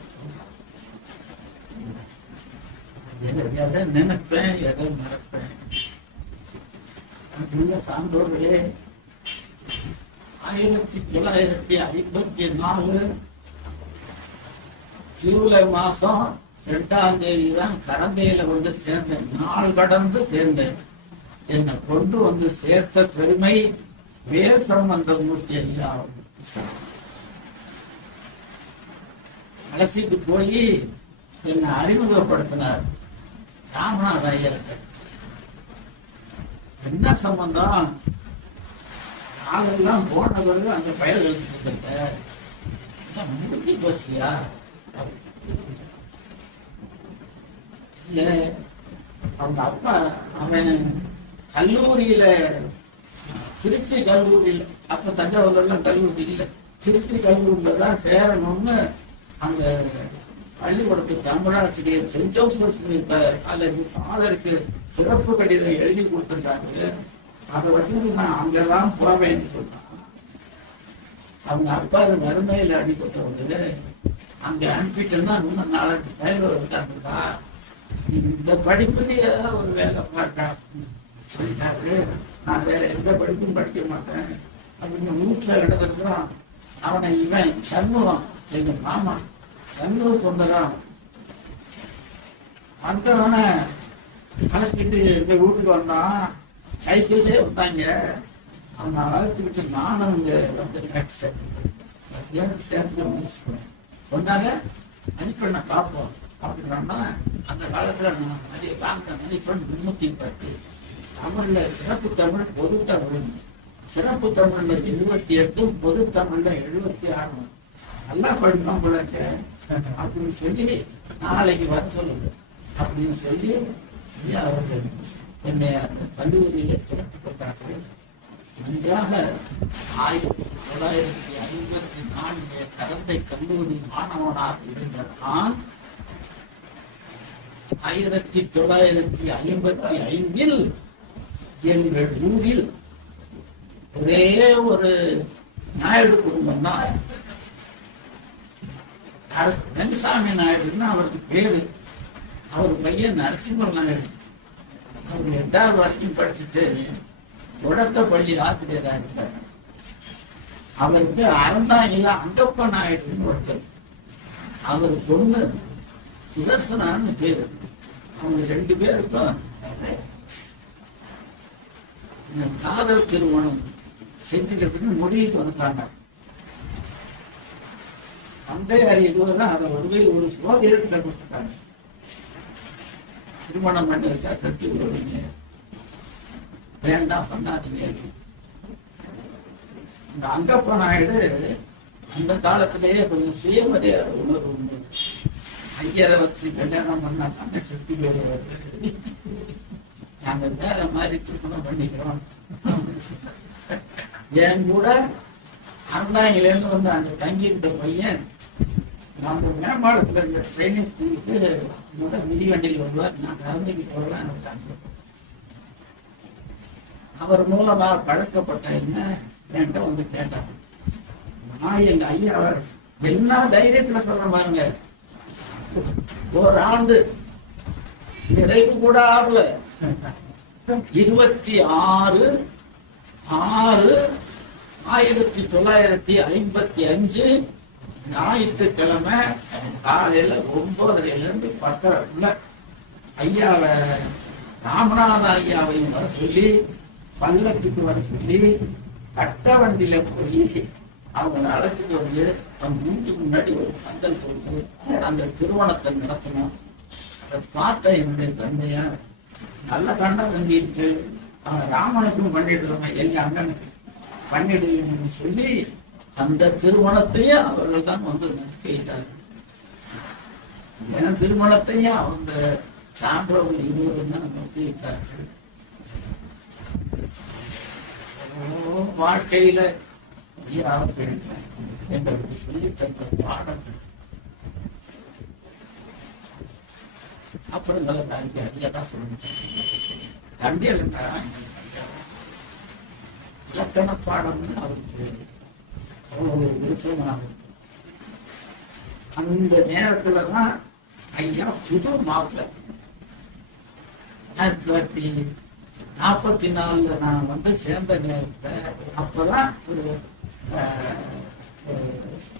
எதை நினைப்பேன், எதை மறப்பேன். சான்றோர்களே, 1954 ஜூலை மாசம் 2ஆம் தேதி தான் கடம்பையில வந்து சேர்ந்தேன். நாள் கடந்து சேர்ந்தேன். என்னை கொண்டு வந்து சேர்த்த பெருமை வேல் சம்பந்தமூர்த்தி ஐயா அழைச்சிட்டு போய் என்னை அறிமுகப்படுத்தினார் ராமநாத ஐயருக்கு. என்ன சம்பந்தம்? நாளெல்லாம் போன பிறகு அந்த பயல்களுக்கு முடிஞ்சு போச்சியா? இல்ல, அவங்க அப்பா அவன் கல்லூரியில, திருச்சி கல்லூரியில, அப்ப தஞ்சாவூர்ல கல்லூரி இல்லை, திருச்சி கல்லூரியில தான் சேரணும்னு அந்த பள்ளிக்கூடத்துக்கு தமிழாசிரியர் சென்ட் ஜோசப் காலேஜ் ஃபாதருக்கு சிறப்பு கடிதம் எழுதி கொடுத்துருக்காரு. அதை வச்சுட்டு நான் அங்கதான் போவேன்னு சொன்னான். அவங்க அப்பா வறுமையில அடிபட்டவங்க அங்க அனுப்பிட்டேன்னா இன்னும் 4 பேர் இருக்காங்களா, இந்த படிப்புலயே ஒரு வேலை பார்க்க சொல்லிட்டாரு. நான் வேற எந்த படிப்பும் படிக்க மாட்டேன் அப்படின்னு வீட்டுல கிடக்குறான். அவனை இவன் சண்முகம், எங்க மாமா சண்முகம் சொந்தரம், வந்தவனை அழைச்சிக்கிட்டு எங்க வீட்டுக்கு வந்தான். சைக்கிள்லயே வந்தாங்க. அவங்க அழைச்சிக்கிட்டு நானும் இங்க வந்து சேர்த்து வந்தாங்க. மதிப்பெண்ணை பார்ப்போம் அப்படின்னா அந்த காலத்துல நான் வாங்க மதிப்பெண் 310. தமிழ்ல சிறப்பு தமிழ், பொது தமிழ். சிறப்பு தமிழ்ல 28, பொது தமிழ்ல 76. நல்லா படிப்போம் போல அப்படின்னு சொல்லி நாளைக்கு வர சொல்லுங்க அப்படின்னு சொல்லி அவர்கள் என்னை அந்த கல்லூரியில சிறப்பு கொண்டார்கள். நன்றாக 1954 கரந்தை கல்லூரி மாணவனாக இருந்த நான் 1955 எங்கள் ஊரில் ஒரே ஒரு நாயுடு குடும்பம் தான். ரங்கசாமி நாயுடுன்னு அவருக்கு பேரு. அவர் பையன் நரசிம்ம நாயுடு. அவர் 8வது வரைக்கும் படிச்சுட்டு தொடக்க பள்ளி ஆசிரியராக இருந்தார். அவருக்கு அறந்தாங்கில அங்கப்ப நாயுடுன்னு ஒருத்தர், அவர் பொண்ணு சுதர்சனான்னு பேரு. அவங்க 2 பேருக்கும் இந்த காதல் திருமணம் செஞ்சுக்கிறதுக்கு முடிவுக்கு வந்துட்டாங்க. தந்தையார் இதுவரை அதை ஒரு சோதனை கொடுத்துட்டாங்க. திருமணம் பண்ணி வச்சா சத்து விடுவீங்க, வேண்டாம் பண்ணாதீங்க. இந்த அங்கப்ப நாயுடு அந்த காலத்திலேயே கொஞ்சம் சுயமரியாதை உணர்வு உண்டு. ஐயரை வச்சு கல்யாணம் பண்ணா தானே சக்தி வருவது, நாங்க வேற மாதிரி திருமணம் பண்ணிக்கிறோம். என் கூட அறந்தாங்கிலேருந்து வந்து அங்க தங்கியிருந்த பையன் நம்ம மேம்பாலத்துல இருந்த ட்ரைனிங் ஸ்கூலுக்கு மிதிவண்டியில் வருவார். நான் கலந்துக்கு போகலாம். அவர் மூலமா பழக்கப்பட்ட என்ன என்கிட்ட வந்து கேட்டாங்க. நான் எங்க ஐயா என்ன தைரியத்துல சொல்ற பாருங்க, ஒரு ஆண்டு நிறைவு கூட ஆகல, 26/6/1955 ஞாயிற்றுக்கிழமை காலையில 9:30 10:30 ஐயாவை ராமநாத ஐயாவையும் வர சொல்லி, பல்லத்துக்கு வர சொல்லி, கட்ட வண்டியில போய் அவங்களை அழைச்சிட்டு வந்து அவங்க வீட்டுக்கு முன்னாடி ஒரு பந்தல் சொல்லிட்டு அந்த திருமணத்தை நடத்தணும். அதை பார்த்த என்னுடைய தந்தையார், நல்ல கண்டா தம்பி இருக்கு, அவன் ராமனுக்கும் பண்ணிடுறோம், எங்க அண்ணனுக்கு பண்ணிடுன்னு சொல்லி அந்த திருமணத்தையும் அவர்கள் தான் வந்து நடத்திட்டார்கள். என் திருமணத்தையும் அந்த சான்றவர்கள் 20 தான் நடத்திட்டார்கள். வாழ்க்கையில எங்களுக்கு சொல்லி தந்த பாடங்கள் அப்புறம் ஐயா தான் சொல்லுங்க. தண்டியல் இலக்கண பாடம்னு அவருக்கு அவ்வளவு விருப்பமாக. அந்த நேரத்துலதான் ஐயா புது மாப்பிள்ளை 1944 நான் வந்து சேர்ந்த நேரத்துல அப்பதான் ஒரு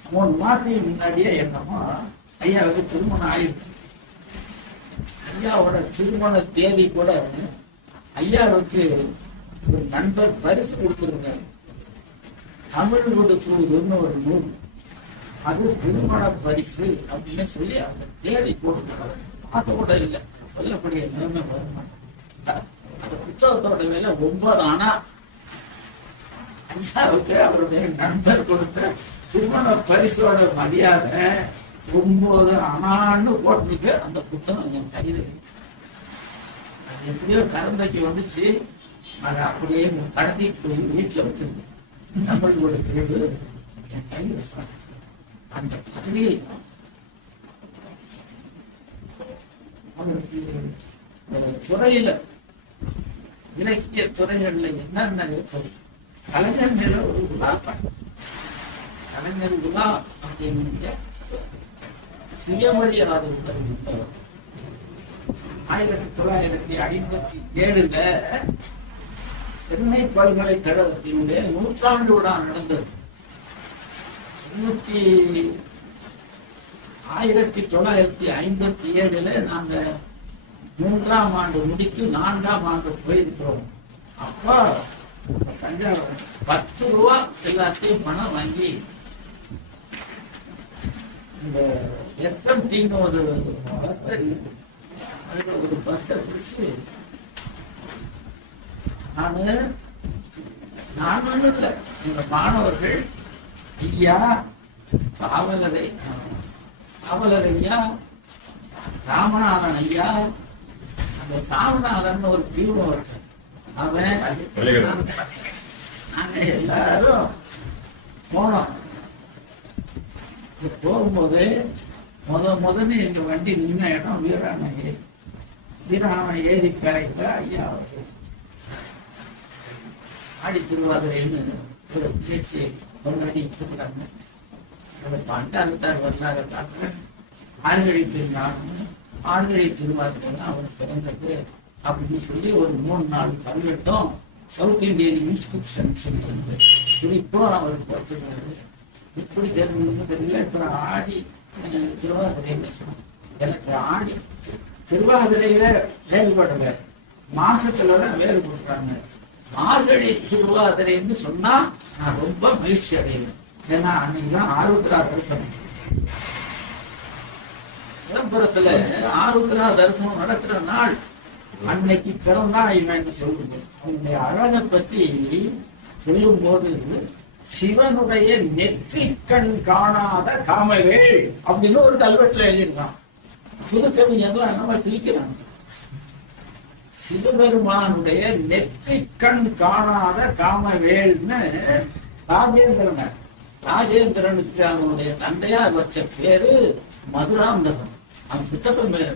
3 மாசத்துக்கு முன்னாடியே என்னமோ ஐயாவுக்கு திருமணம் ஆயிருக்கு. ஐயாவோட திருமண தேதி கூட ஐயாவுக்கு ஒரு நண்பர் பரிசு கொடுத்திருந்தார். தமிழ் கொடுத்தூர்னு ஒரு நூல், அது திருமண பரிசு அப்படின்னு சொல்லி அந்த தேதி போட்டுருக்காரு. அது கூட இல்லை, சொல்லக்கூடிய நிலைமை வரும். அந்த புத்தகத்தோட விலை 9 ஆனா ஐயாவுக்கு அவருடைய நண்பர் கொடுத்த திருமண பரிசோட மரியாதை 9 ஆனான்னு போட்டுருக்கு. அந்த புத்தகம் என் கையில் அது எப்படியோ கரந்தைக்கு வந்துச்சு. அதை அப்படியே கடத்திட்டு போய் வீட்டுல வச்சிருந்தேன். நம்மளோட தேர்வு என் கையில் அந்த பதவி அவருக்கு துறையில இலக்கிய துறைகள்ல என்னென்ன இருக்கும். கலைஞர் மேல ஒரு விழா கலைஞர் விழா அப்படின்னு சுயமரியாதை 1957 சென்னை பல்கலைக்கழகத்தினுடைய 100ஆண்டு விழா நடந்தது. 1957 நாங்க 3ஆம் ஆண்டு முடித்து 4ஆம் ஆண்டு போயிருக்கிறோம். அப்ப தஞ்சாவூர் 10 ரூபா எல்லாத்தையும் பணம் வாங்கி இந்த SMT-ன்னு ஒரு பஸ், அதுல ஒரு பஸ்ஸை பிடிச்சு நான் ஒண்ணும் இல்லை, எங்க மாணவர்கள் ஐயா காவலர் ஐயா, ராமநாதன் ஐயா, அந்த சாமிநாதன் ஒரு பியூன் ஒருத்தன், அவன் நாங்க எல்லாரும் போனோம். போகும்போது முதல்ல எங்க வண்டி நின்ன இடம் வீராண ஏரி கரையில ஐயா ஆடி திருவாதிரைன்னு ஒரு நிகழ்ச்சி கொண்டாடி இருக்கிறாங்க. அதை பண்டாரத்தார் வரலாறு காட்டுறேன். ஆண்களை திருநாள் ஆண்களை திருவாரூர் அவர் பிறந்தது அப்படின்னு சொல்லி ஒரு 3-4 கல்வெட்டும் சவுத் இந்தியன் இன்ஸ்கிரிப்ஷன் சொல்லியிருந்து குறிப்பும் அவர் போட்டுருக்காரு. இப்படி தெரிஞ்சு தெரியல. இப்ப ஆடி திருவாதிரை எனக்கு ஆடி திருவாதிரையில வேறுபடல, மாசத்துல தான் வேறுபடுறாங்க. மார்கழி திருவாதிரைன்னு சொன்னா நான் ரொம்ப மகிழ்ச்சி அடைவேன். ஏன்னா அன்னைக்குதான் ஆருத்ரா தரிசனம். சிதம்பரத்துல ஆருத்ரா தரிசனம் நடக்கிற நாள் அன்னைக்கு பிறந்தா இவன் சொல்லுங்க. அவனுடைய அழகை பற்றி சொல்லும் போது சிவனுடைய நெற்றிக்கண் காணாத காமவேள் அப்படின்னு ஒரு கல்வெட்டுல எழுதியிருக்கான். புதுக்கவிஞர்லாம் நம்ம கிழிக்கிறாங்க. சிவபெருமானுடைய நெற்றிக்கண் காணாத காமவேள்னு ராஜேந்திரனுக்கு அவனுடைய தந்தையார் வச்ச பேரு மதுராந்தகன். அவன் சித்தப்பன் பேர்.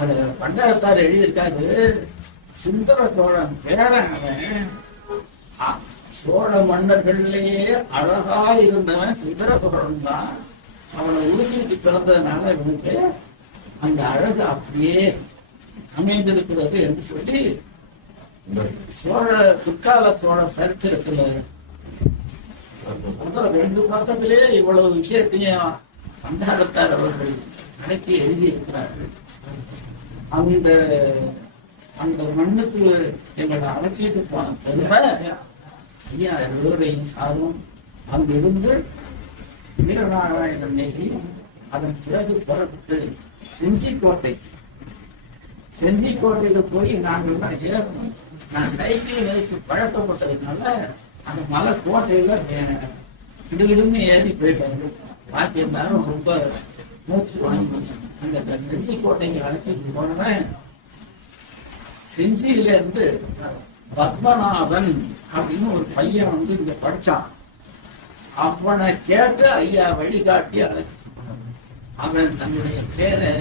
அது பண்டாரத்தார் எழுதியிருக்காரு. சுந்தர சோழன் பேரன் அவன். சோழ மன்னர்கள்லயே அழகா இருந்தவன் சுந்தர சோழன் தான். அவனை உரிச்சிட்டு பிறந்ததுனால இவனுக்கு அந்த அழகு அப்படியே அமைந்திருக்கிறது என்று சொல்லி பிற்கால சோழ சரித்திரத்துல 2 பக்கத்திலே இவ்வளவு விஷயத்தையும் பண்டாரத்தார் அவர்கள் அடக்கி எழுதியிருக்கிறார்கள். அந்த மண்ணுக்கு எங்களை அழைச்சிட்டு போன தவிர ஐயா எல்லோரையும் சாரும் அங்கிருந்து வீரநாராயணன் நேரி அதன் பிறகு புறப்பட்டு செஞ்சிக்கோட்டையில போய் நாங்கள் தான் ஏறணும். நான் சைக்கிள் வயசு பழக்கப்பட்டதுனால அந்த மலை கோட்டையில கிடுகிடுன்னு ஏறி போயிட்டாங்க. பாக்கி எல்லாரும் ரொம்ப மூச்சு வாங்கி அந்த செஞ்சிக்கோட்டைக்கு அழைச்சிட்டு போனவன் செஞ்சியில இருந்து பத்மநாபன் அப்படின்னு ஒரு பையன் வந்து இங்க படிச்சான். அவனை கேட்டு ஐயா வழிகாட்டி அழைச்சி அவன் தன்னுடைய பேரை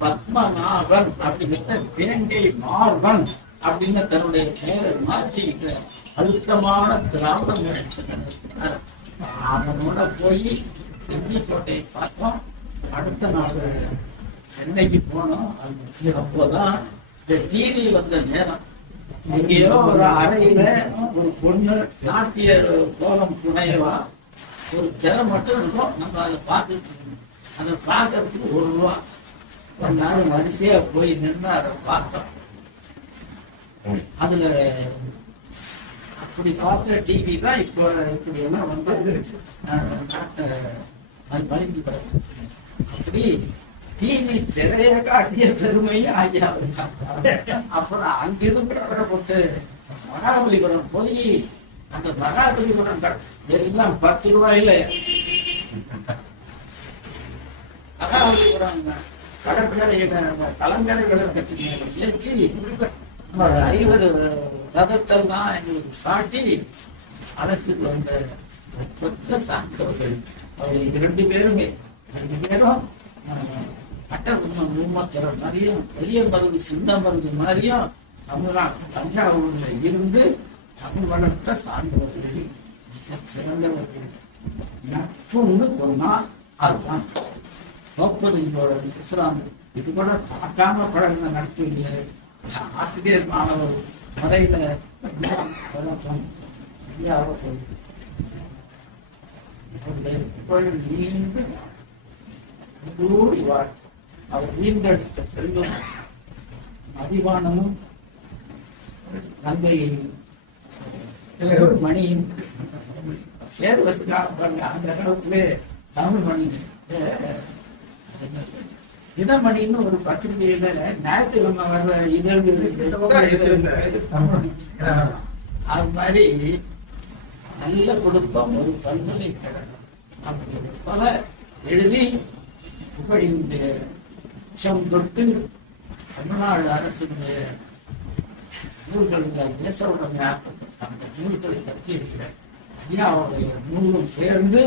பத்மநாபன் அப்படிங்கிற வேங்கை மார்பன் அப்படின்னு தன்னுடைய பெயரை மாற்றிக்கிட்டு அழுத்தமான திராவிடம் எடுத்துக்கிறார். அவனோட போய் செஞ்சிக்கோட்டையை பார்த்தோம். அடுத்த நாள் சென்னைக்கு போனோம். அப்போதான் இந்த டிவி வந்த நேரம். எங்கேயோ ஒரு அறையில ஒரு பொண்ணு நாட்டிய கோலம் புனையவா ஒரு திரை மட்டும் இருக்கும். நம்ம அதை பார்த்துட்டு அதை பார்க்கறதுக்கு ₹1. எல்லாரும் வரிசையா போய் நின்று அதை பார்த்தோம். அதுல அப்படி பார்த்த டிவி தான் இப்போ இப்படி எல்லாம் வந்து பழிஞ்சு கிடக்கு. அப்படி டிவி திரைய காட்டிய பெருமையும் ஐயா. அப்புறம் அங்கிருந்து போட்டு மகாபலிபுரம் போய் அந்த மகாபலிபுரம் எல்லாம் ₹10 மகாபலிபுரம் கடற்கரை கலங்கரைகளை கட்டி ஏற்றி 50 ரதத்தெல்லாம் எங்களுக்கு காட்டி அரசுக்கு வந்த கொத்த சார்ந்தவர்கள். அவங்க 2 பேரும் அட்டகுணம் மூமத்திரம் மாதிரியும் பெரிய மருது சின்ன மருது மாதிரியும் தஞ்சாவூர்ல இருந்து தமிழ் வளர்த்த சார்ந்தவர்கள், மிக சிறந்தவர்கள். நட்புன்னு சொன்னா அதுதான். 30 பேசுறாங்க. இது கூட பார்க்காம பழகின நட்பு இல்லை. ஆசிரியர் மாணவர் முறையில அவர் வீண்டெடுத்த செல்வம் மதிவாணனும் தங்கை மணியும் பேர் வசுக்காக அந்த காலத்திலே தமிழ் மணி தினமணின்னு ஒரு பத்திரிகையில ஞாயிற்றுக்கிழமை வர்ற இதழ்கள் அது மாதிரி நல்ல குடும்பம் ஒரு பல்கலைக்கழகம் பல எழுதி இப்படி உச்சம் தொட்டு தமிழ்நாடு அரசுடைய நூல்களுக்கு தேச உடமை ஆக்கப்பட்ட அந்த நூல்களை பற்றி இருக்கிற ஐயாவுடைய நூலும் சேர்ந்து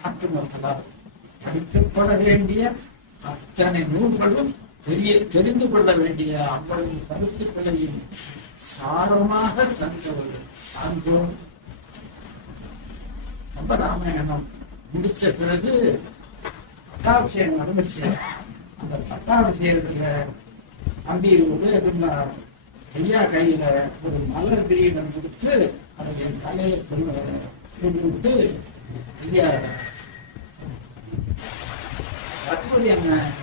நாட்டு மக்களால் படிக்கப்பட வேண்டிய அத்தனை நூல்களும் தெரிந்து கொள்ள வேண்டிய அவர்கள் கருத்துக்களையும் சாரமாக தந்தவர்கள் சான்றோர். கம்பராமாயணம் முடிச்ச பிறகு பட்டாபிஷேகம் நடந்துச்சு. அந்த பட்டாபிஷேகத்துல தம்பி ஐயா கையில ஒரு மலர் கிரீடம் கொடுத்து அதை என் தலையில சொல்லி விட்டு ஐயா பசுபதி அண்ணன்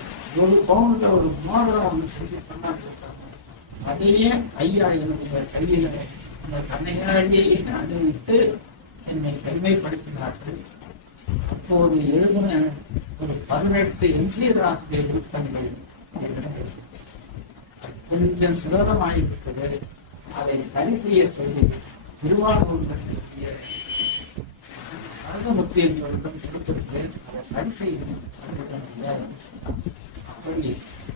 ஒரு பவுன்ல ஒரு மோதிரம் ஒன்று செஞ்சு பண்ணாங்க. அதையே ஐயா என்னுடைய கையில அந்த கண்ணையாடியை அணிவித்து என்னை பெருமைப்படுத்தினார்கள். அப்போது எழுதின ஒரு 18 எம்சி ராசிய விருப்பங்கள் கொஞ்சம் சிரமமாயிருக்கிறது. அதை சரி செய்ய சொல்லி திருவாரூர் கருதமுத்து என்பவரிடம் கொடுத்திருக்கிறேன். அதை சரி செய்யணும். அப்படி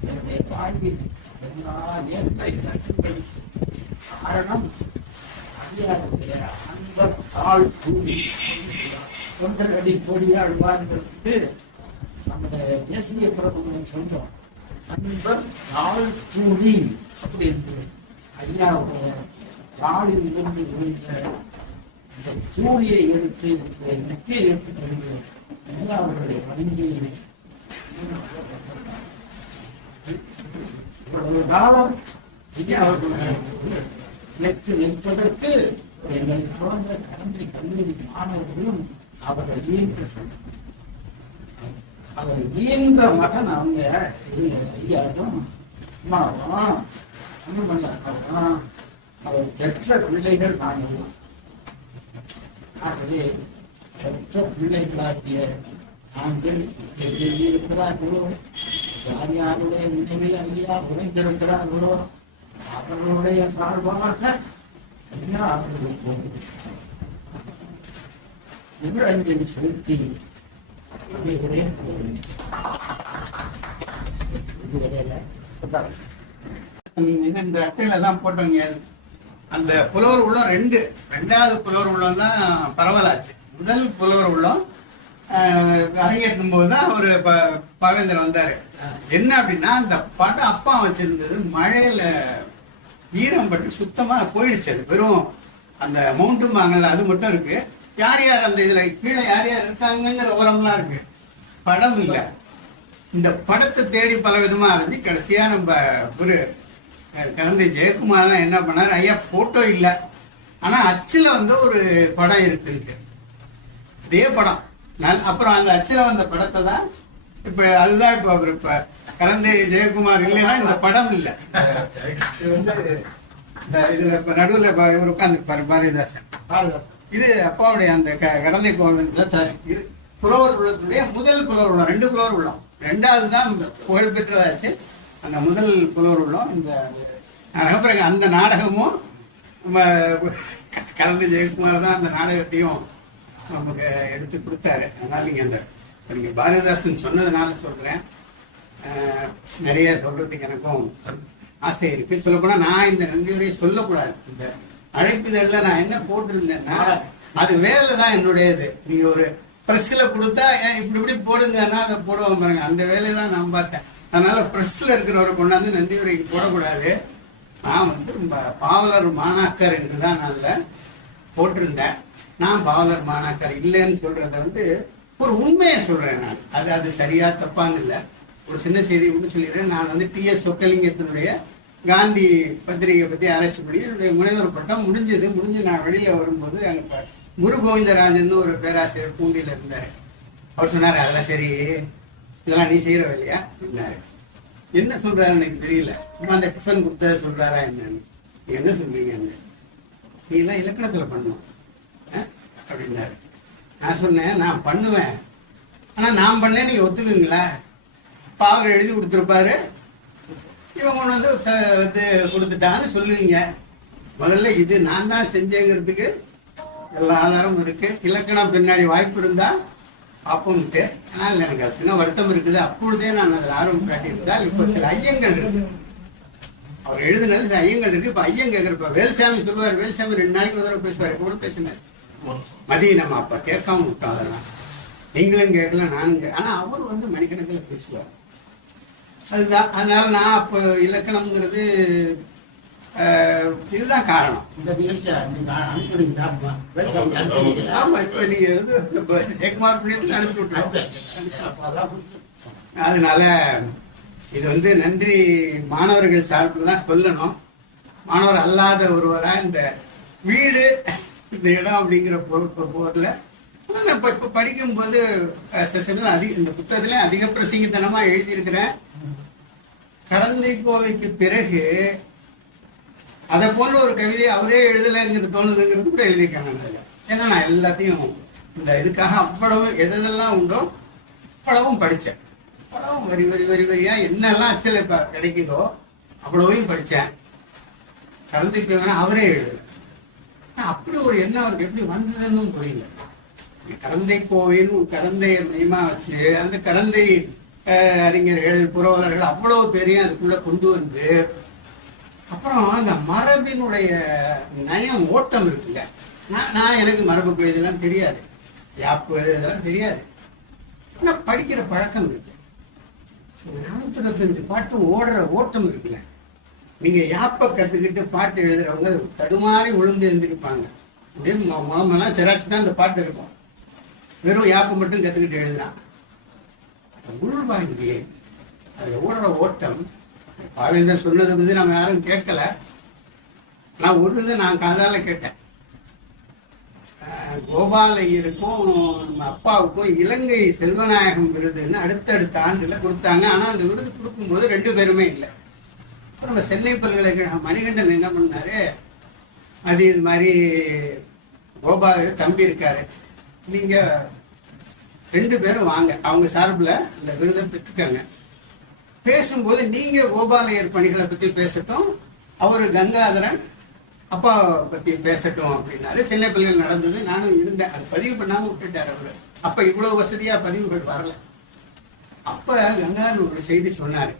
என்னுடைய வாழ்வில் எல்லா ஏற்களுக்கு காரணம் அடியாருடைய அன்பர் தாழ் கூடி தொண்டரடி கொடியாழ்வார்களுக்கு நம்முடைய தேசிய பிரபுகளும் சொன்னோம். அன்பர் தாழ் கூடி அப்படி என்று ஐயாவுடைய தாளில் இருந்து விழுந்த இந்த சூழியை எடுத்து நெற்றியை எடுத்து அவர்களை வணங்கி இவ்வளவு காலம் ஐயா அவர்களுடைய நிற்பதற்கு எங்களை போன்ற கலந்தை கல்லூரி மாணவர்களும் அவர்கள் ஈன்ற மகன் அவங்க ஐயாவும் அம்மாவும் அண்ணன் அவர் பெற்ற பிள்ளைகள் நாங்கள். ஆகவே பெற்ற பிள்ளைகளாகிய நாங்கள் இருக்கிறார்களோ யார் யாருடைய நினைவில் ஐயா உழைந்திருக்கிறார்களோ அவர்களுடைய சார்பாக ஐயா அவர்களுக்கு நிமிடஞ்சலி செலுத்தி இந்த அட்டையில தான் போட்டோங்க. அந்த புலவர் உள்ளம் ரெண்டாவது புலவர் உள்ளம் தான் பரவலாச்சு. முதல் புலவர் உள்ளம் அரங்கேற்றும் போதுதான் அவரு பாவேந்தர் வந்தாரு. என்ன அப்படின்னா அந்த படம் அப்பா வச்சிருந்தது மழையில ஈரம் பட்டு சுத்தமா போயிடுச்சு. அது வெறும் அந்த மவுண்டும் வாங்கல அது மட்டும் இருக்கு. யார் யார் அந்த இதுல கீழே யார் யார் இருக்காங்கிற விவரம்லாம் இருக்கு. படம் இல்லை. இந்த படத்தை தேடி பல விதமா இருந்துச்சு. கடைசியா நம்ம ஒரு கலந்தை ஜெயக்குமார் தான் என்ன பண்ணாரு, ஐயா போட்டோ இல்லை ஆனா அச்சுல வந்து ஒரு படம் இருக்கு அதே படம். அப்புறம் அந்த அச்சுல வந்த படத்தை தான் இப்ப அதுதான் இப்ப அவர் இப்ப கலந்தை ஜெயக்குமார் இல்லைன்னா இந்த படம் இல்லை. இதுல இப்ப நடுவில் இவர் உட்காந்து பாரதிதாசன். இது அப்பாவுடைய அந்த கலந்தை கோவில் சார். இது புலவர் உள்ளத்துடைய முதல் புலவர் உள்ளம். 2 புலவர் உள்ளம். 2வது தான் புகழ் பெற்றதாச்சு. அந்த முதல் புலவர் உள்ளம் இந்த நாடகம். அந்த நாடகமும் கலந்து ஜெயக்குமார் தான் அந்த நாடகத்தையும் நமக்கு எடுத்து கொடுத்தாரு. அதனால நீங்க பாரதிதாசன் சொன்னதுனால சொல்றேன். நிறைய சொல்றதுக்கு எனக்கும் ஆசை இருக்கு. சொல்லப்போனா நான் இந்த நன்றியுரையை சொல்லக்கூடாது. இந்த அழைப்புதல்ல நான் என்ன போட்டிருந்தேன்னா அது வேலை தான் என்னுடையது. நீங்க ஒரு பிரஸ்ல கொடுத்தா இப்படி போடுங்கன்னா அதை போடுவோம் பாருங்க. அந்த வேலையை தான் நான் பார்த்தேன். அதனால பிரஸ்ல இருக்கிறவரை கொண்டாந்து நன்றியுரைக்கு போடக்கூடாது. நான் வந்து பாவலர் மாணாக்கர் என்றுதான் நான் அதுல போட்டிருந்தேன். நான் பாவலர் மாணாக்கர் இல்லைன்னு சொல்றத வந்து ஒரு உண்மையை சொல்றேன். நான் அது சரியா தப்பான்னு இல்லை. ஒரு சின்ன செய்தி மட்டும் சொல்லிடுறேன். நான் வந்து TS சொக்கலிங்கத்தினுடைய காந்தி பத்திரிகை பத்தி ஆராய்ச்சி பண்ணி என்னுடைய முனைவர் பட்டம் முடிஞ்சு நான் வெளியில வரும்போது அங்க குரு கோவிந்தராஜன் ஒரு பேராசிரியர் பூண்டியில இருந்தாரு. அவர் சொன்னாரு, அதெல்லாம் சரி, இதெல்லாம் நீ செய்யற இல்லையா அப்படின்னாரு. என்ன சொல்றாரு எனக்கு தெரியல. சும்மா அந்த டிஃபன் கொடுத்த சொல்றாரா என்னன்னு. என்ன சொல்றீங்க, நீ எல்லாம் இலக்கணத்துல பண்ணணும் அப்படின்னாரு. நான் சொன்னேன், நான் பண்ணுவேன், ஆனா நான் பண்ணேன் நீங்க ஒத்துக்குங்களா? பாவம் எழுதி கொடுத்துருப்பாரு, இவங்க கொண்டு வந்து கொடுத்துட்டான்னு சொல்லுவீங்க. முதல்ல இது நான் தான் செஞ்சேங்கிறதுக்கு எல்லா ஆதாரமும் இருக்கு. இலக்கணம் பின்னாடி வாய்ப்பு இருந்தா அப்போன்ட்டு. ஆனால் எனக்கு அது சின்ன வருத்தம் இருக்குது. அப்பொழுதே நான் அதில் ஆர்வம் காட்டியிருந்தால் இப்போ சில ஐயங்கள் இருக்கு. அவர் எழுதுனது சில ஐயங்கள் இருக்கு. இப்ப ஐயம் கேட்கிறப்ப வேல்சாமி சொல்லுவார். வேல்சாமி 2 நாளைக்கு ஒரு தடவை பேசுவார். இப்போ கூட பேசினார். மதியம் நம்ம அப்ப கேட்காம விட்டோம். அதெல்லாம் நீங்களும் கேட்கல, நானும் ஆனா அவர் வந்து மணிக்கணக்கில் பேசுவார். அதுதான். அதனால நான் அப்போ இலக்கணம்ங்கிறது இதுதான் காரணம். இந்த நிகழ்ச்சியை நீங்க அனுப்பிடுவீங்களா? வேல்சாமி அனுப்பிடுவீங்களா? ஆமா, இப்போ நீங்க வந்து ஜெயக்குமார் புண்ணியத்தில் அனுப்பி விட்டுருவோம். அப்ப அதான் அதனால இது வந்து நன்றி மாணவர்கள் சார்பில் தான் சொல்லணும். மாணவர் அல்லாத ஒருவரா இந்த வீடு இந்த இடம் அப்படிங்கிற பொருட்ல நான் இப்போ படிக்கும்போது இந்த புத்தகத்துல அதிக பிரசங்கித்தனமா எழுதியிருக்கிறேன். கரந்தை கோவைக்கு பிறகு அதை போன்ற ஒரு கவிதை அவரே எழுதலைங்கிறது தோணுதுங்கிறது கூட எழுதியிருக்காங்க அதில். ஏன்னா நான் எல்லாத்தையும் இந்த இதுக்காக அவ்வளவு எதெல்லாம் உண்டோ அவ்வளவும் படித்தேன். அவ்வளவும் வரி வரி வரி வரியா என்னெல்லாம் அச்சில் இப்போ கிடைக்குதோ அவ்வளவையும் படித்தேன். கரந்தை கோவை அவரே எழுதலை. அப்படி ஒரு எண்ணம் அவருக்கு எப்படி வந்ததுன்னு புரியல. கரந்தை கோவைன்னு ஒரு கரந்தையை மையமா வச்சு அந்த கரந்தை அறிஞர்கள் புரவலர்கள் அவ்வளவு பேரையும் அதுக்குள்ள கொண்டு வந்து அப்புறம் அந்த மரபினுடைய நயம் ஓட்டம் இருக்குல்ல. நான் எனக்கு மரபு இதெல்லாம் தெரியாது, யாப்பு இதெல்லாம் தெரியாது. ஆனால் படிக்கிற பழக்கம் இருக்கு. 425 பாட்டு ஓடுற ஓட்டம் இருக்குல்ல. நீங்க யாப்பை கத்துக்கிட்டு பாட்டு எழுதுறவங்க தடுமாறி விழுந்து எழுந்திருப்பாங்க. அப்படியே முகமெல்லாம் சிராச்சு தான் இந்த பாட்டு இருக்கும். வெறும் யாப்பை மட்டும் கத்துக்கிட்டு எழுதுறான். உள்வாங்கி அதுல ஓடுற ஓட்டம். பாவேந்தர் சொன்னது வந்து நம்ம யாரும் கேட்கல. நான் ஒருது நான் காதால கேட்டேன். கோபால ஐயருக்கும் நம்ம அப்பாவுக்கும் இலங்கை செல்வநாயகம் விருதுன்னு அடுத்தடுத்த ஆண்டுல கொடுத்தாங்க. ஆனா அந்த விருது கொடுக்கும்போது 2 பேருமே இல்லை. நம்ம சென்னை பல்கலைக்கழகம் மணிகண்டன் என்ன பண்ணாரு, அது இது மாதிரி கோபால தம்பி இருக்காரு, நீங்க 2 பேரும் வாங்க, அவங்க சார்பில் இந்த விருதை பெற்றுக்காங்க. பேசும்போது நீங்க கோபாலையர் பணிகளை பத்தி பேசட்டும், அவரு கங்காதரன் அப்பா பத்தி பேசட்டும் அப்படின்னாரு. சென்னை பல்கலை நடந்தது. நானும் இருந்தேன். அது பதிவு பண்ணாம விட்டுட்டாரு அவரு. அப்ப இவ்வளவு வசதியா பதிவுகள் வரல. அப்ப கங்காதரன் ஒரு செய்தி சொன்னாரு.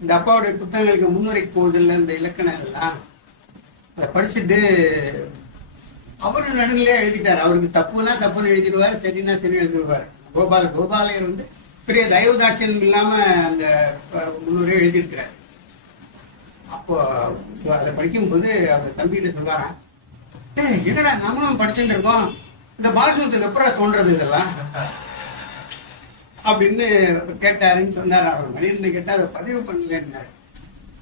இந்த அப்பாவுடைய புத்தகங்களுக்கு முன்னுரை போதில்லை இந்த இலக்கணம் எல்லாம் அதை படிச்சுட்டு அவரு நடுநிலையா எழுதிட்டாரு. அவருக்கு தப்புனா தப்புன்னு எழுதிடுவாரு, சரின்னா சரி எழுதிடுவாரு. கோபாலையர் வந்து பெரிய தயவுதாட்சியம் இல்லாம அந்த முன்னுரை எழுதியிருக்கிறார். அப்போ அதை படிக்கும்போது அவர் தம்பிகிட்ட சொல்றாராம், என்னடா நம்மளும் படிச்சுட்டு இருக்கோம், இந்த பாசுரத்துக்கு அப்புறம் தோன்றது இதெல்லாம் அப்படின்னு கேட்டாருன்னு சொன்னார். அவர் மணியன் கேட்டா அதை பதிவு பண்ணலன்னாரு.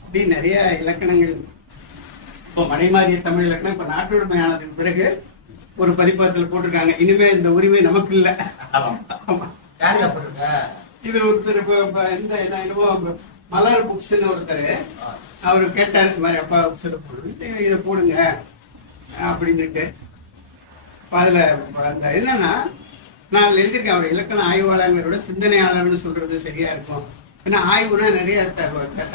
அப்படி நிறைய இலக்கணங்கள் இப்போ மடைமாறிய தமிழ் இலக்கணம் இப்ப நாட்டுடைமையானதுக்கு பிறகு ஒரு பதிப்பகத்தில் போட்டிருக்காங்க. இனிமே இந்த உரிமை நமக்கு இல்லை. இது ஒருத்தர் இந்த என்னமோ மலர் புக்ஸ்ன்னு ஒருத்தர் அவரு கேட்டாரு, இந்த மாதிரி அப்பா புக்ஸ் இதை போடுங்க அப்படின்னுட்டு. அதுல அந்த என்னன்னா நான் எழுதியிருக்கேன், அவர் இலக்கண ஆய்வாளர்களோட சிந்தனையாளர்னு சொல்றது சரியா இருக்கும். ஏன்னா ஆய்வுனா நிறைய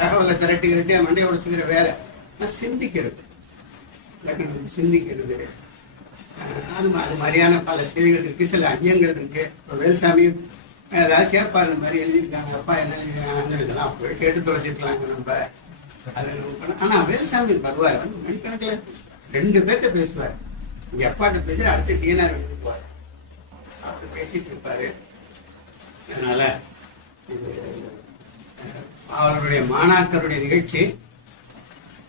தகவலை திரட்டி மண்டையை உடைச்சுக்கிற வேலை. நான் சிந்திக்கிறது, இலக்கணம் சிந்திக்கிறது, அது மாதிரியான பல செய்திகள் இருக்கு, சில ஐயங்கள் இருக்கு. இப்போ வேல்சாமி ஏதாவது கேட்பாரு, இந்த மாதிரி எழுதியிருக்காங்க, அப்பா என்ன எழுதியிருக்காங்க, இதெல்லாம் போய் கேட்டு தொலைச்சிருக்கலாங்க நம்ம. அது ஆனா வேல்சாமி வருவார், வந்து மணிக்கணக்கில் 2 பேர்த்த பேசுவார். இங்க அப்பாட்ட பேசி அடுத்த டிஎன்ஆர் எழுதிக்குவார், அப்படி பேசிட்டு இருப்பாரு. அதனால இது அவருடைய மாணாக்கருடைய நிகழ்ச்சி,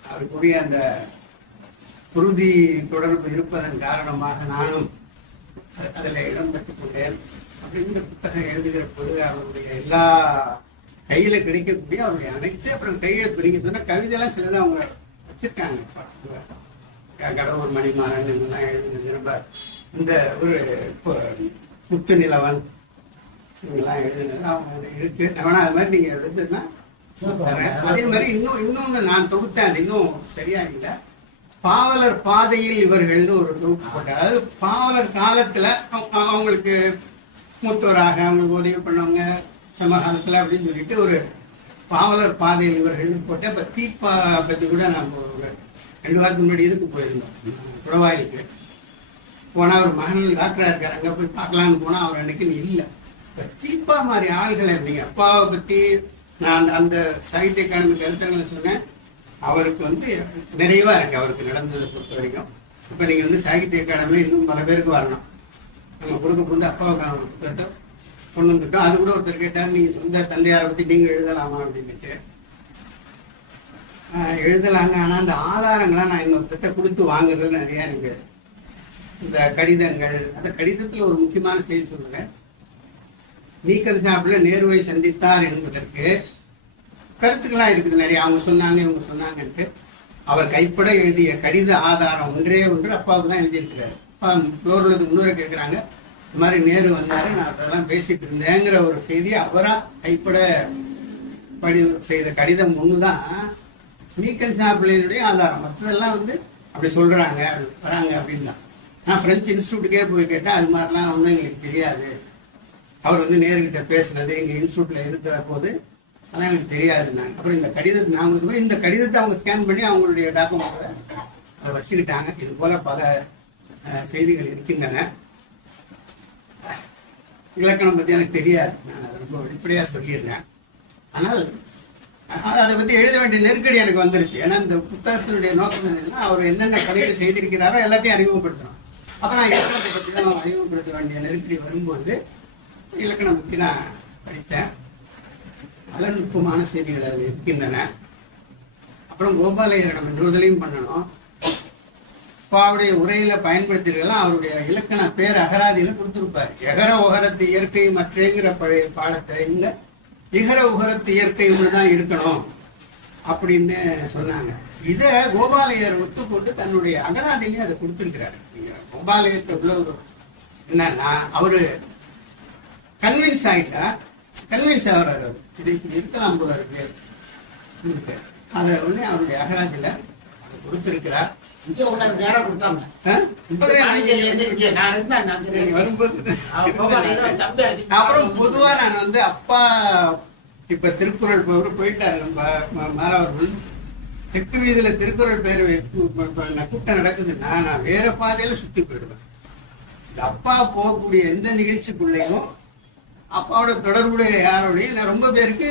அவருக்குரிய அந்த குருதி தொடர்பு இருப்பதன் காரணமாக நானும் அதில் இடம் பெற்றுக் கொண்டேன். அப்படின்ற புத்தகம் எழுதுகிற பொழுது அவருடைய எல்லா கையில கிடைக்கக்கூடிய அவருடைய அனைத்து, அப்புறம் கையெழுத்து நீங்க சொன்ன கவிதையெல்லாம் சிலதான் அவங்க வச்சிருக்காங்க. கடவுர் மணிமாறன் இதெல்லாம் எழுதுனது ரொம்ப இந்த ஒரு முத்து நிலவன் இவங்கெல்லாம் எழுதுனது அவங்க இருக்கு. வேணா அது மாதிரி நீங்க எழுதுனா அதே மாதிரி இன்னொன்னு நான் தொகுத்தேன், அது இன்னும் சரியா இல்லை. பாவலர் பாதையில் இவர்கள்னு ஒரு தொகுப்பு போட்டார். அதாவது பாவலர் காலத்துல அவங்களுக்கு மூத்தவராக அவங்களுக்கு உதவி பண்ணவங்க சமகாலத்துல அப்படின்னு சொல்லிட்டு ஒரு பாவலர் பாதையில் இவர்கள்னு போட்டு. இப்ப தீப்பா பத்தி கூட நான் 2 வாரத்துக்கு முன்னாடி இதுக்கு போயிருந்தோம், குடவாயிலுக்கு போனா ஒரு மகன் டாக்டரா இருக்காரு, அங்க போய் பார்க்கலான்னு போனா அவர் அன்னைக்கு இல்லை. இப்ப தீப்பா மாதிரி ஆள்களை அப்படிங்க அப்பாவை பத்தி நான் அந்த சாகித்ய அகாடமி எழுத்தங்களை சொன்னேன். அவருக்கு வந்து நிறைவா இருக்கு அவருக்கு நடந்ததை பொறுத்த வரைக்கும். இப்ப நீங்க வந்து சாகித்ய அகாடமி இன்னும் பல பேருக்கு வரணும். நம்ம குறுக்கு வந்து அப்பாவுக்கான புத்தகத்தை கொண்டு வந்துட்டோம். அது கூட ஒருத்தர் கேட்டார், நீங்க சொந்த தந்தையாரை பத்தி நீங்க எழுதலாமா அப்படின்ட்டு. எழுதலாங்க. ஆனா அந்த ஆதாரங்கள்லாம் நான் இன்னொருத்தட்ட கொடுத்து வாங்குறது நிறைய எனக்கு இந்த கடிதங்கள், அந்த கடிதத்துல ஒரு முக்கியமான செய்தி சொல்லுறேன். நீக்கல் சாப்பிட நேருவை சந்தித்தார் என்பதற்கு கருத்துக்கெல்லாம் இருக்குது நிறைய. அவங்க சொன்னாங்க இவங்க சொன்னாங்கன்ட்டு அவர் கைப்பட எழுதிய கடித ஆதாரம் ஒன்றே ஒன்று அப்பாவுக்கு தான் எழுதியிருக்கிறாரு. அப்பா ஃப்ளோர்ல முன்னூறு கேட்குறாங்க, இந்த மாதிரி நேரு வந்தாரு, நான் அதெல்லாம் பேசிட்டு இருந்தேங்கிற ஒரு செய்தி அவரா கைப்பட செய்த கடிதம் ஒண்ணுதான் நீக்கல் சாப்பிளினுடைய ஆதாரம். மற்றதெல்லாம் அப்படி சொல்றாங்க வராங்க அப்படின்னு தான். நான் பிரெஞ்சு இன்ஸ்டியூட்டுக்கே போய் கேட்டேன், அது மாதிரிலாம் ஒன்றும் எங்களுக்கு தெரியாது. அவர் நேருகிட்ட பேசுனது எங்க இன்ஸ்டியூட்ல இருக்கிற போது அதெல்லாம் எனக்கு தெரியாதுன்னாங்க. அப்புறம் இந்த கடிதத்தை நான் உங்களுக்கு இந்த கடிதத்தை அவங்க ஸ்கேன் பண்ணி அவங்களுடைய டாக்குமெண்ட்டை அதை வச்சுக்கிட்டாங்க. இது போல பல செய்திகள் இருக்கின்றன. இலக்கணம் பத்தி எனக்கு தெரியாது, நான் அதை ரொம்ப வெளிப்படையா சொல்லிடுறேன். ஆனால் அதை பத்தி எழுத வேண்டிய நெருக்கடி எனக்கு வந்துருச்சு. ஏன்னா இந்த புத்தகத்தினுடைய நோக்கம் என்னன்னா, அவர் என்னென்ன கதைகள் செய்திருக்கிறாரோ எல்லாத்தையும் அறிமுகப்படுத்தணும். அப்ப நான் இலக்கணத்தை பற்றியும் அறிமுகப்படுத்த வேண்டிய நெருக்கடி வரும்போது இலக்கணம் பற்றி நான் படித்தேன். பல நுட்பமான செய்திகள் அது இருக்கின்றன. அப்புறம் கோபாலையரிடம் விடுதலையும் பண்ணணும். அவருடைய உரையில பயன்படுத்திருக்கலாம். அவருடைய இலக்கண பேர் அகராதியில கொடுத்திருப்பார். எகர உகரத்து இயற்கை மற்றேங்கிற பழைய பாடத்தை இல்ல இகர உகரத்து இயற்கை ஒண்ணுதான் இருக்கணும் அப்படின்னு சொன்னாங்க. இத கோபாலையர் ஒத்துக்கொண்டு தன்னுடைய அகராதியிலே அதை கொடுத்திருக்கிறாரு. கோபாலையருக்கு இவ்வளவு என்னன்னா, அவரு கன்வின்ஸ் ஆகிட்டா, கன்வின்ஸ் ஆகிறாரு. இது இப்படி இருக்கலாம் போல இருக்கு, அதை உடனே அவருடைய அகராதியில அதை கொடுத்திருக்கிறார். அப்புறம் பொதுவா நான் அப்பா இப்ப திருக்குறள் போயிட்டாரு நம்ம மாறவர்கள். தெற்கு வீதியில திருக்குறள் பேர் கூட்டம் நடக்குதுன்னா நான் வேற பாதையில சுத்தி போயிடுவேன். இந்த அப்பா போகக்கூடிய எந்த நிகழ்ச்சிக்குள்ளேயும் அப்பாவோட தொடர்புடைய யாரோடையும் ரொம்ப பேருக்கு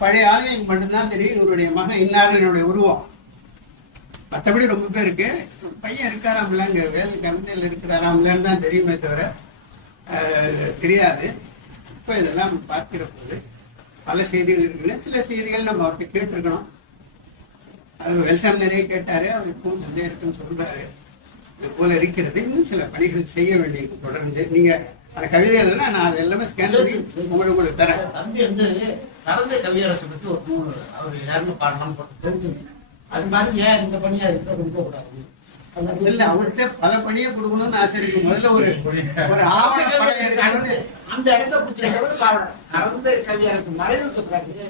பழைய ஆளுங்க மட்டும்தான் தெரியும் இவருடைய மகன் இன்னாரு என்னுடைய உருவம். மற்றபடி ரொம்ப பேருக்கு பையன் இருக்காராம்ல, அங்க வேலை கலந்தையில் இருக்கிறாராம்லன்னு தான் தெரியுமே தவிர தெரியாது. இப்ப இதெல்லாம் பார்க்கிற போது பல செய்திகள் இருக்குன்னு சில செய்திகள் நம்ம அவர்கிட்ட கேட்டிருக்கணும். அது வெல்சாம் நிறைய கேட்டாரு, அவர் இப்பவும் சந்தேகம் இருக்குன்னு சொல்றாரு. இது போல இருக்கிறது. இன்னும் சில பணிகள் செய்ய வேண்டியிருக்கு தொடர்ந்து. நீங்க அந்த கவிதை எழுதுனா நான் அது எல்லாமே ஸ்கேன் பண்ணி உங்களுக்கு தரேன். தம்பி கடந்த கவியரசு பத்தி ஒரு நூல் அவர் யாருன்னு பாடலாம் தெரிஞ்சு, அது மாதிரி ஏன் இந்த பணியா இருக்க கூடாது? இல்ல அவர்கிட்ட பல பணியை கொடுக்கணும்னு ஆசை இருக்கு. முதல்ல ஒரு ஆவண அந்த இடத்த பிடிச்சிருக்க கடந்த கவியரசு மறைவுக்கு பிறகு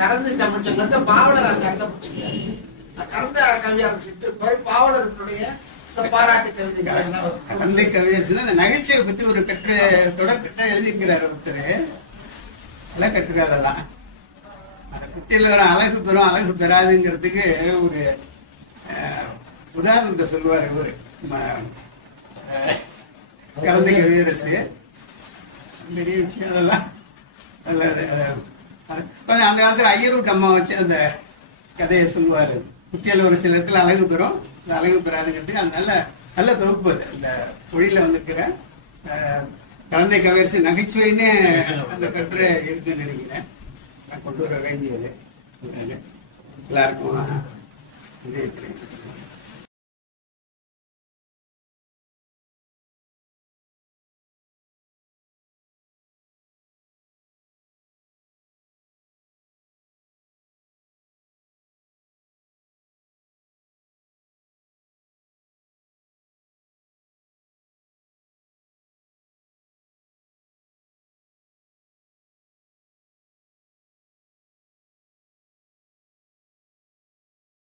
கடந்த தமிழ் சங்கத்தை பாவலர் அந்த இடத்த பிடிச்சிருக்காரு. கடந்த கவியரசு பாவலர்களுடைய பாராட்டு கவிதைகள் கடந்த கவியரசு அந்த நகைச்சுவை பத்தி ஒரு தொடர்கிட்ட எழுதிக்கிறார் ஒருத்தர். எல்லாம் கட்டுக்காரெல்லாம் அந்த குட்டியில வர அழகு பெறும் அழகு பெறாதுங்கிறதுக்கு ஒரு உதாரணத்தை சொல்லுவார் இவரு. கடந்த கவியரசு பெரிய விஷயம் அதெல்லாம். அந்த காலத்துல ஐயரூட் அம்மா வச்சு அந்த கதையை சொல்லுவாரு. குட்டியில ஒரு சில இடத்துல அழகு பெறும், அழகு பெறாதுங்கிறதுக்கு அது நல்ல தொகுப்பு. அது அந்த தொழில வந்துருக்கிற கலந்தை கவியரசு நகைச்சுவைன்னு அந்த கட்டுரை இருக்குன்னு நினைக்கிறேன். நான் கொண்டு வர வேண்டியது எல்லாருக்கும்